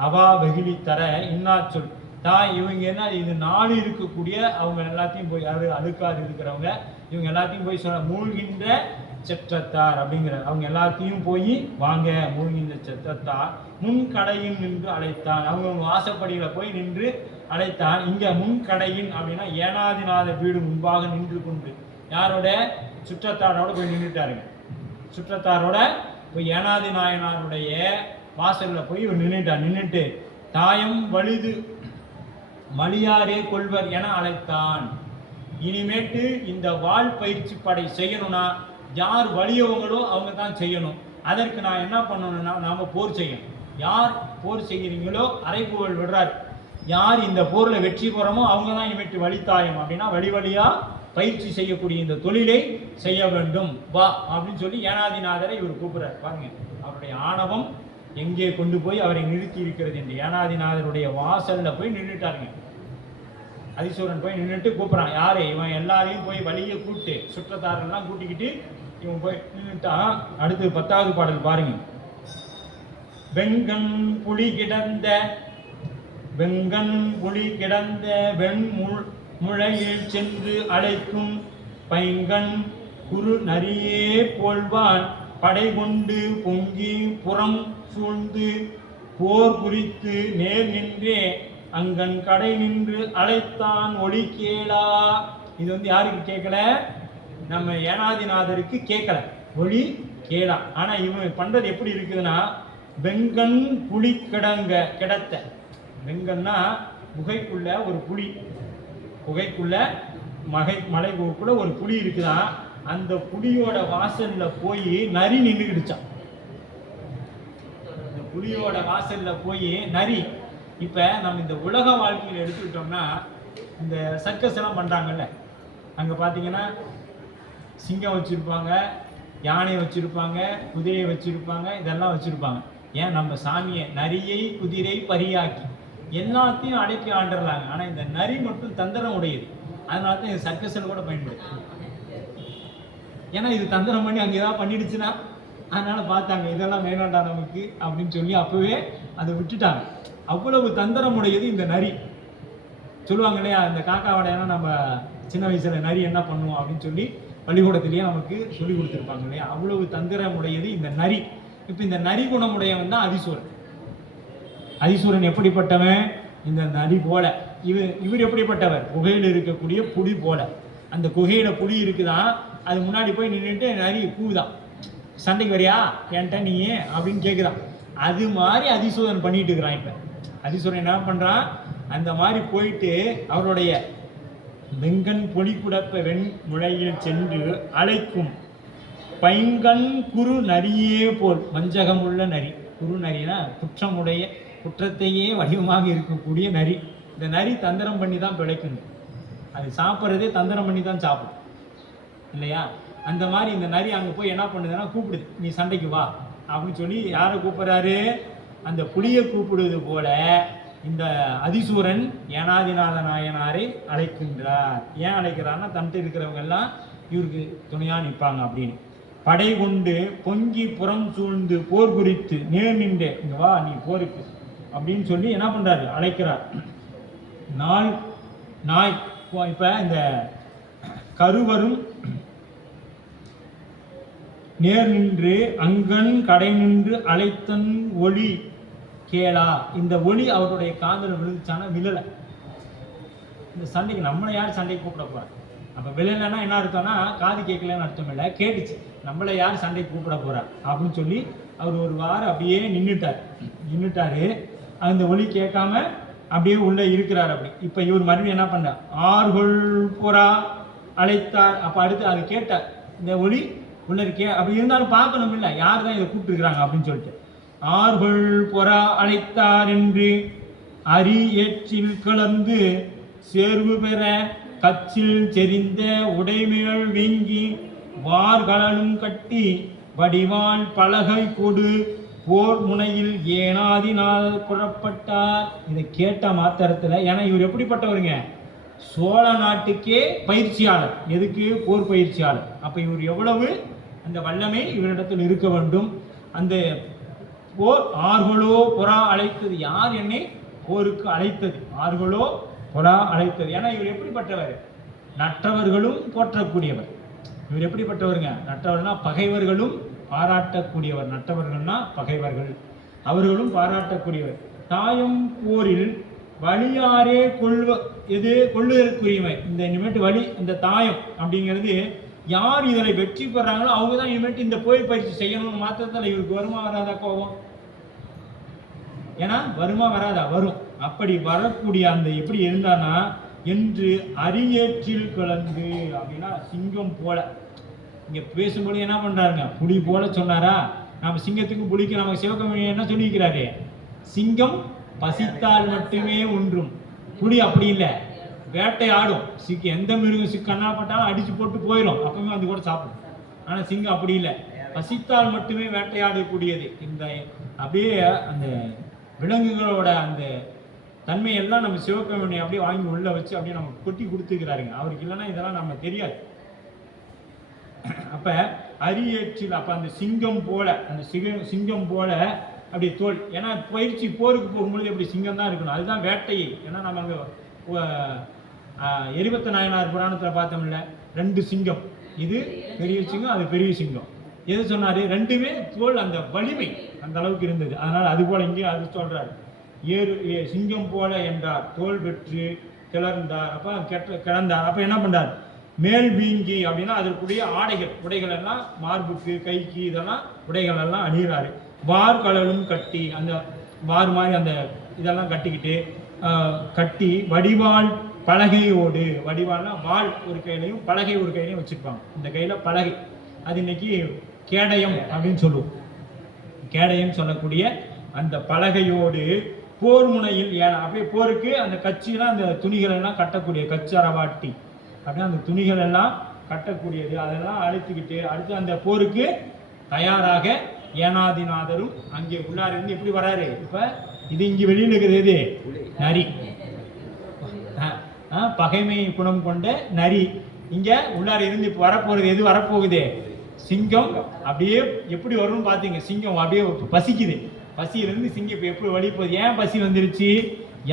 அவா வெகுளி தர இன்னா சொல் தான். இவங்க என்ன, இது நாடு இருக்கக்கூடிய அவங்க எல்லாத்தையும் போய், யாரு அழுக்காறு இருக்கிறவங்க, இவங்க எல்லாத்தையும் போய் சொல்ல மூழ்கின்ற செற்றத்தார் அப்படிங்கிற அவங்க எல்லாத்தையும் போய் வாங்க மூழ்கின்ற செற்றத்தார் முன்கடையின் நின்று அழைத்தான். அவங்க வாசப்படியில போய் நின்று அழைத்தான். இங்க முன்கடையின் அப்படின்னா ஏனாதிநாத வீடு முன்பாக நின்று கொண்டு யாரோட, சுற்றத்தாரோட போய் நின்றுட்டாருங்க. சுற்றத்தாரோட போய் ஏனாதி நாயனாருடைய வாசல்ல போய் இவர் நின்றுட்டு தாயம் வலிது மலியாரே கொள்வர் என அழைத்தான். இனிமேட்டு இந்த வாள் பயிற்சி படை செய்யணும்னா யார் வலியவங்களோ அவங்க தான் செய்யணும். அதற்கு நான் என்ன பண்ணணும்னா நாம போர் செய்யணும். யார் போர் செய்கிறீங்களோ அறைகூவல் விடுறாரு. யார் இந்த போர்ல வெற்றி பெறமோ அவங்க தான் இனிமேட்டு வழித்தாயம் அப்படின்னா வழியா பயிற்சி செய்யக்கூடிய இந்த தொழிலை செய்ய வேண்டும் வா அப்படின்னு சொல்லி ஏனாதிநாதரை இவர் கூப்பிடுறார். பாருங்க அவருடைய ஆணவம் எங்கே கொண்டு போய் அவரை நிறுத்தி இருக்கிறது என்று. ஏனாதிநாதருடைய வாசல்ல போய் நின்றுட்டாருங்க. அதிசூரன் போய் நின்றுட்டு கூப்பிட்றான். யாரு இவன் எல்லாரையும் போய் வழியை கூப்பிட்டு சுற்றத்தாரெல்லாம் கூட்டிக்கிட்டு இவன் போய் நின்றுட்டான். அடுத்து 10வது பாடல் பாருங்க. வெங்கண் புலி கிடந்த வெண் முளையில் சென்று அழைக்கும் பைங்கண் குறு நரியே போல்வான் படை கொண்டு பொங்கி புறம் சூழ்ந்து போர் குறித்து நேர் நின்றே அங்கன் கடை நின்று அழைத்தான் ஒளி கேளா. இது யாருக்கு கேட்கல, நம்ம ஏனாதிநாதருக்கு கேட்கல, ஒளி கேளா. ஆனா இவன் பண்றது எப்படி இருக்குதுன்னா வெங்கண் புலி கிடத்த. வெங்கன்னா குகைக்குள்ள ஒரு புலி, குகைக்குள்ள மலைக்குள்ள ஒரு புலி இருக்குதான். அந்த புலியோட வாசல்ல போய் நரி நின்றுக்கிடுச்சான். இந்த புலியோட வாசல்ல போய் நரி. இப்ப நம்ம இந்த உலக வாழ்க்கையில் எடுத்துக்கிட்டோம்னா இந்த சர்க்கஸ் எல்லாம் பண்றாங்கல்ல, அங்க பாத்தீங்கன்னா சிங்கம் வச்சிருப்பாங்க, யானை வச்சிருப்பாங்க, குதிரையை வச்சிருப்பாங்க, இதெல்லாம் வச்சிருப்பாங்க. ஏன் நம்ம சாமியை நரியை குதிரை பரியாக்கி எல்லாத்தையும் அடக்கி ஆண்டுறாங்க. ஆனா இந்த நரி மட்டும் தந்திரம் உடையது. அதனால தான் இது சர்க்கஸில் கூட பயன்படுது. ஏன்னா இது தந்திரம் பண்ணி அங்கே ஏதாவது பண்ணிடுச்சுன்னா அதனால பார்த்தாங்க இதெல்லாம் வேணாண்டா நமக்கு அப்படின்னு சொல்லி அப்பவே அதை விட்டுட்டாங்க. அவ்வளவு தந்திரம் உடையது இந்த நரி. சொல்லுவாங்க இல்லையா, இந்த காக்காவோடையெல்லாம் நம்ம சின்ன வயசுல நரி என்ன பண்ணுவோம் அப்படின்னு சொல்லி பள்ளிக்கூடத்திலேயே நமக்கு சொல்லி கொடுத்துருப்பாங்க இல்லையா. அவ்வளவு தந்திரம் உடையது இந்த நரி. இப்போ இந்த நரி குணமுடையவன் தான் அதிசூரன். அதிசூரன் எப்படிப்பட்டவன், இந்த நரி போல. இவர் எப்படிப்பட்டவர், குகையில் இருக்கக்கூடிய புலி போல. அந்த குகையில புலி இருக்குதான், அது முன்னாடி போய் நின்றுட்டு நரி கூவுதான், சண்டைக்கு வரியா என்கிட்ட நீ அப்படின்னு கேட்குறான். அது மாதிரி அதிசூரன் பண்ணிட்டு இருக்கிறான். இப்ப அதிசூரன் என்ன பண்றான், அந்த மாதிரி போயிட்டு அவருடைய வெங்கண் பொலி குடப்ப வெண் முளையில் சென்று அழைக்கும் பைங்கண் குறு நரியே போல். வஞ்சகம் உள்ள நரி. குறு நரினா குற்றமுடைய, குற்றத்தையே வடிவமாக இருக்கக்கூடிய நரி. இந்த நரி தந்திரம் பண்ணி தான் பிழைக்கணும். அது சாப்பிட்றதே தந்திரம் பண்ணி தான் சாப்பிடும் இல்லையா. அந்த மாதிரி இந்த நரி அங்கே போய் என்ன பண்ணுதுன்னா கூப்பிடுது, நீ சண்டைக்கு வா அப்படின்னு சொல்லி. யாரை கூப்பிட்றாரு, அந்த புலியை கூப்பிடுவது போல இந்த அதிசூரன் ஏனாதிநாத நாயனாரை அழைக்கின்றார். ஏன் அழைக்கிறார்னா தன்ட்டு இருக்கிறவங்க எல்லாம் இவருக்கு துணையா நிற்பாங்க அப்படின்னு. படை கொண்டு பொங்கி புறம் சூழ்ந்து போர் குறித்து நேர் நின்று இங்க வா நீ போருக்கு அப்படின்னு சொல்லி என்ன பண்றாரு, அழைக்கிறார். நாய் இப்ப இந்த கருவரும் நேர் நின்று அங்கன் கடை நின்று அழைத்தன் ஒளி கேளா. இந்த ஒளி அவருடைய காதல விழுந்துச்சானா விழலை. இந்த சண்டைக்கு நம்மளை யார் சண்டைக்கு கூப்பிட போறா. அப்ப விழலைன்னா என்ன அர்த்தம்னா காது கேட்கலன்னு அர்த்தம் இல்லை, கேட்டுச்சு. நம்மளை யார் சண்டைக்கு கூப்பிட போறா அப்படின்னு சொல்லி அவர் ஒரு வாரம் அப்படியே நின்றுட்டாரு. அந்த ஒளி கேட்காம அப்படியே உள்ள இருக்கிறார். அப்படி இப்ப இவர் மறுபடியும் என்ன பண்ண, ஆர்கொள் புறா அழைத்தார். அப்ப அடுத்து அது கேட்டார், இந்த ஒளி உள்ள இருக்கே. அப்படி இருந்தாலும் பார்க்கணும் இல்லை, யார் தான் இதை கூப்பிட்டுருக்கிறாங்க அப்படின்னு சொல்லிட்டு. ஆர்கொள் புறா அழைத்தார் என்று அரி ஏற்றில் கலந்து சேர்வு பெற கச்சில் செறிந்த உடைமைகள் வீங்கி வார்கடலும் கட்டி வடிவால் பலகை கொடு போர் முனையில் ஏனாதிநாதர் புறப்பட்டார். இதை கேட்ட மாத்திரத்துல, ஏன்னா இவர் எப்படிப்பட்டவருங்க, சோழ நாட்டுக்கே பயிற்சியாளர். எதுக்கு? போர் பயிற்சியாளர். அப்ப இவர் எவ்வளவு அந்த வல்லமை இவரிடத்தில் இருக்க வேண்டும். அந்த போர் ஆர்களோ பொறா அழைத்தது. யார் என்னை போருக்கு அழைத்தது? ஆர்களோ பொறா அழைத்தது. ஏன்னா இவர் எப்படிப்பட்டவர்? நற்றவர்களும் போற்றக்கூடியவர். இவர் எப்படிப்பட்டவருங்க? நற்றவர்னா பகைவர்களும் பாராட்டக்கூடியவர். நற்றவர்கள்னா பகைவர்கள், அவர்களும் பாராட்டக்கூடியவர். தாயம் போரில் வலியாரே கொள்ளுதற்குரியவை. இந்த இனிமேட்டு வலி, இந்த தாயம் அப்படிங்கிறது யார் இதில் வெற்றி பெறாங்களோ அவங்க தான் இனிமேட்டு இந்த போர் பயிற்சி செய்யணும்னு மாத்திரத்தில் இவருக்கு வருமா வராதா கோபம்? ஏன்னா வருமா வராதா? வரும். அப்படி வரக்கூடிய அந்த எப்படி இருந்தானா, என்று அரியேற்றில் கலந்து அப்படின்னா சிங்கம் போல. இங்க பேசும்போது என்ன பண்றாருங்க? புலி போல சொன்னாரா? நம்ம சிங்கத்துக்கு புலிக்கு நம்ம சிவகமணி என்ன சொல்லிக்கிறாரு? சிங்கம் பசித்தால் மட்டுமே ஒன்றும். புலி அப்படி இல்லை, வேட்டையாடும். எந்த மிருகம் கண்ணா பட்டாலும் அடிச்சு போட்டு போயிடும், அப்பவுமே அது கூட சாப்பிடும். ஆனா சிங்கம் அப்படி இல்லை, பசித்தால் மட்டுமே வேட்டையாடக்கூடியது. இந்த அப்படியே அந்த விலங்குகளோட அந்த தன்மையெல்லாம் நம்ம சிவகமணி அப்படியே வாங்கி உள்ள வச்சு அப்படியே நம்ம கொட்டி கொடுத்துக்கிறாருங்க. அவருக்கு இல்லைன்னா இதெல்லாம் நம்ம தெரியாது. அப்ப அரியேற்றில், அப்ப அந்த சிங்கம் போல, அந்த சிங்கம் போல அப்படி தோல். ஏன்னா பயிற்சி போருக்கு போகும்பொழுது எப்படி சிங்கம் தான் இருக்கணும், அதுதான் வேட்டையை. ஏன்னா நம்ம அங்கே எரிபத்த நாயனார் புராணத்தில் பார்த்தோம்ல, 2 சிங்கம், இது பெரிய சிங்கம், அது பெரிய சிங்கம். எது சொன்னாரு? ரெண்டுமே தோல், அந்த வலிமை அந்த அளவுக்கு இருந்தது. அதனால அது போல இங்கே அது சொல்றாரு, சிங்கம் போல என்றார், தோல் பெற்று கிளர்ந்தார். அப்ப கிளர்ந்தார். அப்ப என்ன பண்றார்? மேல் வீங்கி அப்படின்னா அதற்குரிய உடைகள் எல்லாம் மார்புக்கு கைக்கு இதெல்லாம் உடைகள் எல்லாம் அணிகிறாரு. வார் கலலும் கட்டி, அந்த வார் மாதிரி அந்த இதெல்லாம் கட்டி வடிவாள் பலகையோடு, வடிவாள்னா வாள் ஒரு கையிலையும் பலகை ஒரு கையிலையும் வச்சிருப்பாங்க. இந்த கையில பலகை, அது இன்னைக்கு கேடயம் அப்படின்னு சொல்லுவோம். கேடயம் சொல்லக்கூடிய அந்த பலகையோடு போர் முனையில், அப்படியே போருக்கு அந்த கட்சியெல்லாம் அந்த துணிகள் எல்லாம் கட்டக்கூடிய கச்சரவாட்டி அப்படின்னா அந்த துணிகள் எல்லாம் கட்டக்கூடியது, அதெல்லாம் அழைத்துக்கிட்டு அடுத்து அந்த போருக்கு தயாராக ஏனாதிநாதரும் அங்கே உள்ளார இருந்து எப்படி வராரு? இப்ப இது இங்க வெளியில் இருக்கிறது எது? நரி. பகைமை குணம் கொண்ட நரி இங்க உள்ளார இருந்து இப்ப வரப்போறது எது? வரப்போகுது சிங்கம். அப்படியே எப்படி வரும்னு பாத்தீங்க? சிங்கம் அப்படியே பசிக்குது. பசியிலிருந்து சிங்கம் இப்ப எப்படி வழி போகுது? ஏன் பசி வந்துருச்சு?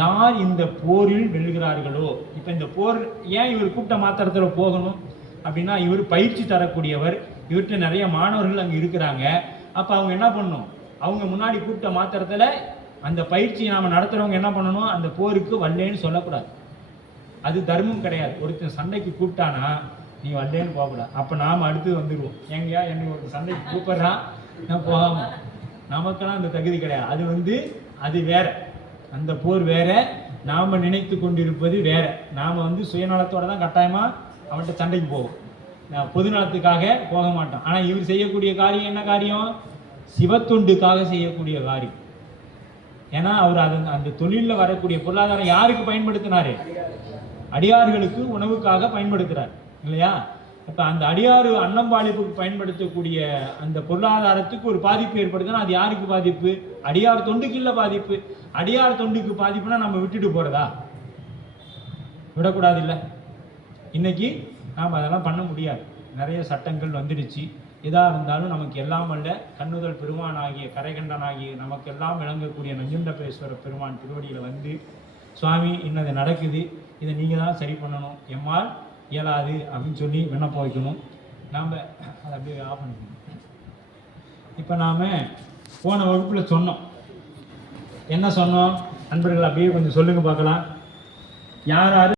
யார் இந்த போரில் வெல்கிறார்களோ. இப்ப இந்த போர் ஏன் இவர் கூப்பிட்ட மாத்திரத்துல போகணும் அப்படின்னா, இவர் பயிற்சி தரக்கூடியவர், இவர்கிட்ட நிறைய மாணவர்கள் அங்க இருக்கிறாங்க. அப்ப அவங்க என்ன பண்ணணும்? அவங்க முன்னாடி கூப்பிட்ட மாத்திரத்துல அந்த பயிற்சியை நாம நடத்துறவங்க என்ன பண்ணணும்? அந்த போருக்கு வரலேன்னு சொல்லக்கூடாது. அது தர்மம் கிடையாது. ஒருத்தர் சண்டைக்கு கூப்பிட்டானா நீ வரலேன்னு போகக்கூடாது. அப்ப நாம அடுத்து வந்துடுவோம். ஏங்கயா என்னை ஒரு சண்டைக்கு கூப்பிடுறான், நான் போகாம, நமக்கெல்லாம் அந்த தகுதி கிடையாது. அது வேற, அந்த போர் வேற, நாம நினைத்து கொண்டிருப்பது வேற. நாம சுயநலத்தோட தான் கட்டாயமா அவன்கிட்ட சண்டைக்கு போவோம், பொது நலத்துக்காக போக மாட்டோம். ஆனா இவர் செய்யக்கூடிய காரியம் என்ன காரியம்? சிவத்தொண்டுக்காக செய்யக்கூடிய காரியம். ஏன்னா அவர் அந்த தொழிலில் வரக்கூடிய பொருளாதாரம் யாருக்கு பயன்படுத்தினாரு? அடியார்களுக்கு உணவுக்காக பயன்படுத்துறார் இல்லையா? இப்ப அந்த அடியாறு அன்னம்பாளிப்புக்கு பயன்படுத்தக்கூடிய அந்த பொருளாதாரத்துக்கு ஒரு பாதிப்பு ஏற்படுதுன்னா அது யாருக்கு பாதிப்பு? அடியார் தொண்டுக்கு இல்ல பாதிப்பு. அடியார் தொண்டுக்கு பாதிப்புனா நம்ம விட்டுட்டு போறதா? விடக்கூடாது இல்ல. இன்னைக்கு நாம் அதெல்லாம் பண்ண முடியாது. நிறைய சட்டங்கள் வந்துடுச்சு. எதா இருந்தாலும் நமக்கு எல்லாம் அல்ல கண்ணுதல் பெருமானாகிய கரைகண்டனாகிய நமக்கெல்லாம் விளங்கக்கூடிய நஞ்சுண்டபேஸ்வர பெருமான் திருவடியில் சுவாமி இன்னது நடக்குது, இதை நீங்கள் தான் சரி பண்ணணும், எம்மால் இயலாது அப்படின்னு சொல்லி விண்ணப்பம் வைக்கணும். நாம் அதை அப்படியே ஆஃப் பண்ணிக்கணும். இப்போ நாம் போன வகுப்பில் சொன்னோம், என்ன சொன்னோம் நண்பர்கள்? அப்படியே கொஞ்சம் சொல்லுங்கள் பார்க்கலாம். யார் யார்